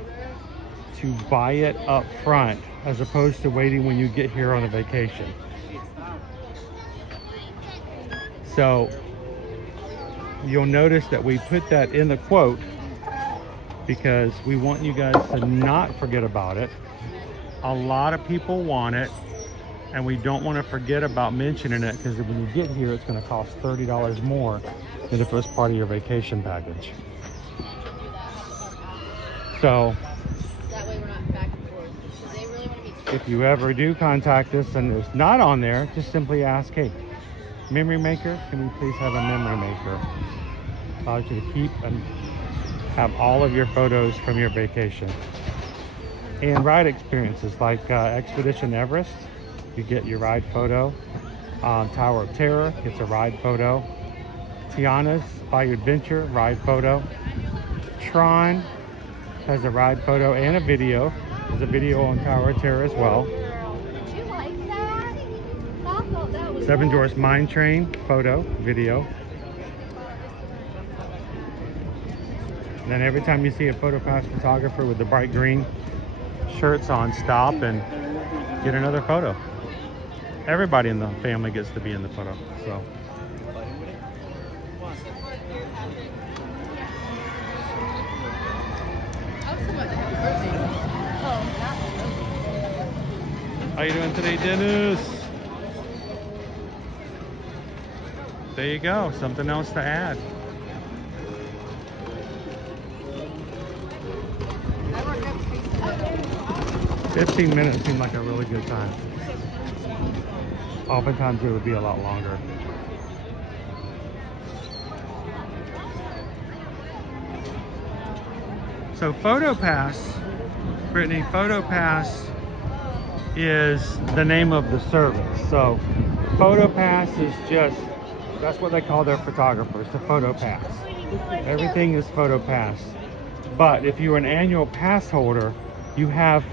to buy it up front as opposed to waiting when you get here on a vacation. So you'll notice that we put that in the quote because we want you guys to not forget about it. A lot of people want it, and we don't want to forget about mentioning it because when you get here, it's going to cost $30 more than if it was part of your vacation package. So That way we're not back and forth. Because they really want to be. if you ever do contact us and it's not on there, just simply ask, hey, memory maker, can we please have a memory maker? Allows you to keep and have all of your photos from your vacation. And ride experiences like Expedition Everest, you get your ride photo. Tower of Terror gets a ride photo. Tiana's Bayou Adventure, ride photo. Tron has a ride photo and a video. There's a video on Tower of Terror as well. Did you like that? I thought that was Seven Dwarfs Mine Train, photo, video. And then every time you see a PhotoPass photographer with the bright green shirts on, stop and get another photo. Everybody in the family gets to be in the photo. So. How you doing today, Dennis? There you go, something else to add. 15 minutes seemed like a really good time. Oftentimes it would be a lot longer. So PhotoPass, Brittany, PhotoPass is the name of the service. So PhotoPass is just, that's what they call their photographers, the PhotoPass. Everything is PhotoPass. But if you're an annual pass holder, you have,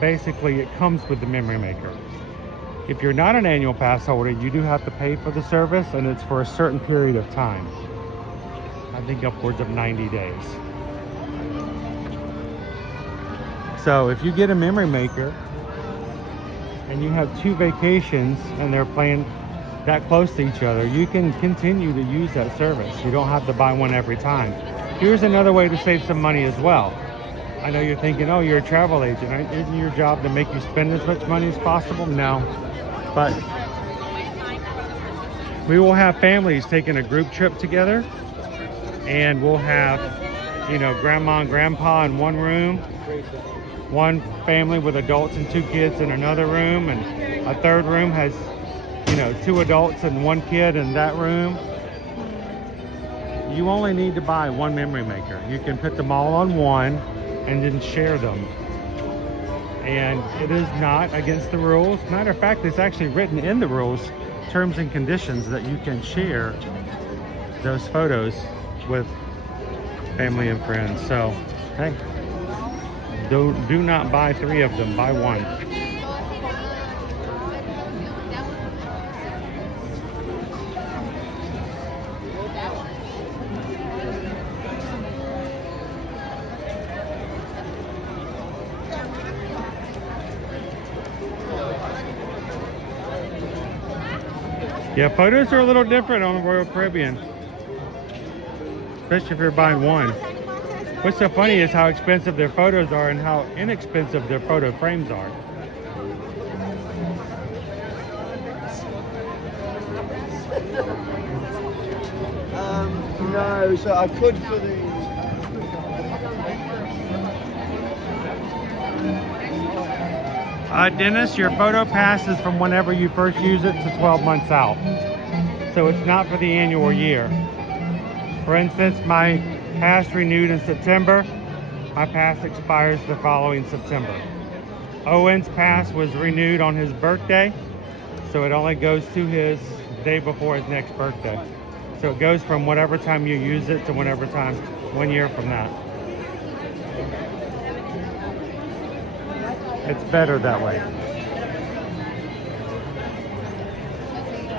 basically it comes with the memory maker. If you're not an annual pass holder, you do have to pay for the service, and it's for a certain period of time. I think upwards of 90 days. So if you get a memory maker and you have 2 vacations and they're playing that close to each other, you can continue to use that service. You don't have to buy one every time. Here's another way to save some money as well. I know you're thinking, oh, you're a travel agent. Isn't your job to make you spend as much money as possible? No. But we will have families taking a group trip together, and we'll have, you know, grandma and grandpa in one room, one family with adults and 2 kids in another room, and a third room has, you know, 2 adults and 1 kid in that room. You only need to buy 1 memory maker. You can put them all on one and then share them. And it is not against the rules. Matter of fact, it's actually written in the rules, terms and conditions, that you can share those photos with family and friends. So, hey, do not buy 3 of them, buy 1. Yeah, photos are a little different on the Royal Caribbean, especially if you're buying 1. What's so funny is how expensive their photos are and how inexpensive their photo frames are. No, so I could for the... Dennis, your photo pass is from whenever you first use it to 12 months out. So it's not for the annual year. For instance, my pass renewed in September. My pass expires the following September. Owen's pass was renewed on his birthday, so it only goes to his day before his next birthday. So it goes from whatever time you use it to whatever time, 1 year from that. It's better that way.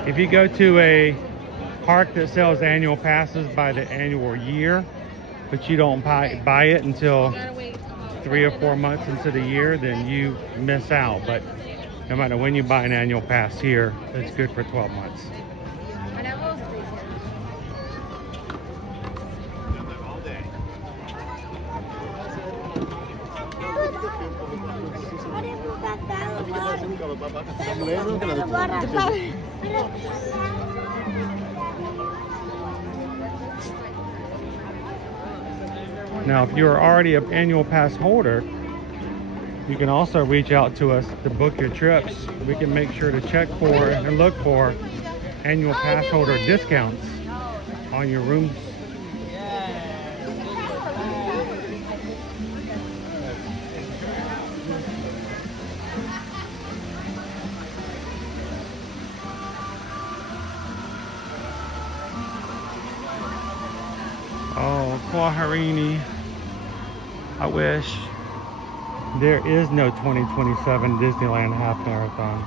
If you go to a park that sells annual passes by the annual year, but you don't buy it until 3 or 4 months into the year, then you miss out. But no matter when you buy an annual pass here, it's good for 12 months. Now, if you're already an annual pass holder, you can also reach out to us to book your trips. We can make sure to check for and look for annual pass holder discounts on your rooms. Oh, Quaharini. I wish. There is no 2027 Disneyland Half Marathon.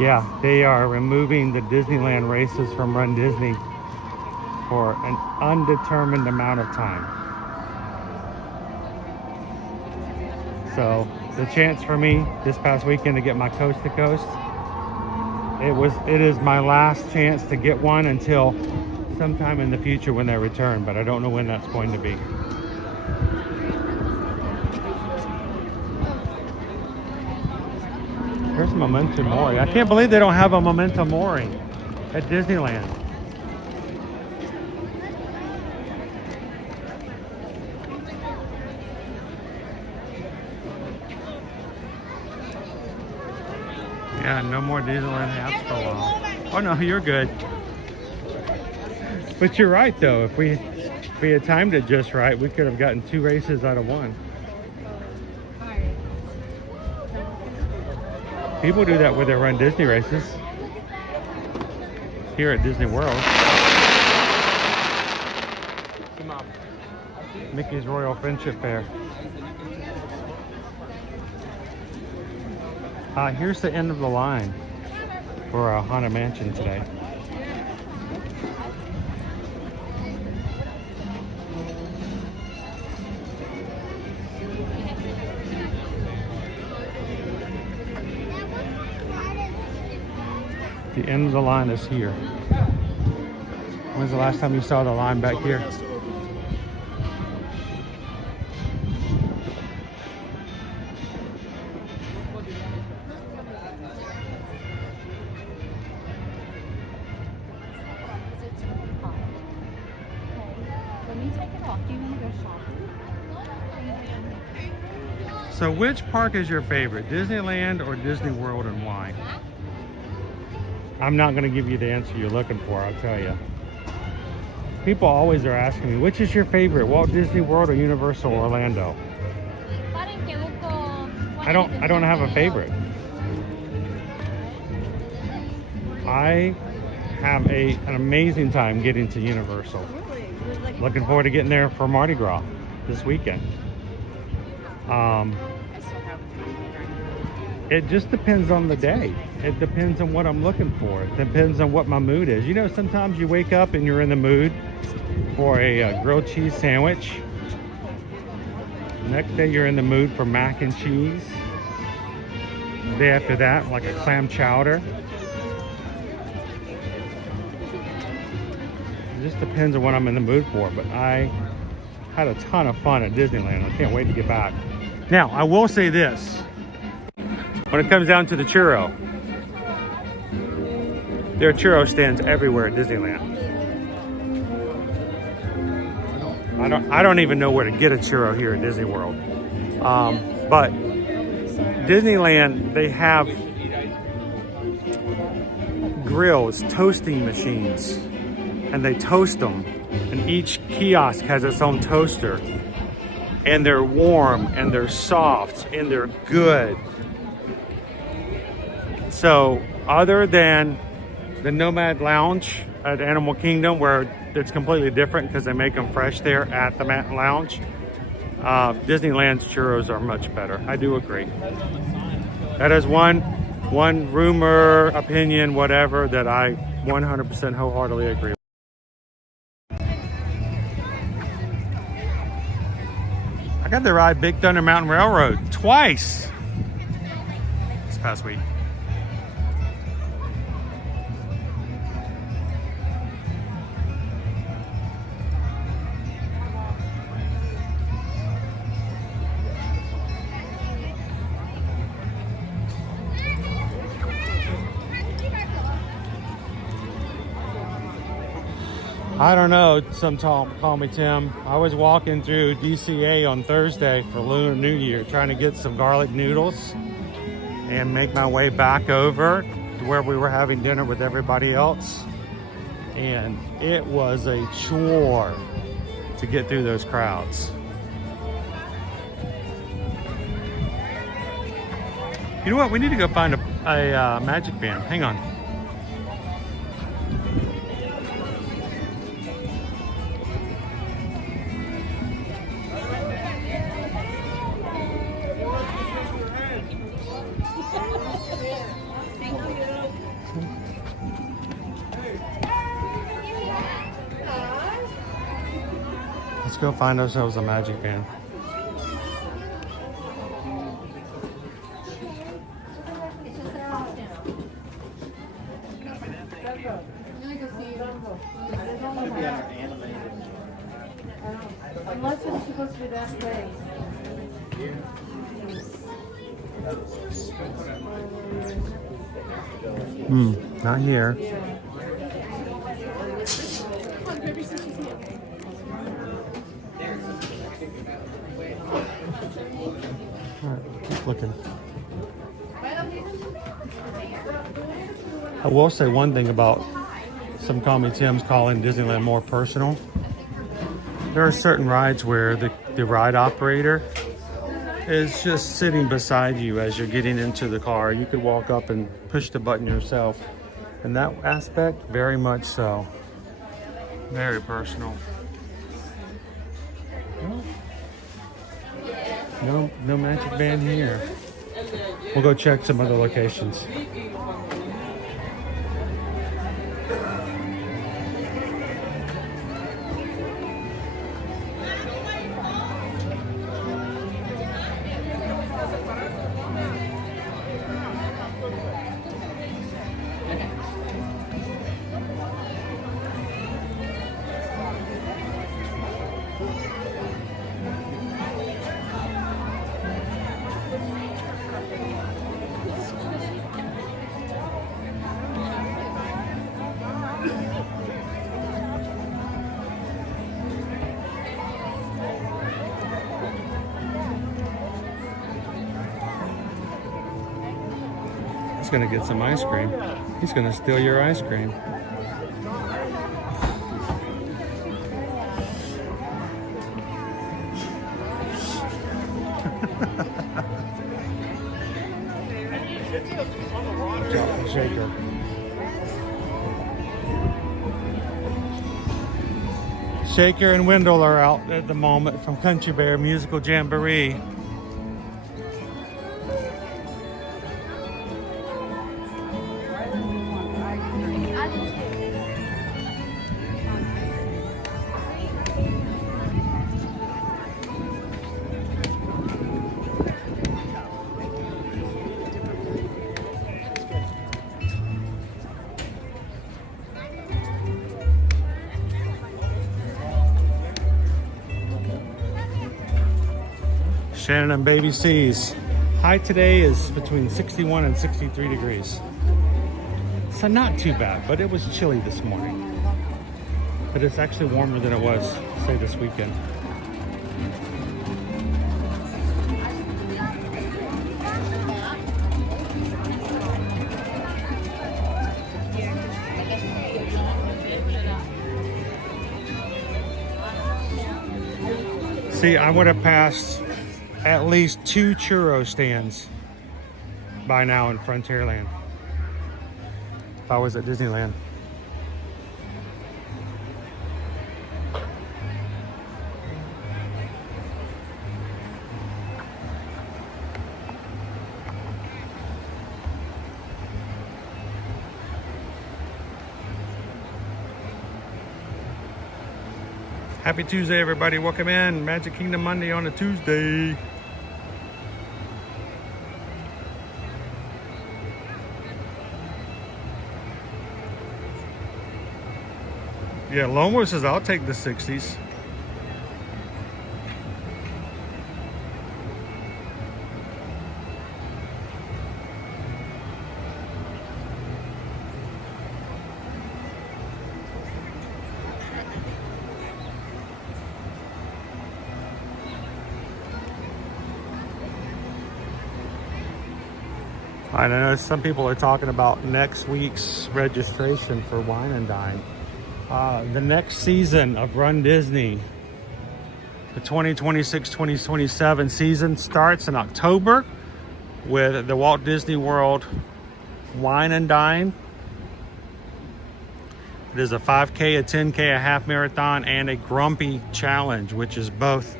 Yeah, they are removing the Disneyland races from Run Disney for an undetermined amount of time. So the chance for me this past weekend to get my coast to coast, it is my last chance to get one until sometime in the future when they return, but I don't know when that's going to be. Here's Memento Mori. I can't believe they don't have a Memento Mori at Disneyland. Yeah, no more Disneyland hats for a while. Oh no, you're good. But you're right though, if we had timed it just right, we could have gotten 2 races out of 1. People do that with their Run Disney races here at Disney World. Mickey's Royal Friendship Fair. Here's the end of the line for Haunted Mansion today. The end of the line is here. When's the last time you saw the line back here? Let me take it off. Do you want to go shopping? So which park is your favorite? Disneyland or Disney World, and why? I'm not going to give you the answer you're looking for, I'll tell you. People always are asking me, which is your favorite, Walt Disney World or Universal Orlando? I don't have a favorite. I have an amazing time getting to Universal. Looking forward to getting there for Mardi Gras this weekend. It just depends on the day. It depends on what I'm looking for. It depends on what my mood is. You know, sometimes you wake up and you're in the mood for a grilled cheese sandwich. Next day you're in the mood for mac and cheese. The day after that, like a clam chowder. It just depends on what I'm in the mood for. But I had a ton of fun at Disneyland. I can't wait to get back. Now, I will say this. When it comes down to the churro, there are churro stands everywhere at Disneyland. I don't even know where to get a churro here at Disney World. But Disneyland, they have grills, toasting machines, and they toast them. And each kiosk has its own toaster. And they're warm, and they're soft, and they're good. So other than the Nomad Lounge at Animal Kingdom, where it's completely different because they make them fresh there at the lounge, Disneyland's churros are much better. I do agree. That is one rumor, opinion, whatever, that I 100% wholeheartedly agree with. I got to ride Big Thunder Mountain Railroad twice this past week. I don't know, some call me Tim. I was walking through DCA on Thursday for Lunar New Year trying to get some garlic noodles and make my way back over to where we were having dinner with everybody else. And it was a chore to get through those crowds. You know what? We need to go find a magic band. Hang on. Let's go find ourselves a magic band. Unless it's supposed to be that way. Not here. Alright, keep looking. I will say one thing about some Call Me Tims calling Disneyland more personal. There are certain rides where the ride operator is just sitting beside you as you're getting into the car. You could walk up and push the button yourself. In that aspect, very much so. Very personal. No magic band here. We'll go check some other locations. He's gonna get some ice cream. He's gonna steal your ice cream. Chocolate shaker. Shaker and Wendell are out at the moment from Country Bear Musical Jamboree. Shannon and Baby C's. High today is between 61 and 63 degrees. So not too bad, but it was chilly this morning. But it's actually warmer than it was, say, this weekend. See, I would have passed at least 2 churro stands by now in Frontierland if I was at Disneyland. Happy Tuesday, everybody. Welcome in. Magic Kingdom Monday on a Tuesday. Yeah, Longwood says, I'll take the 60s. I know some people are talking about next week's registration for Wine and Dine. The next season of Run Disney, the 2026-2027 season, starts in October with the Walt Disney World Wine and Dine. It is a 5K, a 10K, a half marathon, and a Grumpy Challenge, which is both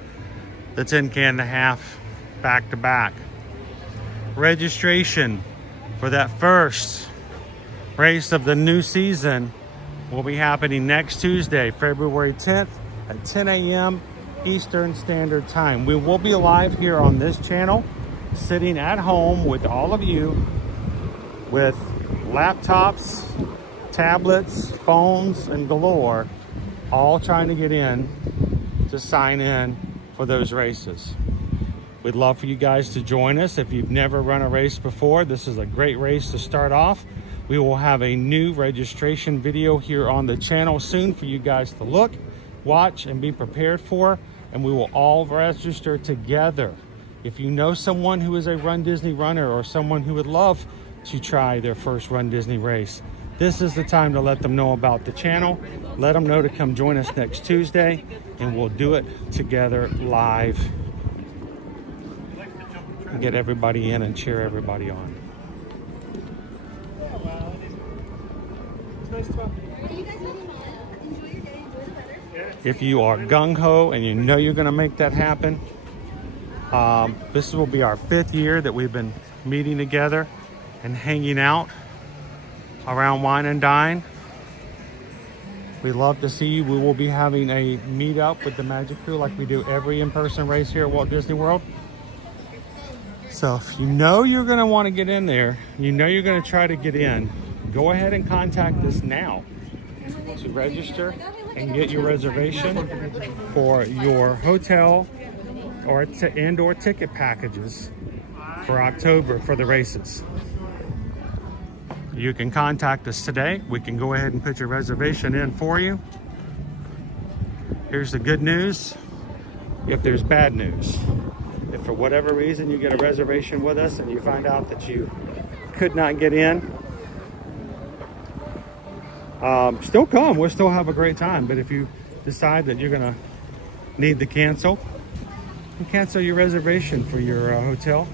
the 10K and the half back to back. Registration for that first race of the new season will be happening next Tuesday, February 10th at 10 a.m. Eastern Standard Time. We will be live here on this channel, sitting at home with all of you with laptops, tablets, phones, and galore, all trying to get in to sign in for those races. We'd love for you guys to join us. If you've never run a race before, this is a great race to start off. We will have a new registration video here on the channel soon for you guys to look, watch, and be prepared for, and we will all register together. If you know someone who is a Run Disney runner or someone who would love to try their first Run Disney race, this is the time to let them know about the channel. Let them know to come join us next Tuesday, and we'll do it together live and get everybody in and cheer everybody on. If you are gung-ho and you know you're going to make that happen, this will be our 5th year that we've been meeting together and hanging out around Wine and Dine. We love to see you. We will be having a meetup with the Magic Crew like we do every in-person race here at Walt Disney World. So if you know you're going to want to get in there, you know you're going to try to get in, go ahead and contact us now to register and get your reservation for your hotel or ticket packages for October for the races. You can contact us today. We can go ahead and put your reservation in for you. Here's the good news. If there's bad news, if for whatever reason you get a reservation with us and you find out that you could not get in, still come. We'll still have a great time. But if you decide that you're gonna need to cancel, you cancel your reservation for your hotel.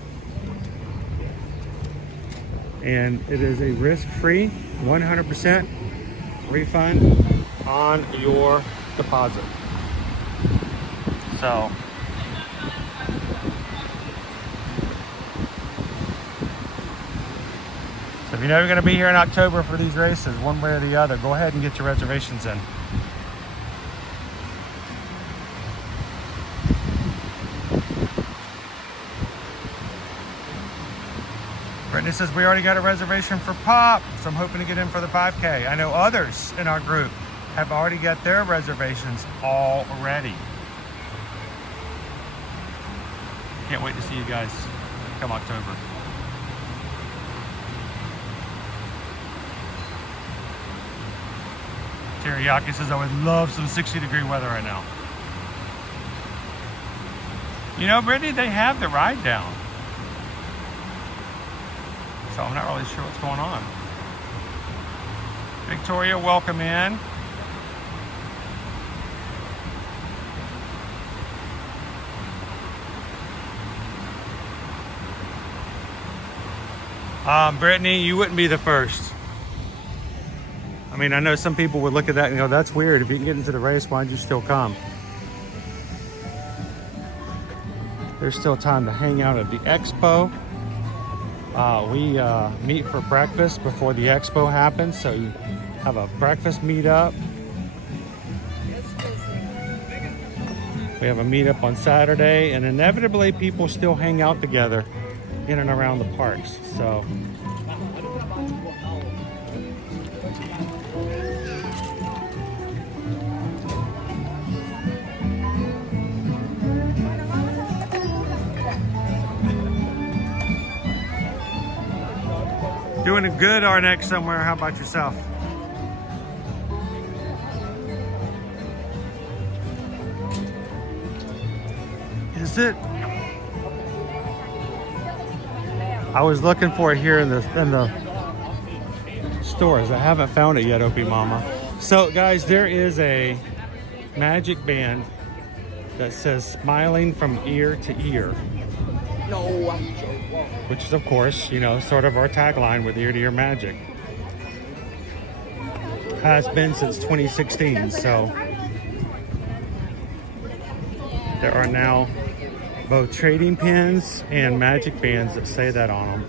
And it is a risk-free, 100% refund on your deposit. So if you know you're going to be here in October for these races, one way or the other, go ahead and get your reservations in. Brittany says we already got a reservation for Pop, so I'm hoping to get in for the 5K. I know others in our group have already got their reservations already. Can't wait to see you guys come October. Teriyaki says I would love some 60-degree weather right now. You know, Brittany, they have the ride down. So I'm not really sure what's going on. Victoria, welcome in. Brittany, you wouldn't be the first. I mean, I know some people would look at that and go, that's weird. If you can get into the race, why'd you still come? There's still time to hang out at the expo. We meet for breakfast before the expo happens, so you have a breakfast meetup. We have a meetup on Saturday, and inevitably people still hang out together in and around the parks. So doing a good our next somewhere. How about yourself? Is it? I was looking for it here in the stores. I haven't found it yet, Opie Mama. So guys, there is a magic band that says smiling from ear to ear. No, Which is, of course, you know, sort of our tagline with ear to ear magic. Has been since 2016, so there are now both trading pins and magic bands that say that on them.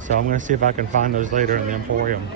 So I'm going to see if I can find those later in the Emporium.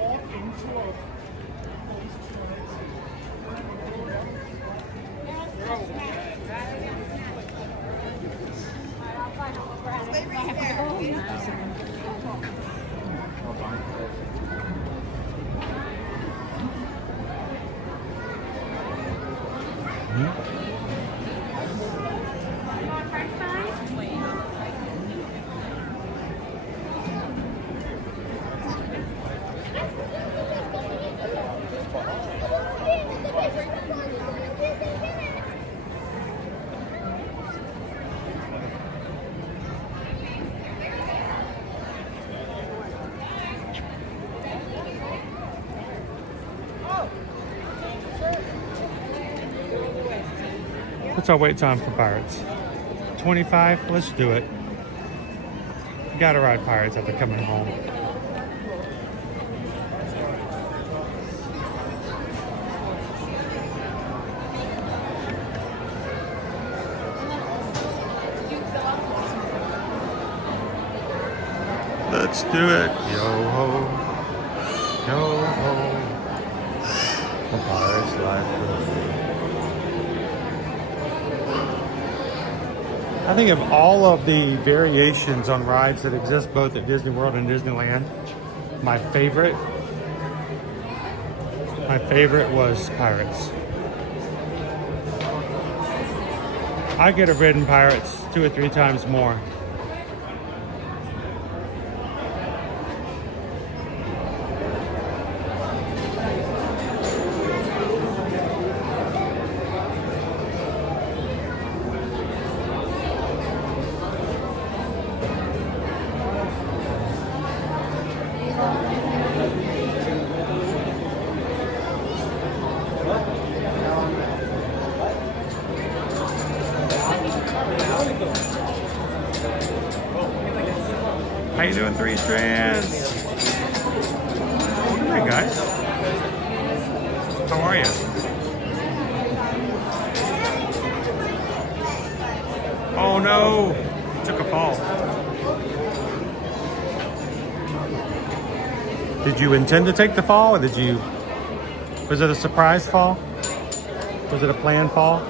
What's our wait time for Pirates? 25? Let's do it. Gotta ride Pirates after coming home. Let's do it. Yo ho. Yo ho. The Pirates life. I think of all of the variations on rides that exist both at Disney World and Disneyland, my favorite was Pirates. I could have ridden Pirates 2 or 3 times more. How you doing, 3 Strands? Hey guys. How are you? Oh no! Took a fall. Did you intend to take the fall, or was it a surprise fall? Was it a planned fall?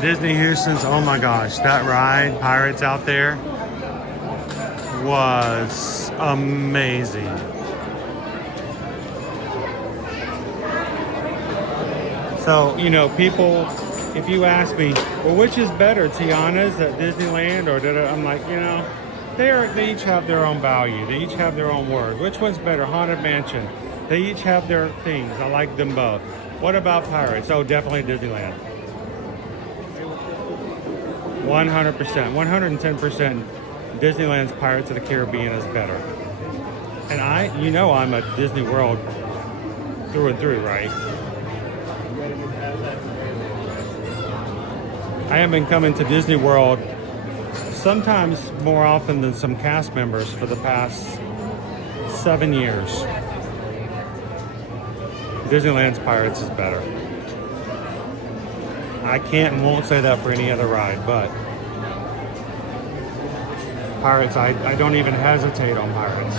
Disney Houston's, oh my gosh, that ride, Pirates out there, was amazing. So, you know, people, if you ask me, well, which is better, Tiana's at Disneyland or I'm like, you know, they each have their own value. They each have their own word. Which one's better? Haunted Mansion. They each have their things. I like them both. What about Pirates? Oh, definitely Disneyland. 100%, 110%. Disneyland's Pirates of the Caribbean is better. And I'm a Disney World through and through, right? I have been coming to Disney World sometimes more often than some cast members for the past 7 years. Disneyland's Pirates is better. I can't and won't say that for any other ride, but Pirates, I don't even hesitate on Pirates.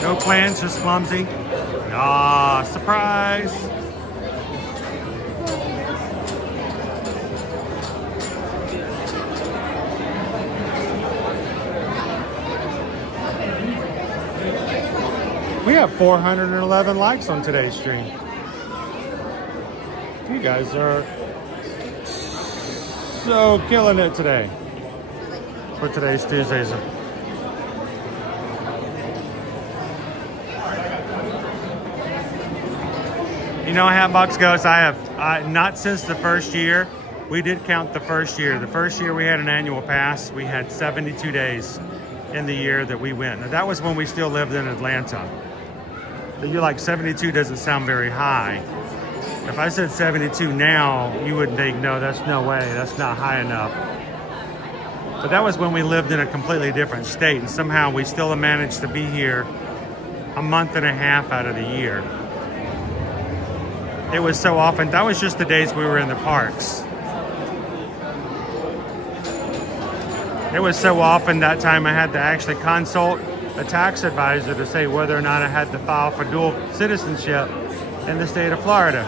No plans, just clumsy. Ah, surprise! We have 411 likes on today's stream. You guys are so killing it today for today's Tuesdays. You know, Hatbox Ghost, I not since the first year. We did count the first year. The first year we had an annual pass. We had 72 days in the year that we went. Now, that was when we still lived in Atlanta. So you're like, 72 doesn't sound very high. If I said 72 now, you would think, no, that's no way. That's not high enough. But that was when we lived in a completely different state. And somehow we still managed to be here a month and a half out of the year. It was so often, that was just the days we were in the parks. It was so often that time I had to actually consult a tax advisor to say whether or not I had to file for dual citizenship in the state of Florida.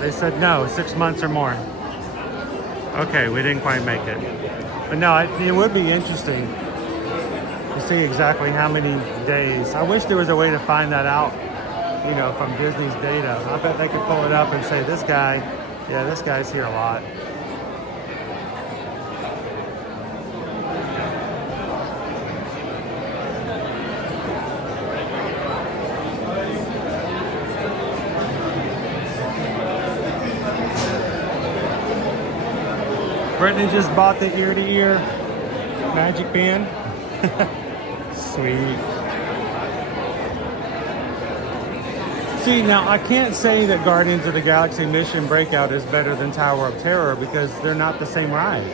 They said no, 6 months or more. Okay, we didn't quite make it. But no, it would be interesting to see exactly how many days. I wish there was a way to find that out, you know, from Disney's data. I bet they could pull it up and say, this guy, yeah, this guy's here a lot. Brittany just bought the ear-to-ear magic band. Sweet. See, now I can't say that Guardians of the Galaxy Mission Breakout is better than Tower of Terror because they're not the same ride.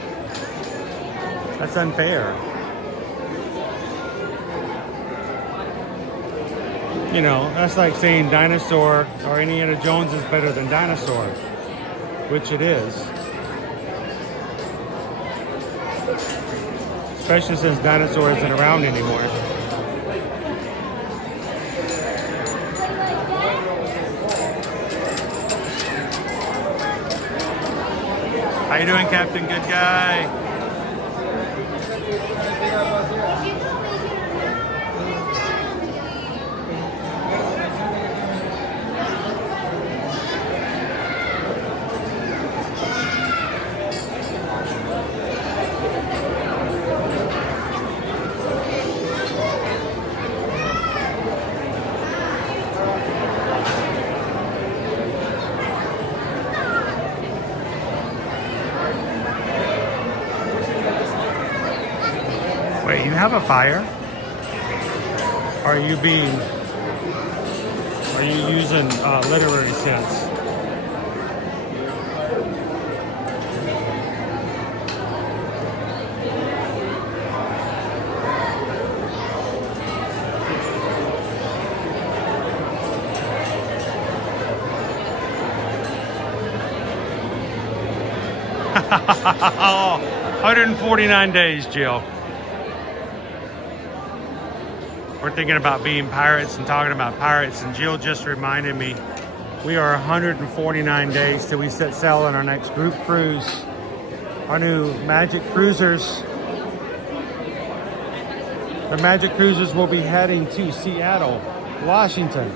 That's unfair. You know, that's like saying Dinosaur or Indiana Jones is better than Dinosaur, which it is. Especially since Dinosaur isn't around anymore. How you doing, Captain Good Guy? Wait, you have a fire? Are you using literary sense? Oh, 149 days, Jill. We're thinking about being pirates and talking about pirates, and Jill just reminded me we are 149 days till we set sail on our next group cruise. Our new Magic Cruisers. The Magic Cruisers will be heading to Seattle, Washington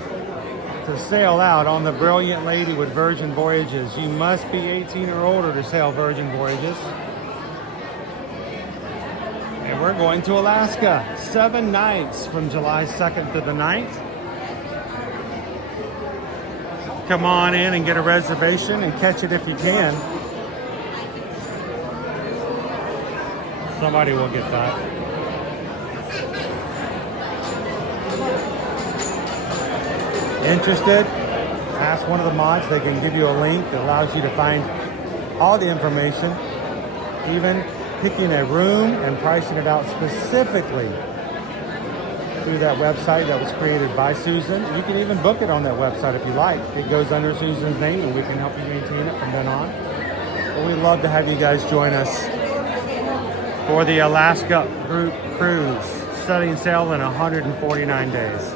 to sail out on the Brilliant Lady with Virgin Voyages. You must be 18 or older to sail Virgin Voyages. And we're going to Alaska, 7 nights from July 2nd to the 9th. Come on in and get a reservation and catch it if you can. Somebody will get that. Interested? Ask one of the mods. They can give you a link that allows you to find all the information, even picking a room and pricing it out specifically through that website that was created by Susan. You can even book it on that website if you like. It goes under Susan's name and we can help you maintain it from then on. But we'd love to have you guys join us for the Alaska group cruise, setting sail in 149 days.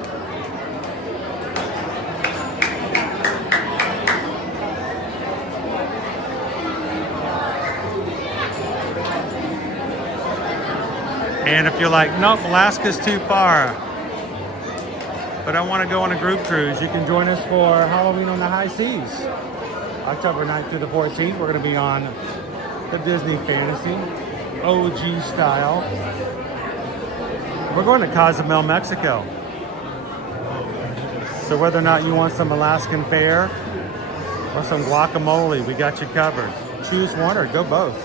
And if you're like, nope, Alaska's too far, but I want to go on a group cruise, you can join us for Halloween on the High Seas. October 9th through the 14th, we're going to be on the Disney Fantasy, OG style. We're going to Cozumel, Mexico. So whether or not you want some Alaskan fare or some guacamole, we got you covered. Choose one or go both.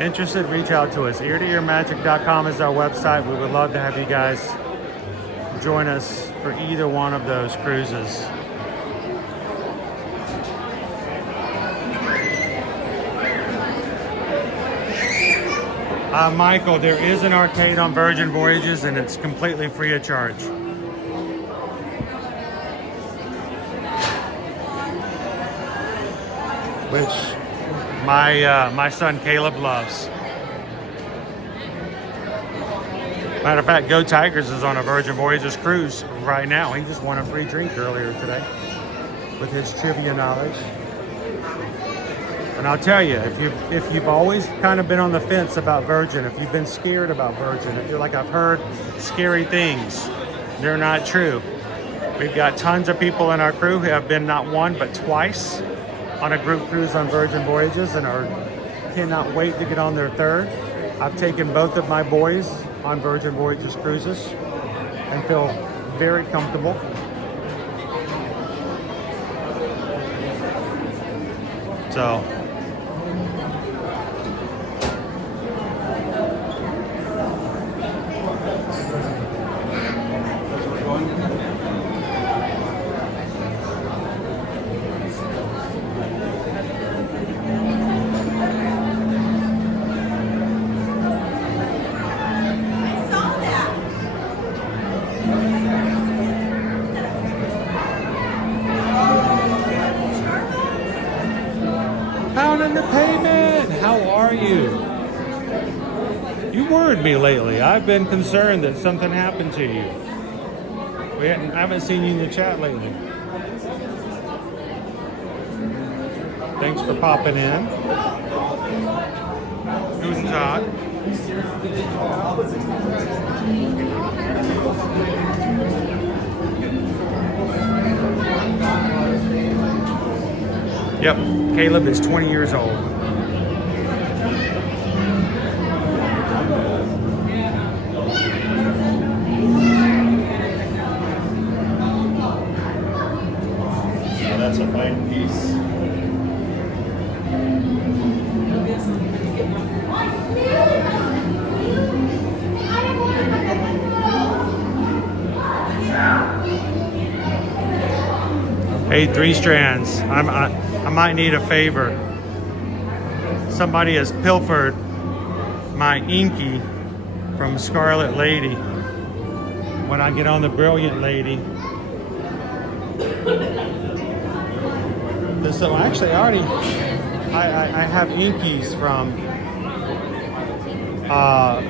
Interested, reach out to us. eartoearmagic.com is our website. We would love to have you guys join us for either one of those cruises. Michael, there is an arcade on Virgin Voyages and it's completely free of charge. Which my son Caleb loves. Matter of fact, Go Tigers is on a Virgin Voyages cruise right now. He just won a free drink earlier today with his trivia knowledge. And I'll tell you, if you've always kind of been on the fence about Virgin, if you've been scared about Virgin, if you're like, I've heard scary things, they're not true. We've got tons of people in our crew who have been not one but twice on a group cruise on Virgin Voyages and cannot wait to get on their third. I've taken both of my boys on Virgin Voyages cruises and feel very comfortable. So pounding the pavement. How are you? You worried me lately. I've been concerned that something happened to you. I haven't seen you in the chat lately. Thanks for popping in. Guten Tag. Yep, Caleb is 20 years old. Yeah, that's a fine piece. Hey, Three Strands. I might need a favor. Somebody has pilfered my Inky from Scarlet Lady. When I get on the Brilliant Lady. So actually, I have Inkies from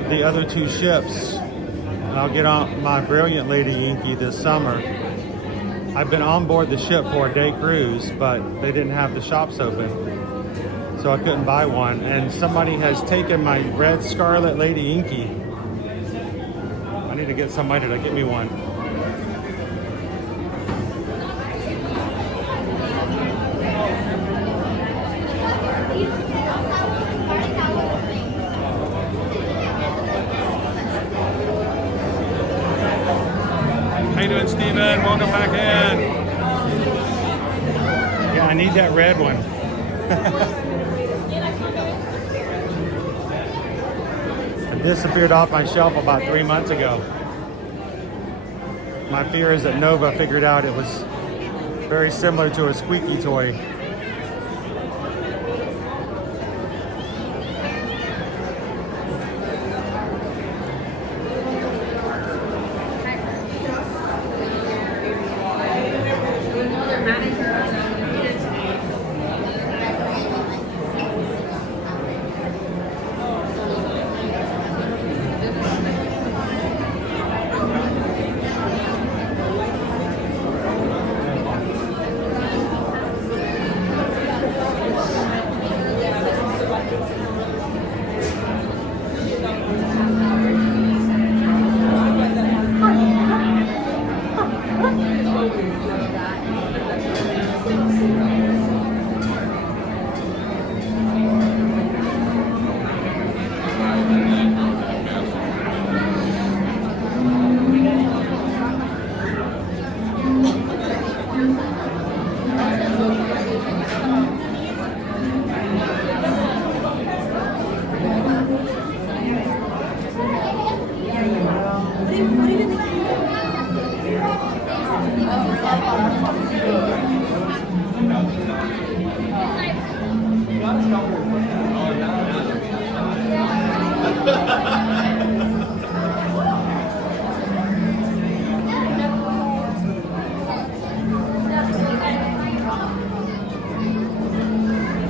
the other two ships. And I'll get on my Brilliant Lady Inky this summer. I've been on board the ship for a day cruise, but they didn't have the shops open, so I couldn't buy one. And somebody has taken my red Scarlet Lady Inky. I need to get somebody to get me one. How you doing, Steven? Welcome back in. Yeah, I need that red one. It disappeared off my shelf about 3 months ago. My fear is that Nova figured out it was very similar to a squeaky toy.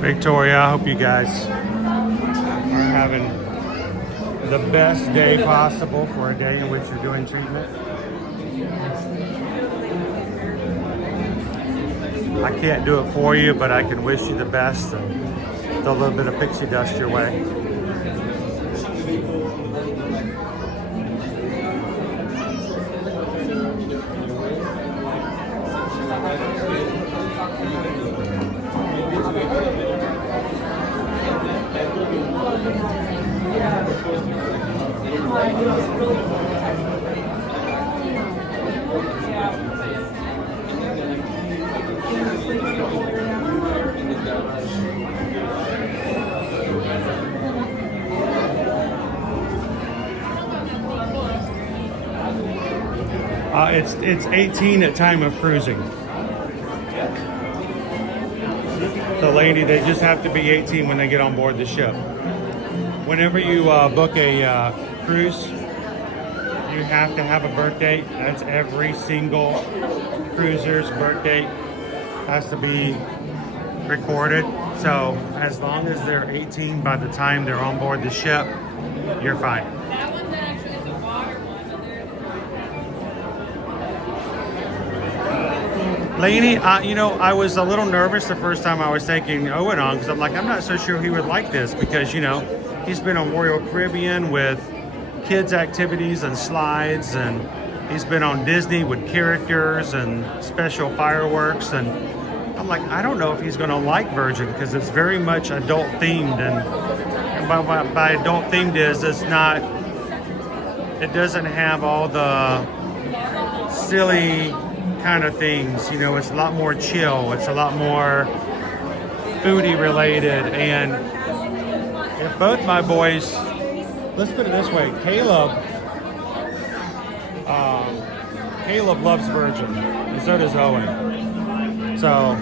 Victoria, I hope you guys are having the best day possible for a day in which you're doing treatment. I can't do it for you, but I can wish you the best and throw a little bit of pixie dust your way. It's 18 at time of cruising. So lady, they just have to be 18 when they get on board the ship. Whenever you book a cruise, you have to have a birth date. That's every single cruiser's birth date has to be recorded. So as long as they're 18 by the time they're on board the ship, you're fine. Lainey, you know, I was a little nervous the first time I was taking Owen on because I'm like, I'm not so sure he would like this because, you know, he's been on Royal Caribbean with kids activities and slides, and he's been on Disney with characters and special fireworks, and I'm like, I don't know if he's going to like Virgin because it's very much adult themed, and by adult themed it's not, it doesn't have all the silly kind of things, you know. It's a lot more chill, it's a lot more foodie related. And if both my boys, let's put it this way, Caleb loves Virgin, and so does Owen. So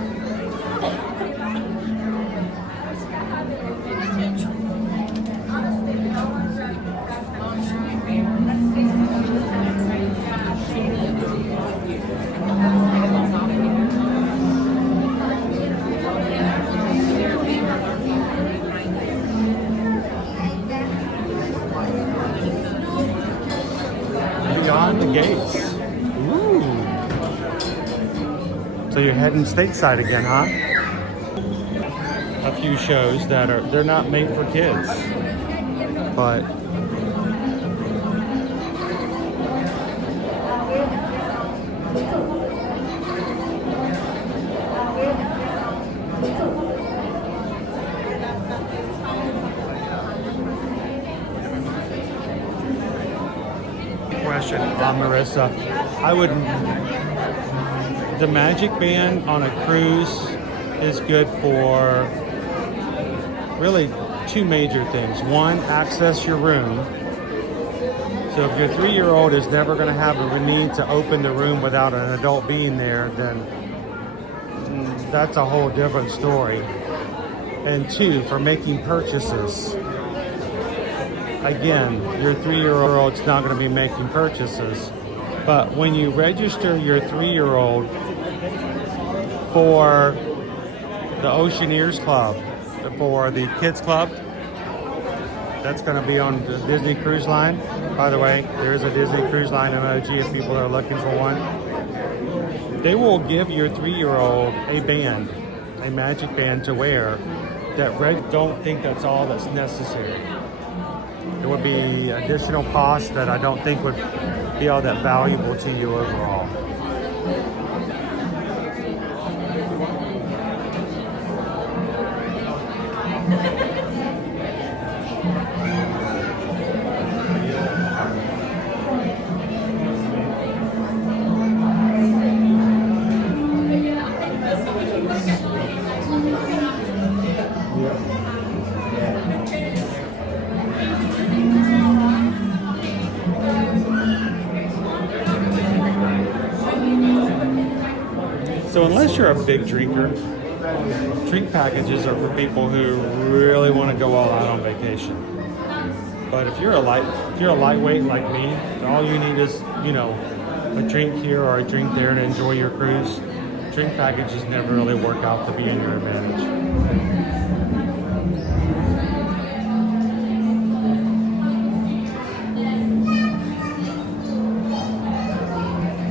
beyond the gates. Ooh. So you're heading stateside again, huh? A few shows that they're not made for kids, but question, Marissa. The Magic Band on a cruise is good for really two major things. One, access your room. So if your 3-year-old is never going to have a need to open the room without an adult being there, then that's a whole different story. And two, for making purchases. Again, your 3-year-old's not going to be making purchases. But when you register your 3-year-old for the Oceaneers Club, for the Kids Club, that's going to be on the Disney Cruise Line. By the way, there is a Disney Cruise Line emoji if people are looking for one. They will give your 3-year-old a band, a magic band to wear that Red don't think that's all that's necessary. It would be additional costs that I don't think would be all that valuable to you overall. So unless you're a big drinker, drink packages are for people who really want to go all out on vacation. But if you're a lightweight like me, all you need is, you know, a drink here or a drink there to enjoy your cruise. Drink packages never really work out to be in your advantage.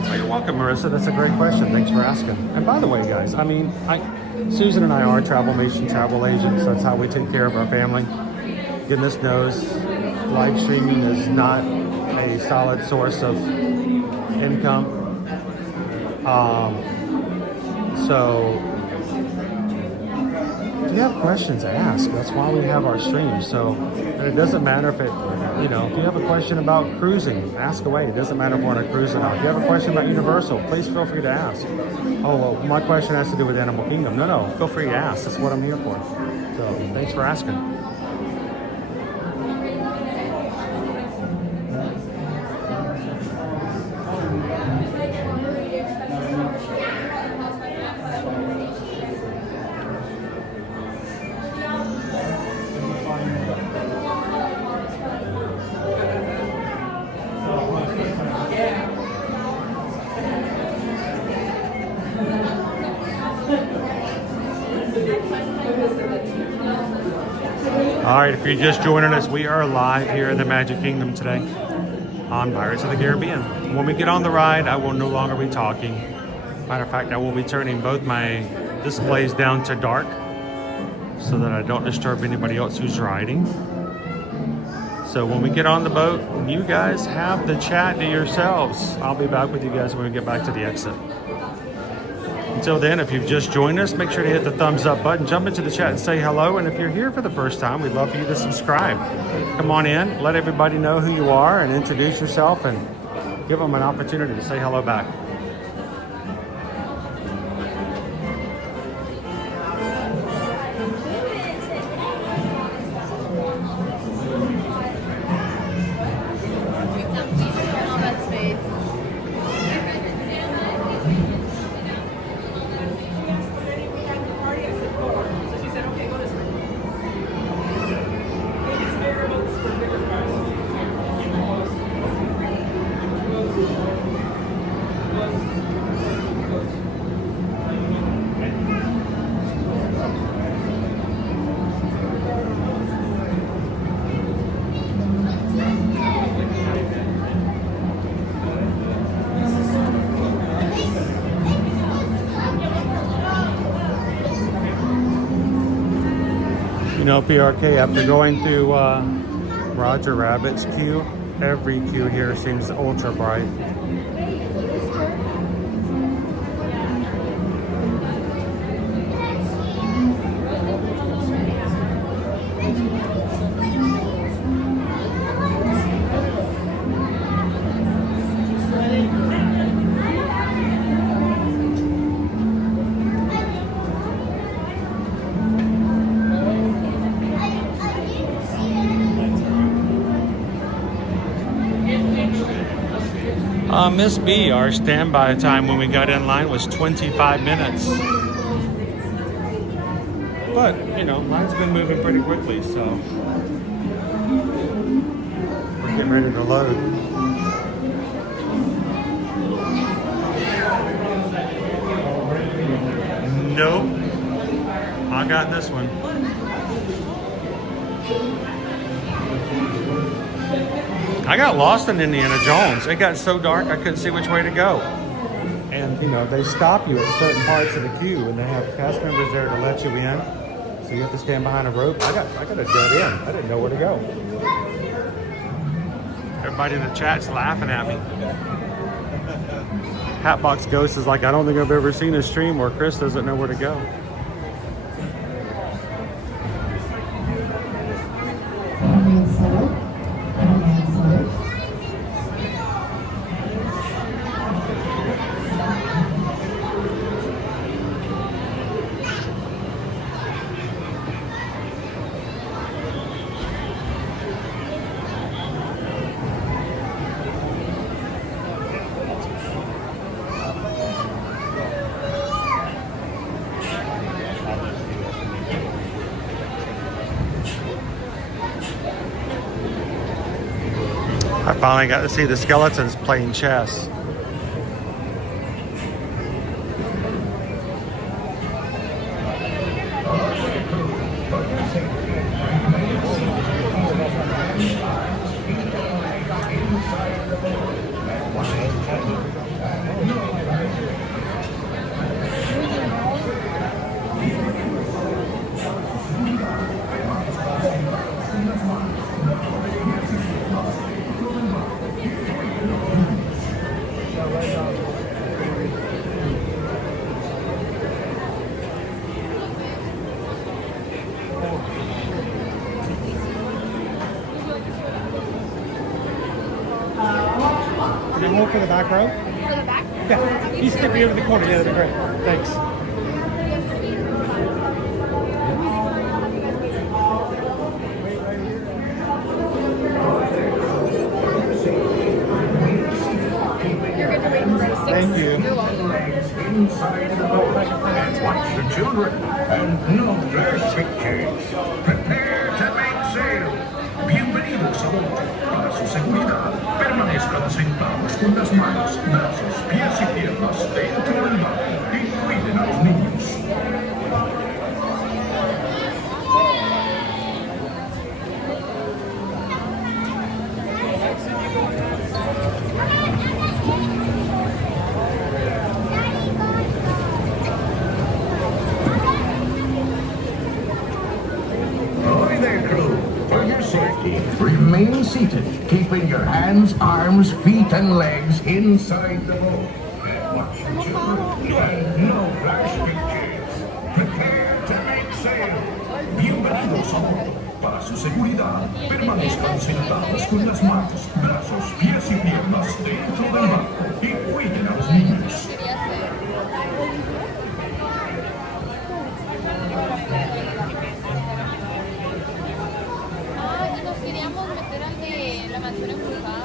Oh, you're welcome, Marissa. That's a great question. Thanks for asking. And by the way, guys, I mean, Susan and I are travel agents. That's how we take care of our family. Goodness knows, live streaming is not a solid source of income. So if you have questions, ask. That's why we have our streams. So it doesn't matter if if you have a question about cruising, ask away. It doesn't matter if we're on a cruise or not. If you have a question about Universal, please feel free to ask. Oh, well, my question has to do with Animal Kingdom. No, feel free to ask. That's what I'm here for. So thanks for asking. All right, if you're just joining us, we are live here in the Magic Kingdom today on Pirates of the Caribbean. When we get on the ride, I will no longer be talking. Matter of fact, I will be turning both my displays down to dark so that I don't disturb anybody else who's riding. So when we get on the boat, you guys have the chat to yourselves. I'll be back with you guys when we get back to the exit. Until then, if you've just joined us, make sure to hit the thumbs up button, jump into the chat and say hello. And if you're here for the first time, we'd love for you to subscribe. Come on in, let everybody know who you are and introduce yourself and give them an opportunity to say hello back. You know, PRK, after going through Roger Rabbit's queue, every queue here seems ultra bright. Miss B, our standby time when we got in line was 25 minutes. But, you know, line's been moving pretty quickly, so we're getting ready to load. Nope. I got this one. I got lost in Indiana Jones. It got so dark I couldn't see which way to go. And, you know, they stop you at certain parts of the queue and they have cast members there to let you in. So you have to stand behind a rope. I got a dead end. I didn't know where to go. Everybody in the chat's laughing at me. Hatbox Ghost is like, I don't think I've ever seen a stream where Chris doesn't know where to go. Finally got to see the skeletons playing chess. Can you hold for the back row? For the back? Yeah. You step me over the corner. Yeah, that'd be great. Thanks. Thank you. Inside the boat and watch the children and no flash pictures. Prepare to make sail. Bienvenidos a bordo. Para su seguridad, permanezcan sentados con las manos, brazos, pies y piernas dentro del barco y cuiden a los niños. Ahoy there, crew. For your safety, remain seated, keeping your hands, arms, feet, and legs inside the boat. Watch the children and no flash pictures. Prepare to make sail. Bienvenidos a bordo. Para su seguridad, permanezcan sentados con las manos, brazos, pies y piernas dentro del barco y cuiden a los niños. Y nos queríamos meter al de la mansión embrujada.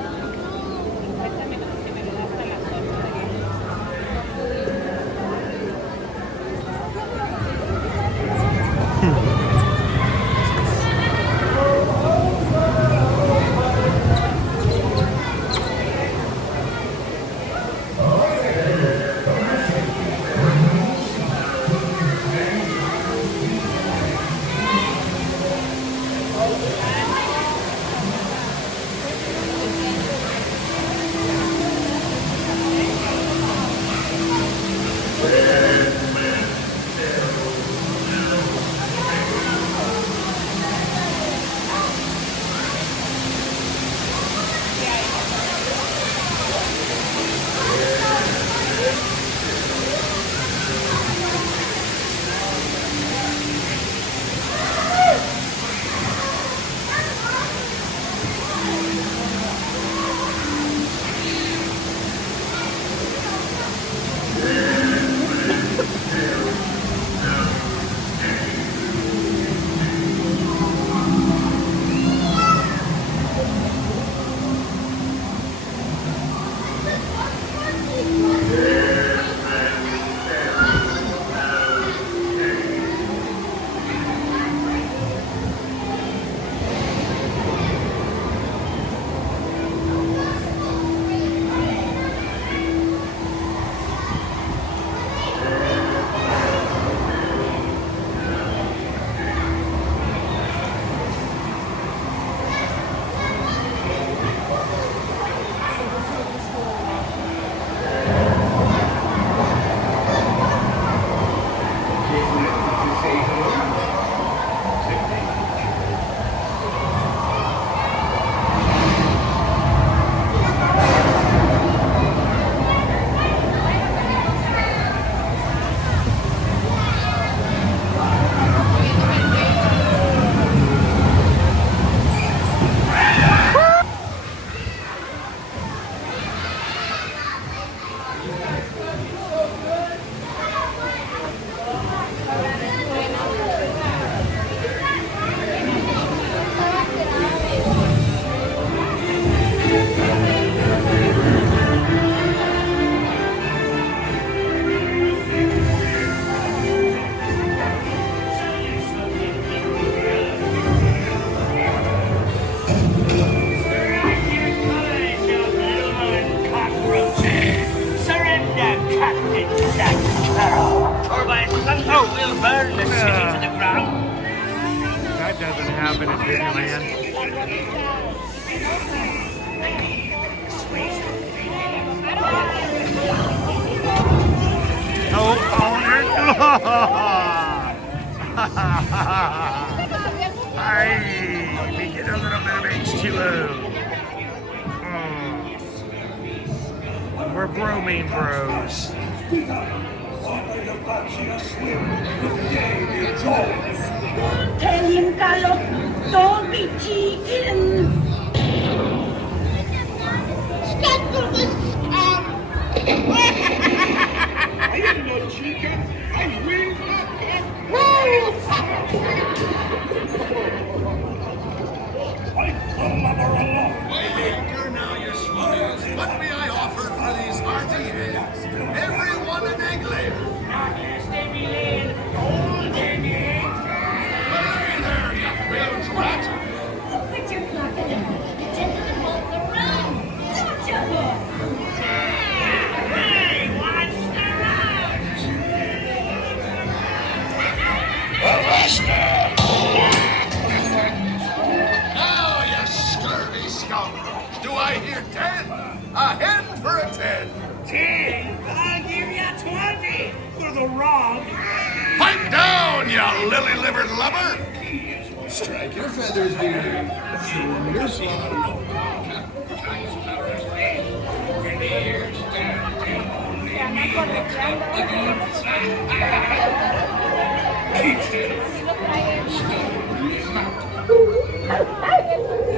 happen at Disneyland? Oh, Ay, me get a little bit of H2O. We're bromine bros. Tell him, Carlos, don't be cheating. Stop this. I am not cheating. I will not get Here now, you schmuggles. What may I offer for these hearty heads? Everyone an egg layer. Not less than me laying gold in the egg. There, you bilge rat. Put your clock in the gentlemen won't go round. Don't you look? Hey, watch the Now, you scurvy scoundrel. Do I hear 10? A hen for a 10. 10? I'll give you 20 for the wrong. Pipe down, you lily-livered lubber. Strike your feathers, dear. Show 'em your slot. Keep still.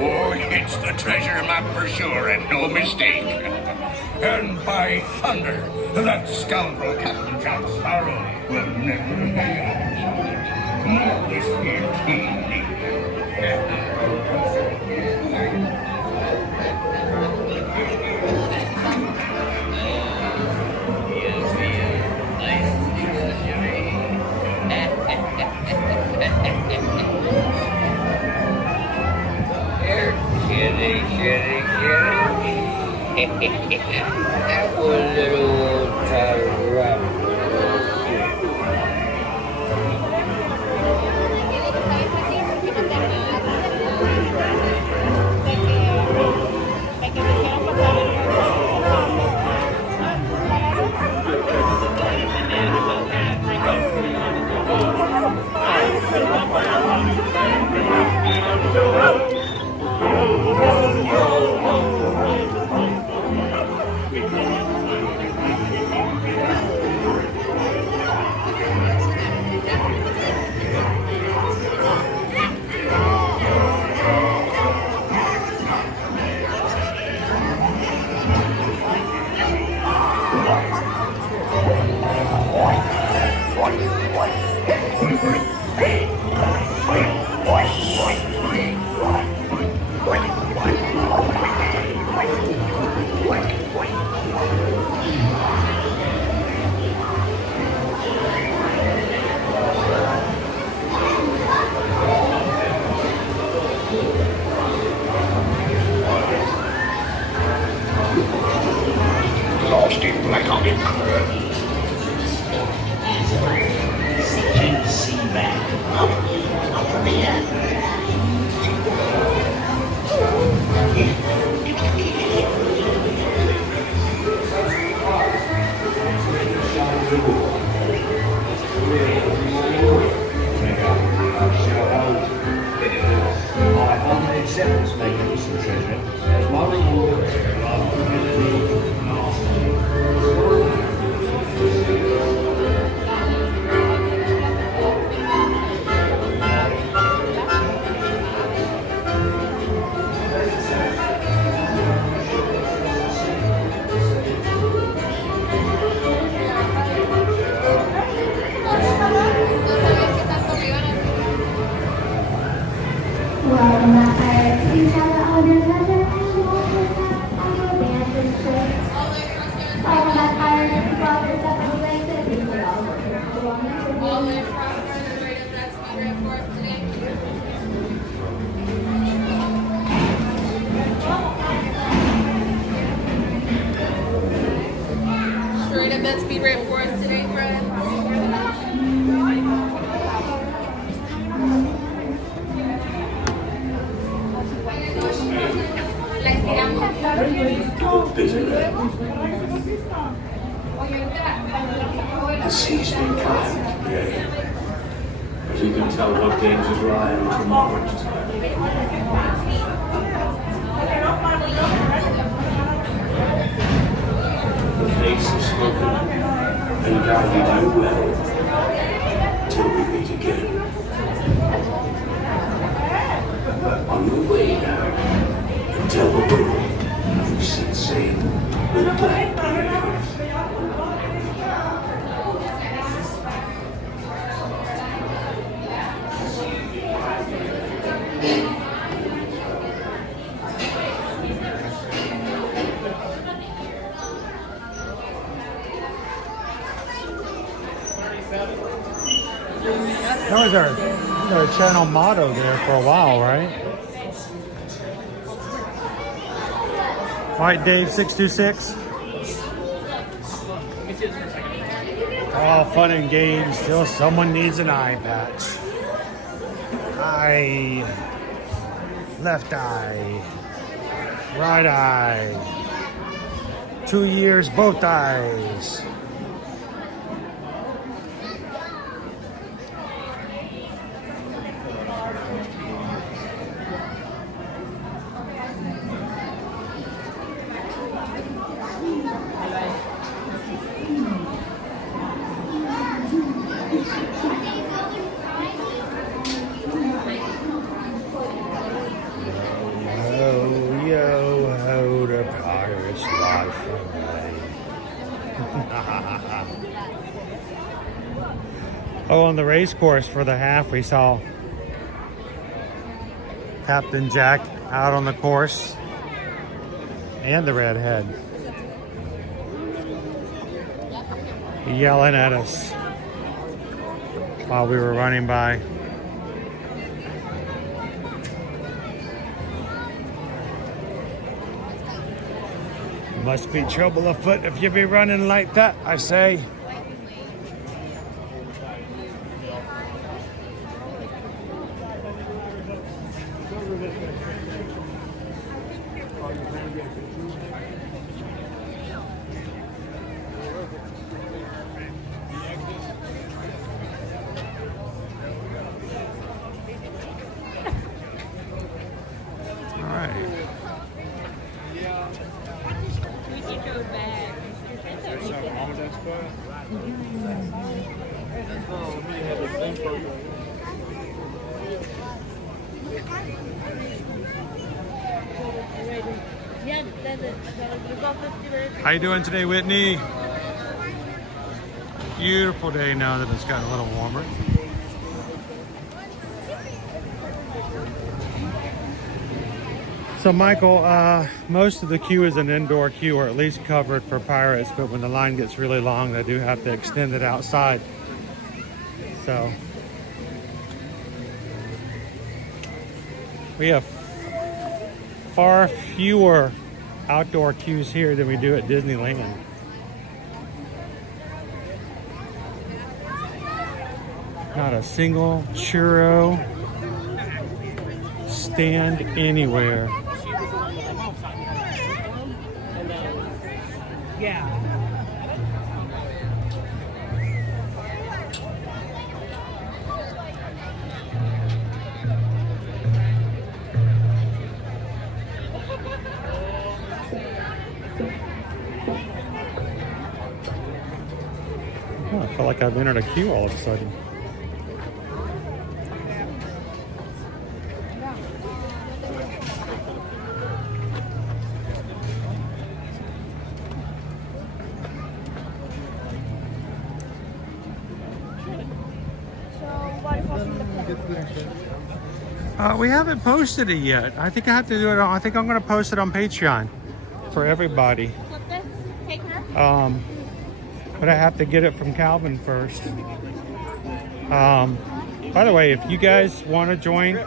Oh, it's the treasure map for sure, and no mistake. And by thunder, that scoundrel Captain Jack Sparrow will never hang out. Know this here keenly. That was little old Tyler. Lost in blackout. See back up the end. I humbly accept this magnificent treasure as my reward for our humility and Welcome back, pirates. Please have the honor of pleasure and welcome back, pirates. Welcome back, Straight up that speed rate for us today, friends. The bitter the sea's been kind, yeah. But you can tell what dangers lie in tomorrow's time. The fates have spoken, and guided you well, till we meet again. On your way now, and tell the world you set sail with Blackbeard. That was our channel motto there for a while, right? White Dave 626. All fun and games till someone needs an eye patch. Eye, left eye, right eye, 2 years, both eyes. Oh, on the race course for the half, we saw Captain Jack out on the course and the redhead yelling at us while we were running by. Must be trouble afoot if you be running like that, I say. How you doing today, Whitney? Beautiful day now that it's gotten a little warmer. So Michael, most of the queue is an indoor queue, or at least covered for pirates, but when the line gets really long, they do have to extend it outside. So we have far fewer outdoor queues here than we do at Disneyland. Not a single churro stand anywhere. Yeah. Oh, I feel like I've entered a queue all of a sudden. We haven't posted it yet. I think I have to do it. I think I'm going to post it on Patreon for everybody. But I have to get it from Calvin first. By the way, if you guys want to join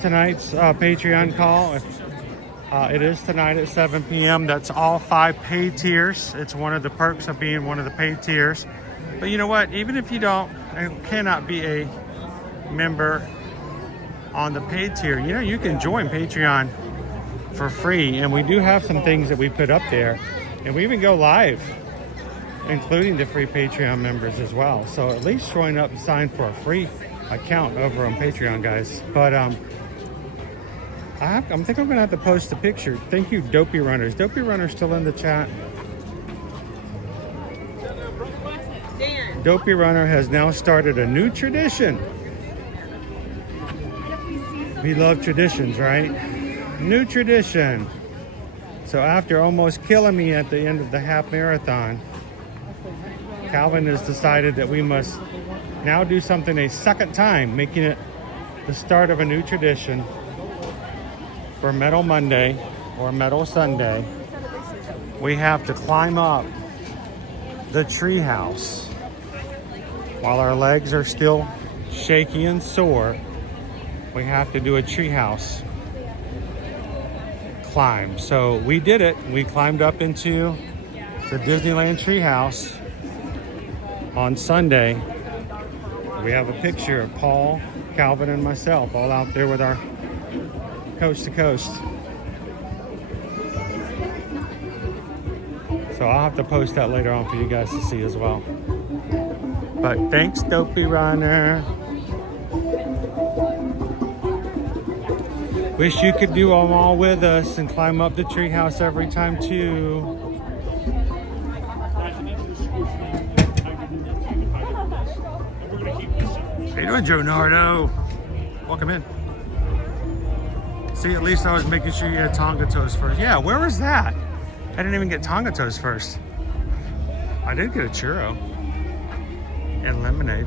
tonight's Patreon call, it is tonight at 7 p.m. That's all 5 paid tiers. It's one of the perks of being one of the paid tiers. But you know what? Even if you don't and cannot be a member on the paid tier, you know, you can join Patreon for free, and we do have some things that we put up there, and we even go live, including the free Patreon members as well. So at least showing up and sign for a free account over on Patreon, guys. But I think I'm gonna have to post a picture. Thank you, Dopey Runners. Dopey Runners still in the chat. Dopey Runner has now started a new tradition. We love traditions, right? New tradition. So after almost killing me at the end of the half marathon, Calvin has decided that we must now do something a second time, making it the start of a new tradition for Metal Monday or Metal Sunday. We have to climb up the tree house while our legs are still shaky and sore. We have to do a tree house climb. So we did it. We climbed up into the Disneyland tree house on Sunday. We have a picture of Paul, Calvin, and myself all out there with our coast to coast. So I'll have to post that later on for you guys to see as well. But thanks, Dopey Runner. Wish you could do them all with us and climb up the treehouse every time too. How you doing, Joe Nardo? Welcome in. See, at least I was making sure you had Tonga toast first. Yeah, where was that? I didn't even get Tonga toast first. I did get a churro and lemonade.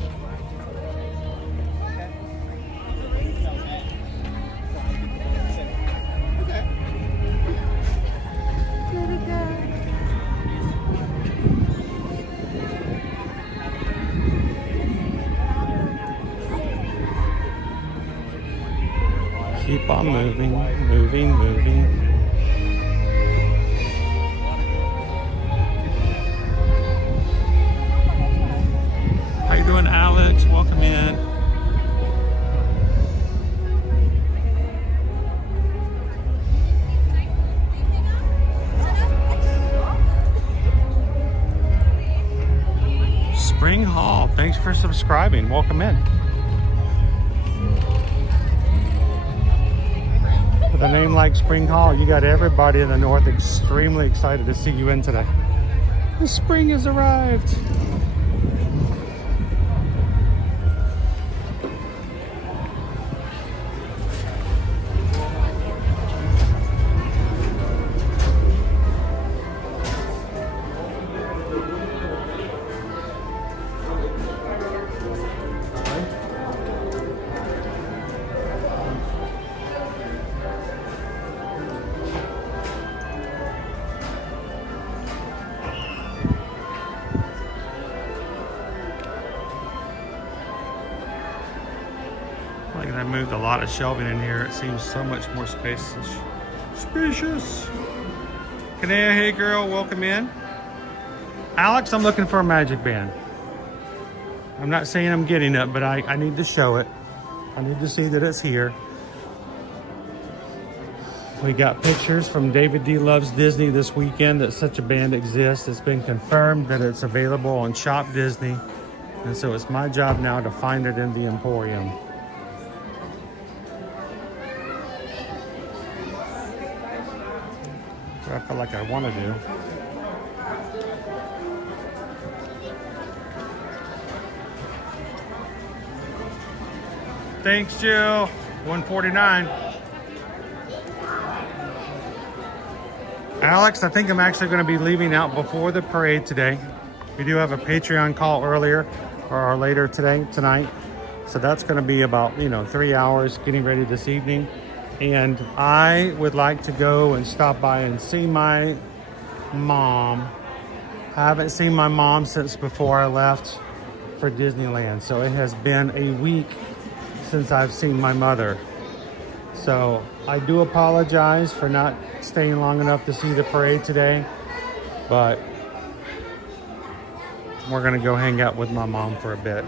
Keep on moving, moving, moving. How you doing, Alex? Welcome in. Spring Hall, thanks for subscribing. Welcome in. With a name like Spring Hall, you got everybody in the north extremely excited to see you in today. The spring has arrived. I moved a lot of shelving in here. It seems so much more spacious. Kanea, hey girl, welcome in. Alex, I'm looking for a magic band. I'm not saying I'm getting it, but I need to show it. I need to see that it's here. We got pictures from David D. Loves Disney this weekend that such a band exists. It's been confirmed that it's available on Shop Disney. And so it's my job now to find it in the Emporium. I feel like I want to do. Thanks, Jill. 149. Alex, I think I'm actually going to be leaving out before the parade today. We do have a Patreon call earlier or later tonight. So that's going to be about, 3 hours getting ready this evening. And I would like to go and stop by and see my mom. I haven't seen my mom since before I left for Disneyland. So it has been a week since I've seen my mother. So I do apologize for not staying long enough to see the parade today. But we're gonna go hang out with my mom for a bit.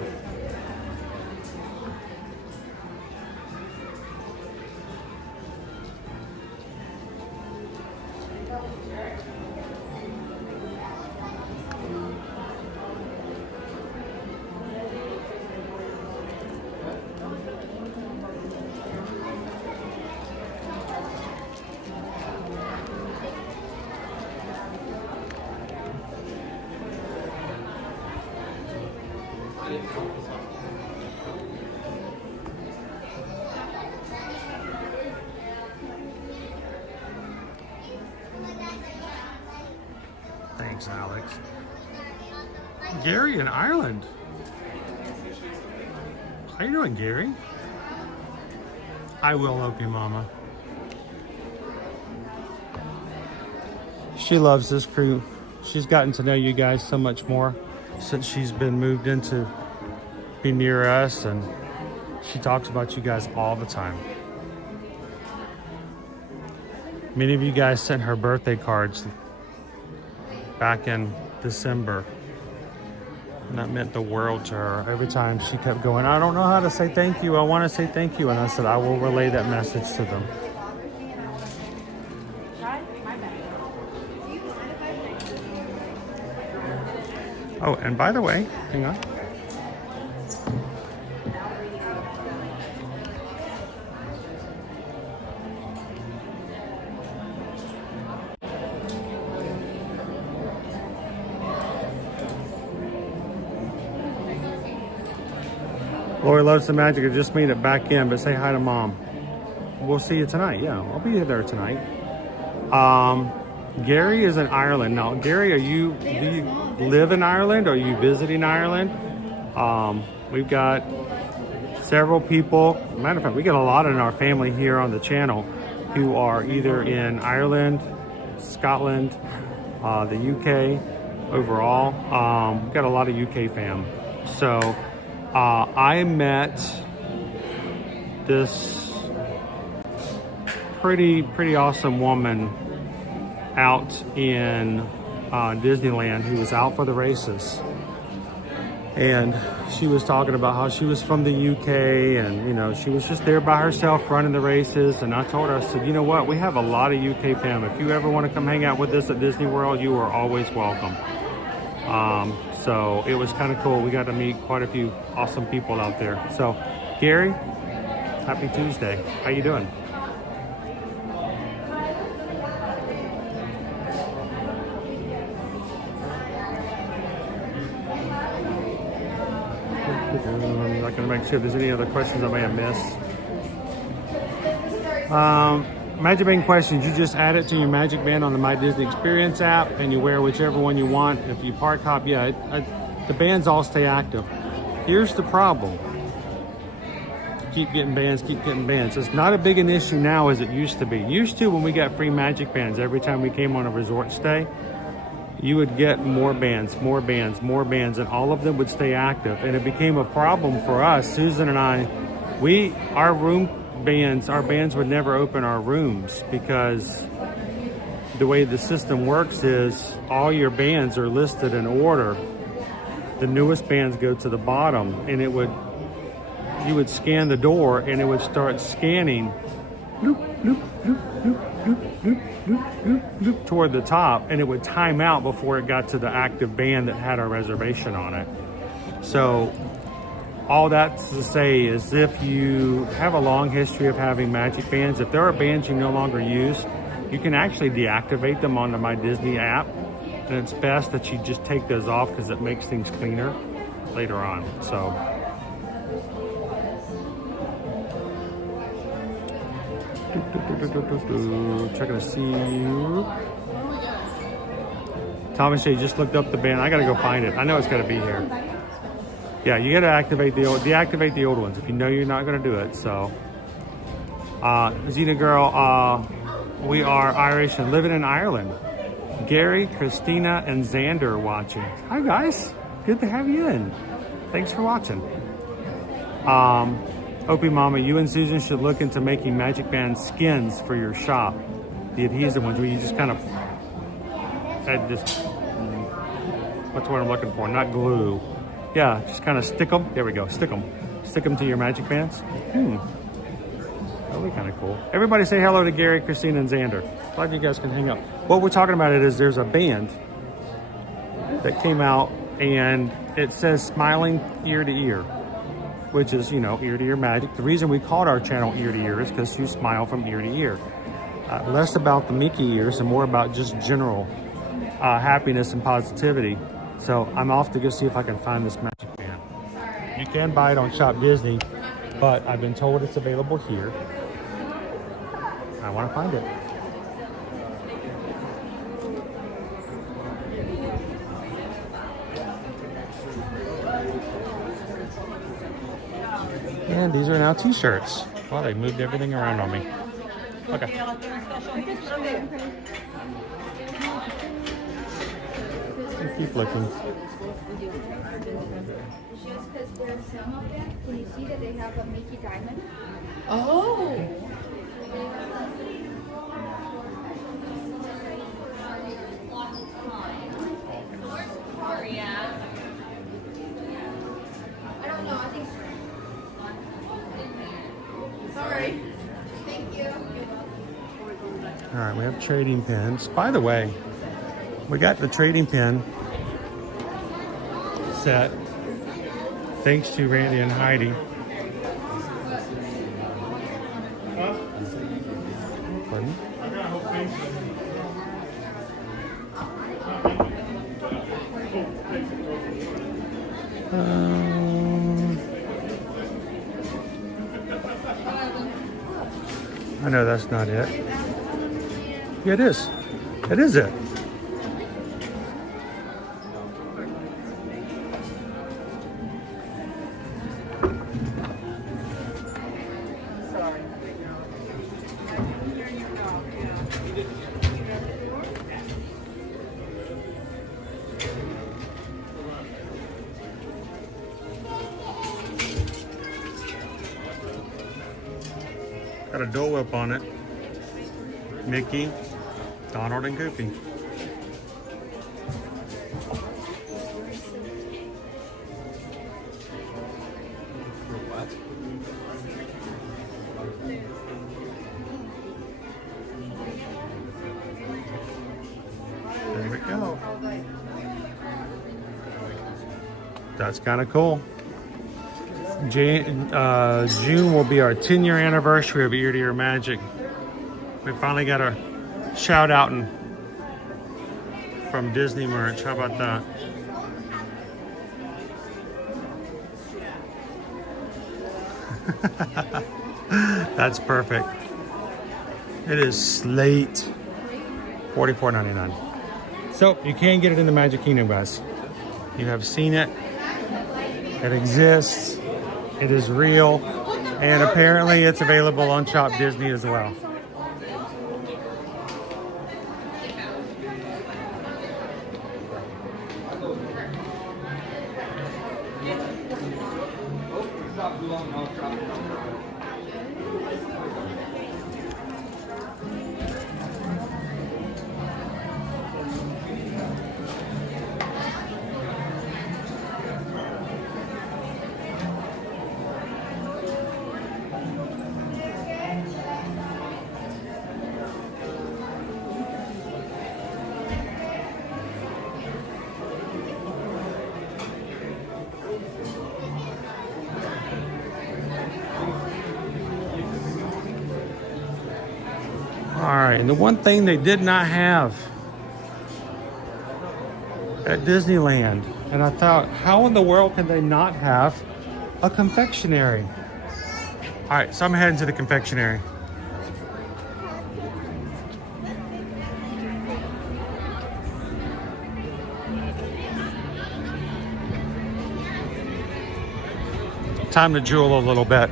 Thanks, Alex. Gary in Ireland. How you doing, Gary? I will, Opie Mama. She loves this crew. She's gotten to know you guys so much more since she's been moved into be near us, and she talks about you guys all the time. Many of you guys sent her birthday cards back in December, and that meant the world to her. Every time she kept going, I don't know how to say thank you, I want to say thank you, and I said I will relay that message to them. Oh, and by the way, hang on. Lori loves the magic. I just made it back in, but say hi to Mom. We'll see you tonight. Yeah, I'll be there tonight. Gary is in Ireland. Now, Gary, do you live in Ireland? Or are you visiting Ireland? We've got several people. Matter of fact, we got a lot in our family here on the channel who are either in Ireland, Scotland, the UK overall. We've got a lot of UK fam. So I met this pretty awesome woman out in Disneyland who was out for the races, and she was talking about how she was from the UK, and you know, she was just there by herself running the races. And I told her, I said, you know what, we have a lot of UK fam. If you ever want to come hang out with us at Disney World, you are always welcome. So it was kind of cool. We got to meet quite a few awesome people out there. So Gary, happy Tuesday. How you doing? I'm not going to make sure if there's any other questions I may have missed. Magic Band questions. You just add it to your Magic Band on the My Disney Experience app, and you wear whichever one you want. If you park hop, yeah, the bands all stay active. Here's the problem. Keep getting bands, keep getting bands. It's not as big an issue now as it used to be. Used to, when we got free Magic Bands, every time we came on a resort stay, you would get more bands, and all of them would stay active. And it became a problem for us, Susan and I. Our bands would never open our rooms, because the way the system works is all your bands are listed in order. The newest bands go to the bottom, and you would scan the door, and it would start scanning loop, loop, loop, loop, loop, loop, loop, loop, loop toward the top, and it would time out before it got to the active band that had our reservation on it. So all that's to say is, if you have a long history of having Magic Bands, if there are bands you no longer use, you can actually deactivate them on the My Disney app. And it's best that you just take those off, because it makes things cleaner later on. So checking to see you. Tom and Shay just looked up the band. I gotta go find it. I know it's gotta be here. Yeah, you gotta deactivate the old ones if you know you're not gonna do it. So Zena girl, we are Irish and living in Ireland. Gary, Christina, and Xander are watching. Hi guys, good to have you in. Thanks for watching. Opie Mama, you and Susan should look into making Magic Band skins for your shop. The adhesive ones where you just kind of add this, what's what I'm looking for, not glue. Yeah, just kind of stick them. There we go, stick them to your Magic Bands. That'll be kind of cool. Everybody say hello to Gary, Christina, and Xander. Glad you guys can hang out. What we're talking about is there's a band that came out, and it says Smiling Ear to Ear, which is, you know, ear to ear magic. The reason we called our channel Ear to Ear is because you smile from ear to ear. Less about the Mickey ears and more about just general happiness and positivity. So I'm off to go see if I can find this Magic Band. You can buy it on Shop Disney, but I've been told it's available here. I want to find it. And these are now t-shirts. Wow, they moved everything around on me. Okay. Keep looking. Just because there's some of them, can you see that they have a Mickey diamond? Oh. I don't know, I think. Sorry. Thank you. All right, we have trading pins. By the way, we got the trading pin set thanks to Randy and Heidi. Pardon? I know that's not it. Yeah, it is. It is it. Got a Dole Whip on it. Mickey, Donald, and Goofy. There we go. That's kind of cool. June will be our 10-year anniversary of Ear to Ear Magic. We finally got a shout out from Disney merch. How about that? That's perfect. It is slate. $44.99. So you can get it in the Magic Kingdom, guys. You have seen it. It exists. It is real. And apparently it's available on Shop Disney as well. All right, and the one thing they did not have at Disneyland, and I thought, how in the world can they not have a confectionery? All right, so I'm heading to the confectionery. Time to jewel a little bit.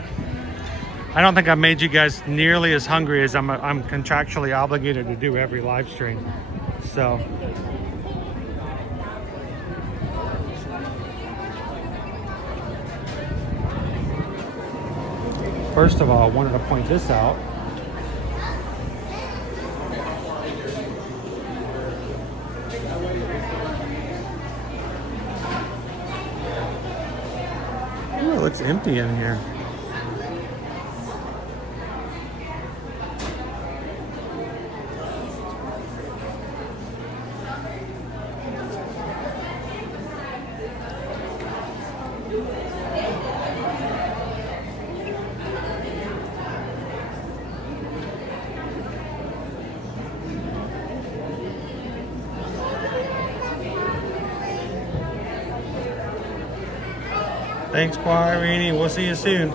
I don't think I made you guys nearly as hungry as I'm contractually obligated to do every live stream. So first of all, I wanted to point this out. Ooh, it looks empty in here. Thanks, Quarini. We'll see you soon.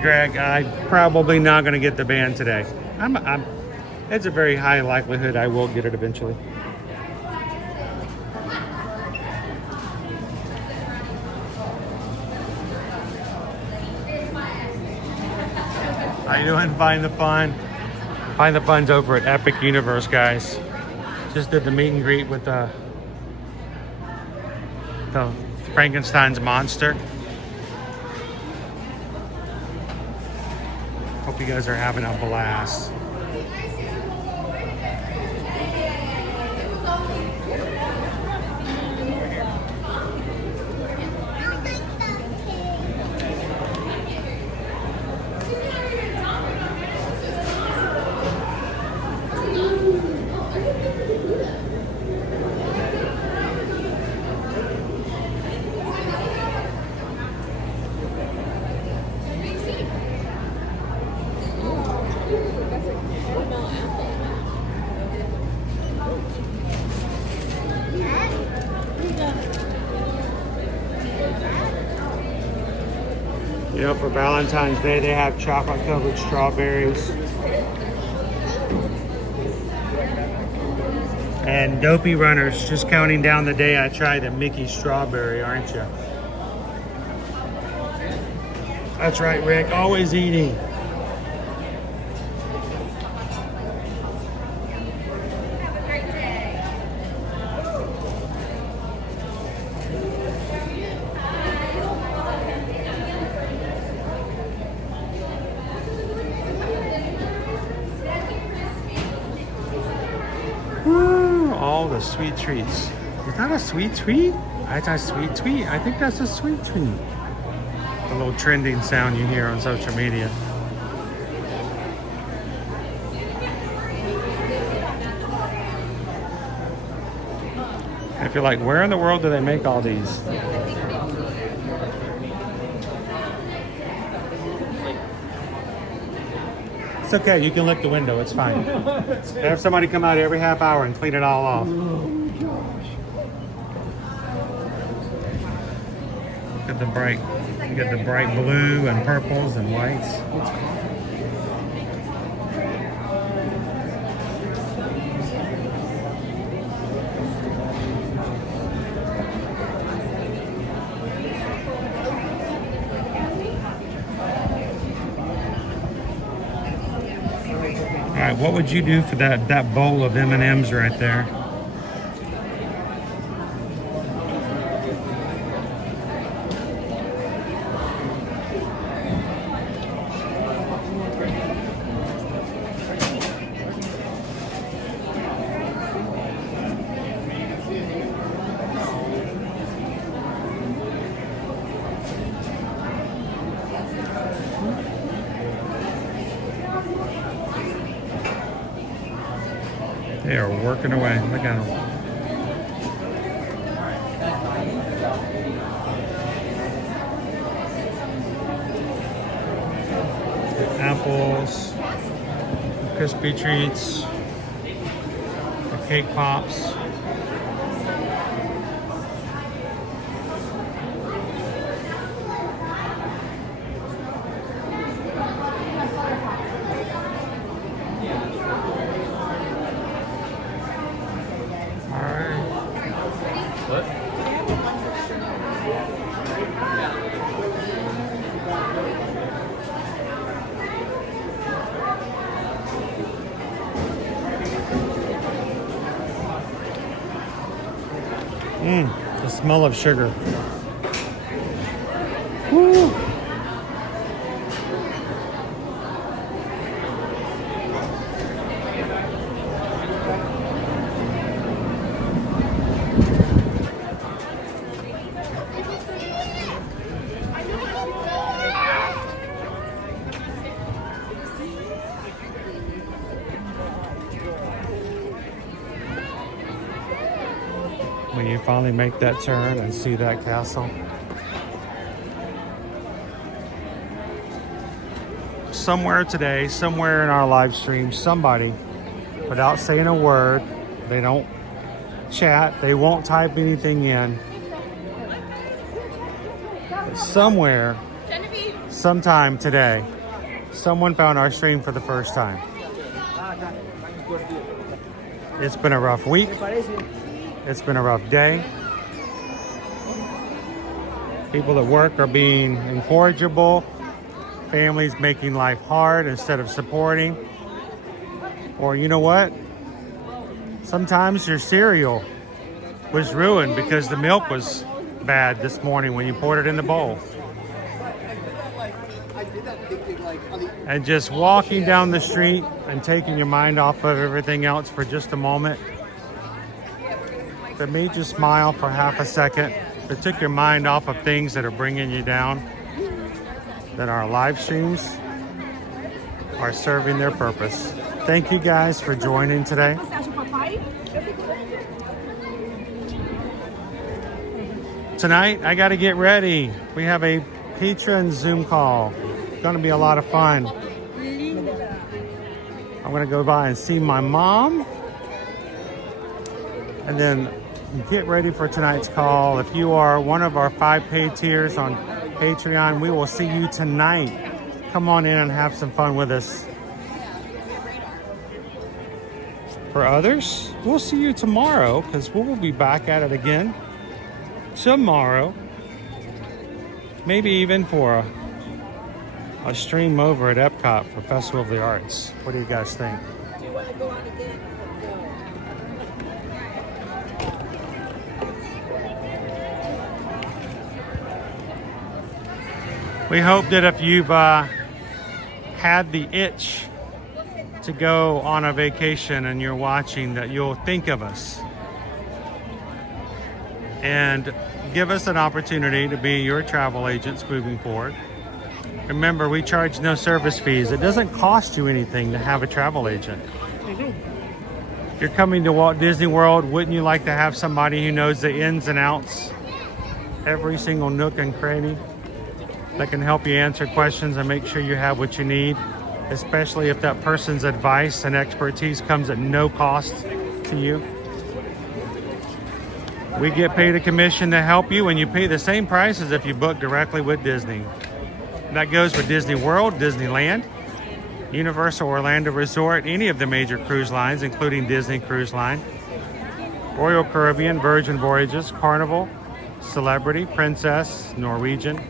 Greg, I'm probably not going to get the band today. It's a very high likelihood I will get it eventually. How you doing? Find the Fun. Find the Fun's over at Epic Universe, guys. Just did the meet and greet with the Frankenstein's monster. Hope you guys are having a blast. You know, for Valentine's Day, they have chocolate-covered strawberries. And Dopey Runners, just counting down the day I tried the Mickey strawberry, aren't you? That's right, Rick, always eating. All the sweet treats. Is that a sweet treat? That's a sweet treat. I think that's a sweet treat. A little trending sound you hear on social media. If you're like, where in the world do they make all these? It's okay, you can lick the window, it's fine. Have somebody come out every half hour and clean it all off. Get the bright blue and purples and whites. All right, what would you do for that bowl of M&Ms right there? They are working away. Look at them. Apples, crispy treats, the cake pops. The smell of sugar. Woo. When you finally make that turn and see that castle. somewhere today, somewhere in our live stream, somebody, without saying a word, they don't chat, they won't type anything in, somewhere, sometime today, someone found our stream for the first time. It's been a rough week. It's been a rough day. People at work are being incorrigible. Families making life hard instead of supporting. Or you know what? Sometimes your cereal was ruined because the milk was bad this morning when you poured it in the bowl. And just walking down the street and taking your mind off of everything else for just a moment, that made you smile for half a second, that took your mind off of things that are bringing you down, that our live streams are serving their purpose. Thank you guys for joining today. Tonight, I got to get ready. We have a patron Zoom call. It's going to be a lot of fun. I'm going to go by and see my mom. And then get ready for tonight's call. If you are one of our 5 paid tiers on Patreon, we will see you tonight. Come on in and have some fun with us. For others, we'll see you tomorrow because we will be back at it again tomorrow. Maybe even for a stream over at Epcot for Festival of the Arts. What do you guys think? Do you want to go on again? We hope that if you've had the itch to go on a vacation and you're watching, that you'll think of us and give us an opportunity to be your travel agents moving forward. Remember, we charge no service fees. It doesn't cost you anything to have a travel agent. If you're coming to Walt Disney World, wouldn't you like to have somebody who knows the ins and outs, every single nook and cranny, that can help you answer questions and make sure you have what you need, especially if that person's advice and expertise comes at no cost to you? We get paid a commission to help you, and you pay the same price as if you book directly with Disney. That goes for Disney World, Disneyland, Universal Orlando Resort, any of the major cruise lines, including Disney Cruise Line, Royal Caribbean, Virgin Voyages, Carnival, Celebrity, Princess, Norwegian,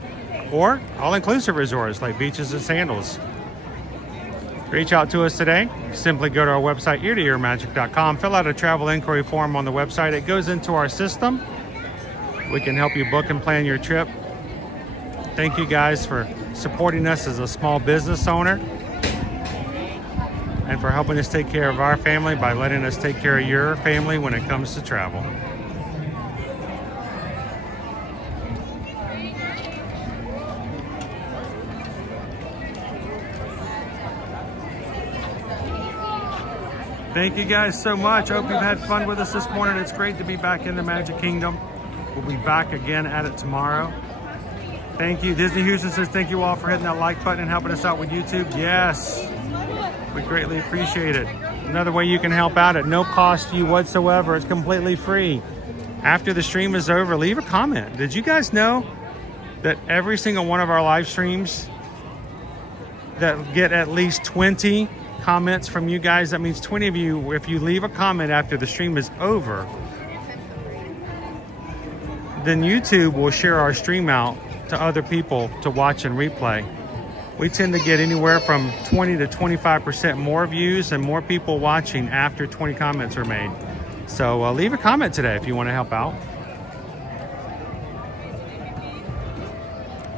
or all-inclusive resorts like Beaches and Sandals. Reach out to us today. Simply go to our website, eartoearmagic.com. Fill out a travel inquiry form on the website. It goes into our system. We can help you book and plan your trip. Thank you guys for supporting us as a small business owner and for helping us take care of our family by letting us take care of your family when it comes to travel. Thank you guys so much. I hope you've had fun with us this morning. It's great to be back in the Magic Kingdom. We'll be back again at it tomorrow. Thank you. Disney Houston says thank you all for hitting that like button and helping us out with YouTube. Yes, we greatly appreciate it. Another way you can help out at no cost to you whatsoever. It's completely free. After the stream is over, leave a comment. Did you guys know that every single one of our live streams that get at least 20 comments from you guys, that means 20 of you, if you leave a comment after the stream is over, then YouTube will share our stream out to other people to watch and replay. We tend to get anywhere from 20 to 25% more views and more people watching after 20 comments are made. So leave a comment today if you want to help out.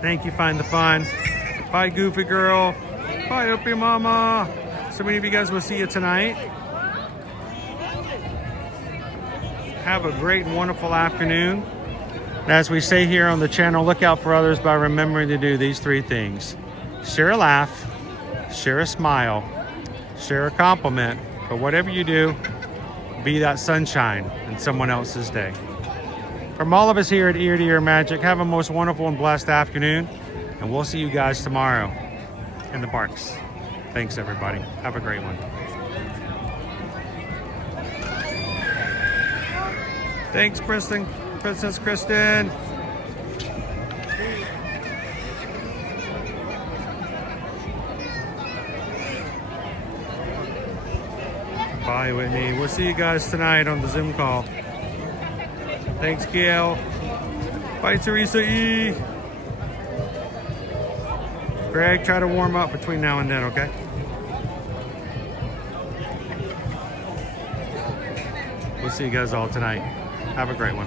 Thank you, Find the Fun. Bye, Goofy Girl. Bye, Opie Mama. So many of you guys will see you tonight. Have a great and wonderful afternoon. As we say here on the channel, look out for others by remembering to do these 3 things. Share a laugh, share a smile, share a compliment, but whatever you do, be that sunshine in someone else's day. From all of us here at Ear to Ear Magic, have a most wonderful and blessed afternoon, and we'll see you guys tomorrow. in the parks. Thanks, everybody. Have a great one. Thanks, Princess Kristen. Bye, Whitney. We'll see you guys tonight on the Zoom call. Thanks, Gail. Bye, Teresa E. Greg, try to warm up between now and then, okay? We'll see you guys all tonight. Have a great one.